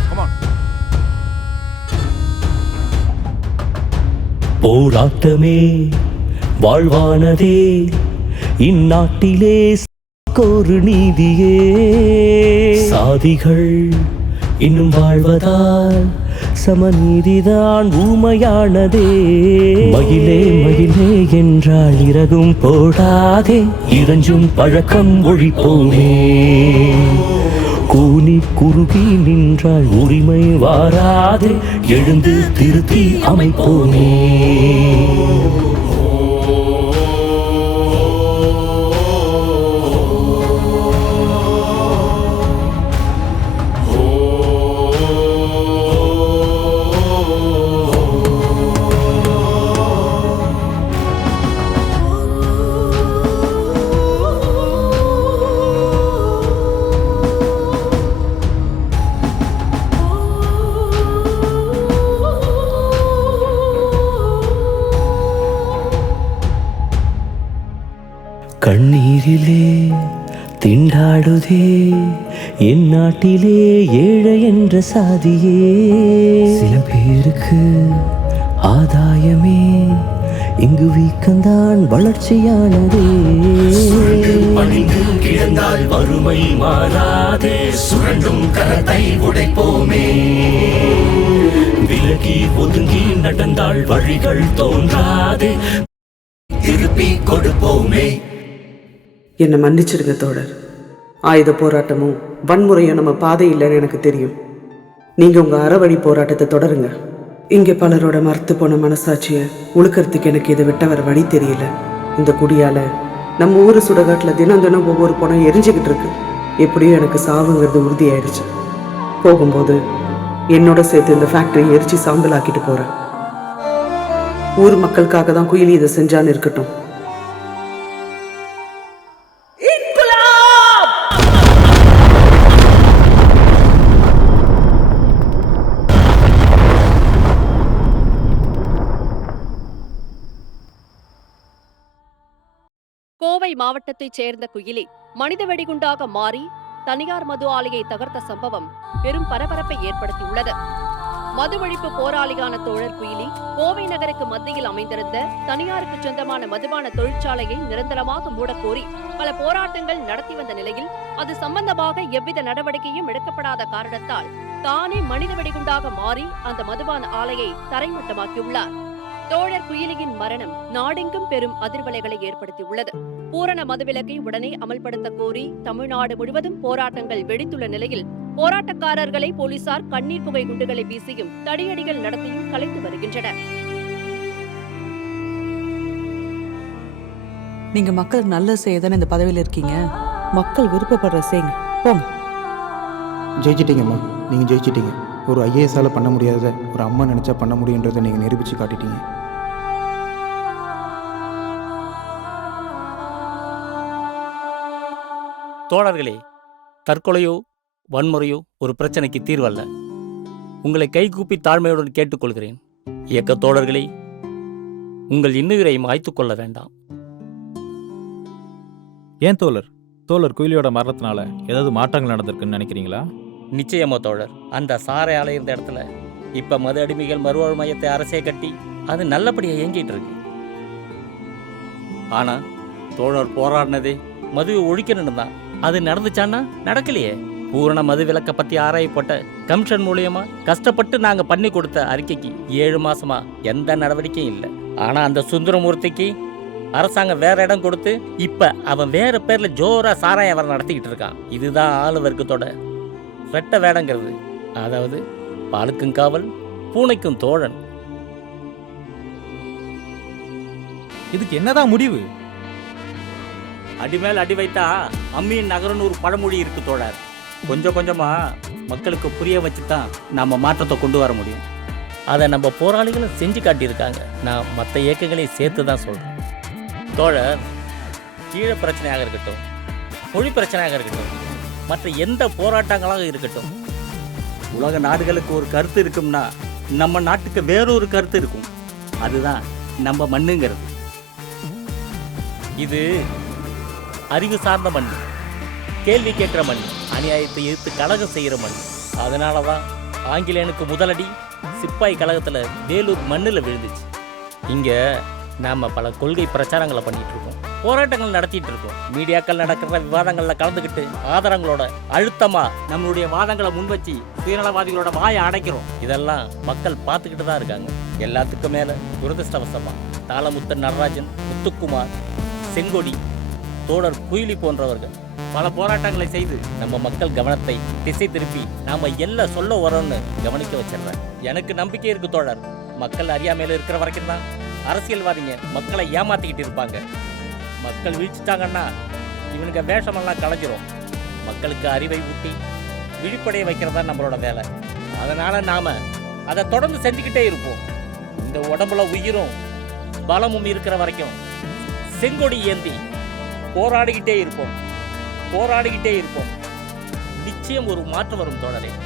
போராட்டமே வாழ்வானதே இந்நாட்டிலே ஒரு நீதியே. சாதிகள் இன்னும் வாழ்வதால் சமநீதிதான் ஊமையானதே. மகிழே மகிழே என்றால் இறகும் போடாதே, இறஞ்சும் பழக்கம் ஒழிப்போமே. கூனி குறுகி நின்றால் உரிமை வாராதே, எழுந்து திருத்தி அமைப்போமே. கண்ணீரிலே திண்டாடுதே என் நாட்டிலே ஏழை என்ற சாதியே. சில பேருக்கு ஆதாயமே இங்கு வீக்கந்தான் வளர்ச்சியானதே. பணிந்து கிடந்தால் வறுமை மாறாதே, சுரண்டும் கரத்தை உடைப்போமே. விலகி ஒதுங்கி நடந்தால் வழிகள் தோன்றாதே, திருப்பி கொடுப்போமே. என்னை மன்னிச்சிடுங்க தோழர். ஆயுத போராட்டமும் வன்முறையும் நம்ம பாதை இல்லைன்னு எனக்கு தெரியும். நீங்கள் உங்கள் அறவழி போராட்டத்தை தொடருங்க. இங்கே பலரோட மறுத்து போன மனசாட்சியை உழுக்கிறதுக்கு எனக்கு இதை விட்ட வர வழி தெரியல. இந்த குடியால் நம்ம ஊர் சுடுகாட்டில் தினம் தினம் ஒவ்வொரு பணம் எரிஞ்சுக்கிட்டு இருக்கு. எப்படியும் எனக்கு சாவுங்கிறது உறுதியாயிடுச்சு. போகும்போது என்னோட சேர்த்து இந்த ஃபேக்டரியை எரிச்சு சாம்பலாக்கிட்டு போகிறேன். ஊர் மக்களுக்காக தான் குயிலி இதை செஞ்சான்னு இருக்கட்டும். கோவை மாவட்டத்தைச் சேர்ந்த குயிலி மனித வெடிகுண்டாக மாறி தனியார் மது ஆலையை தகர்த்த சம்பவம் பெரும் பரபரப்பை ஏற்படுத்தியுள்ளது. மது ஒழிப்பு போராளியான தோழர் குயிலி கோவை நகருக்கு மத்தியில் அமைந்திருந்த தனியாருக்கு சொந்தமான மதுபான தொழிற்சாலையை நிரந்தரமாக மூடக்கோரி பல போராட்டங்கள் நடத்தி வந்த நிலையில் அது சம்பந்தமாக எவ்வித நடவடிக்கையும் எடுக்கப்படாத காரணத்தால் தானே மனித வெடிகுண்டாக மாறி அந்த மதுபான ஆலையை தரைமட்டமாக்கியுள்ளார். தோழர் குயிலியின் மரணம் நாடெங்கும் பெரும் அதிர்வலைகளை ஏற்படுத்தியுள்ளது. பூரண மதுவிலக்கை உடனே அமல்படுத்த கோரி தமிழ்நாடு முழுவதும் போராட்டங்கள் வெடித்துள்ள நிலையில் போராட்டக்காரர்களை போலீசார் கண்ணீர் புகை குண்டுகளை வீசியும் தடியடிகள் நடத்தியும் கலைத்து வருகின்றனர். நீங்க மக்களுக்கு நல்ல செய்யதானே இந்த பதவியில் இருக்கீங்க. மக்கள் விருப்பப்படுற செய்யுங்க, போங்க. ஜெயிச்சிட்டீங்கம்மா, நீங்கள் ஜெயிச்சிட்டீங்க. ஒரு ஐஏஎஸ்ஸால் பண்ண முடியாத ஒரு அம்மா நினச்சா பண்ண முடியுன்றதை நீங்கள் நிரூபித்து காட்டிட்டீங்க. தோழர்களே, தற்கொலையோ வன்முறையோ ஒரு பிரச்சனைக்கு தீர்வல்ல. உங்களை கைகூப்பி தாழ்மையுடன் கேட்டுக்கொள்கிறேன். இயக்க தோழர்களே, உங்கள் இன்னுயிரை மாய்த்துக் கொள்ள வேண்டாம். ஏன் தோழர் குயிலியோட மரணத்தினால ஏதாவது மாற்றங்கள் நடந்திருக்குன்னு நினைக்கிறீங்களா? நிச்சயமா தோழர். அந்த சாரை ஆலை இருந்த இடத்துல இப்ப மது அடிமைகள் மறுவாழ்வு மையத்தை அரசே கட்டி அது நல்லபடியா இயங்கிட்டு இருக்கு. ஆனா தோழர் போராடினதே மதுவை ஒழிக்கணும்னு தான். அது நடந்துச்சான்னா நடக்கலையே. பூரண மது விலக்க பத்தி ஆராயப்பட்ட கமிஷன் மூலியமா கஷ்டப்பட்டு நாங்க பண்ணி கொடுத்த அறிக்கைக்கு 7 மாசமா எந்த நடவடிக்கையும் இல்லை. ஆனா அந்த சுந்தரமூர்த்திக்கு அரசாங்கம் வேற இடம் கொடுத்து இப்ப அவன் வேற பேர்ல ஜோரா சாராய அவர் நடத்திக்கிட்டு இருக்கான். இதுதான் ஆளு வர்க்கத்தோட ரெட்ட வேடங்கிறது. அதாவது பாலுக்கும் காவல், பூனைக்கும் தோழன். இதுக்கு என்னதான் முடிவு? அடிமேல் அடி வைத்தா அம்மியின் நகரம்னு ஒரு பழமொழி இருக்கு தோழர். கொஞ்சம் கொஞ்சமா மக்களுக்கு புரிய வச்சுதான் நாம மாற்றத்தை கொண்டு வர முடியும். அதை நம்ம போராளிகளும் செஞ்சு காட்டியிருக்காங்க. நான் மற்ற இயக்கங்களையும் சேர்த்து தான் சொல்றேன். தோழர், கீழ பிரச்சனையாக இருக்கட்டும், மொழி பிரச்சனையாக இருக்கட்டும், மற்ற எந்த போராட்டங்களாக இருக்கட்டும், உலக நாடுகளுக்கு ஒரு கருத்து இருக்கும்னா நம்ம நாட்டுக்கு வேறொரு கருத்து இருக்கும். அதுதான் நம்ம மண்ணுங்கிறது. இது அறிவு சார்ந்த மண், கேள்வி கேட்கிற மண், அநியாயத்தை எதிர்த்து கலகம் செய்கிற மண். அதனால தான் ஆங்கிலேயனுக்கு முதலடி சிப்பாய் கழகத்தில் வேலூர் மண்ணில் விழுந்துச்சு. இங்கே நாம் பல கொள்கை பிரச்சாரங்களை பண்ணிகிட்டு இருக்கோம். போராட்டங்கள் நடத்திட்டு இருக்கோம். மீடியாக்கள் நடக்கிற விவாதங்கள்ல கலந்துக்கிட்டு ஆதாரங்களோட அழுத்தமா நம்மளுடைய வாதங்களை முன்வச்சு சுயநலவாதிகளோட வாயை அடைக்கிறோம். இதெல்லாம் மக்கள் பார்த்துக்கிட்டு தான் இருக்காங்க. எல்லாத்துக்கும் மேல துரதிருஷ்டவசமா தாளமுத்தன் நடராஜன், முத்துக்குமார், செங்கொடி, தோழர் குயிலி போன்றவர்கள் பல போராட்டங்களை செய்து நம்ம மக்கள் கவனத்தை திசை திருப்பி நாம எல்லாம் சொல்ல வரோம்னு கவனிக்க வச்சிடுறேன். எனக்கு நம்பிக்கை இருக்கு தோழர். மக்கள் அறியாமையில இருக்கிற வரைக்கும் தான் அரசியல்வாதிங்க மக்களை ஏமாத்திக்கிட்டு இருப்பாங்க. மக்கள் வீழ்ச்சிட்டாங்கன்னா இவனுங்க வேஷமெல்லாம் கலைஞ்சிரும். மக்களுக்கு அறிவை ஊட்டி விழிப்படைய வைக்கிறதா நம்மளோட வேலை. அதனால நாம அதை தொடர்ந்து செஞ்சுக்கிட்டே இருப்போம். இந்த உடம்புல உயிரும் பலமும் இருக்கிற வரைக்கும் செங்கொடி ஏந்தி போராடிக்கிட்டே இருப்போம். நிச்சயம் ஒரு மாற்றம் வரும் தோழரே.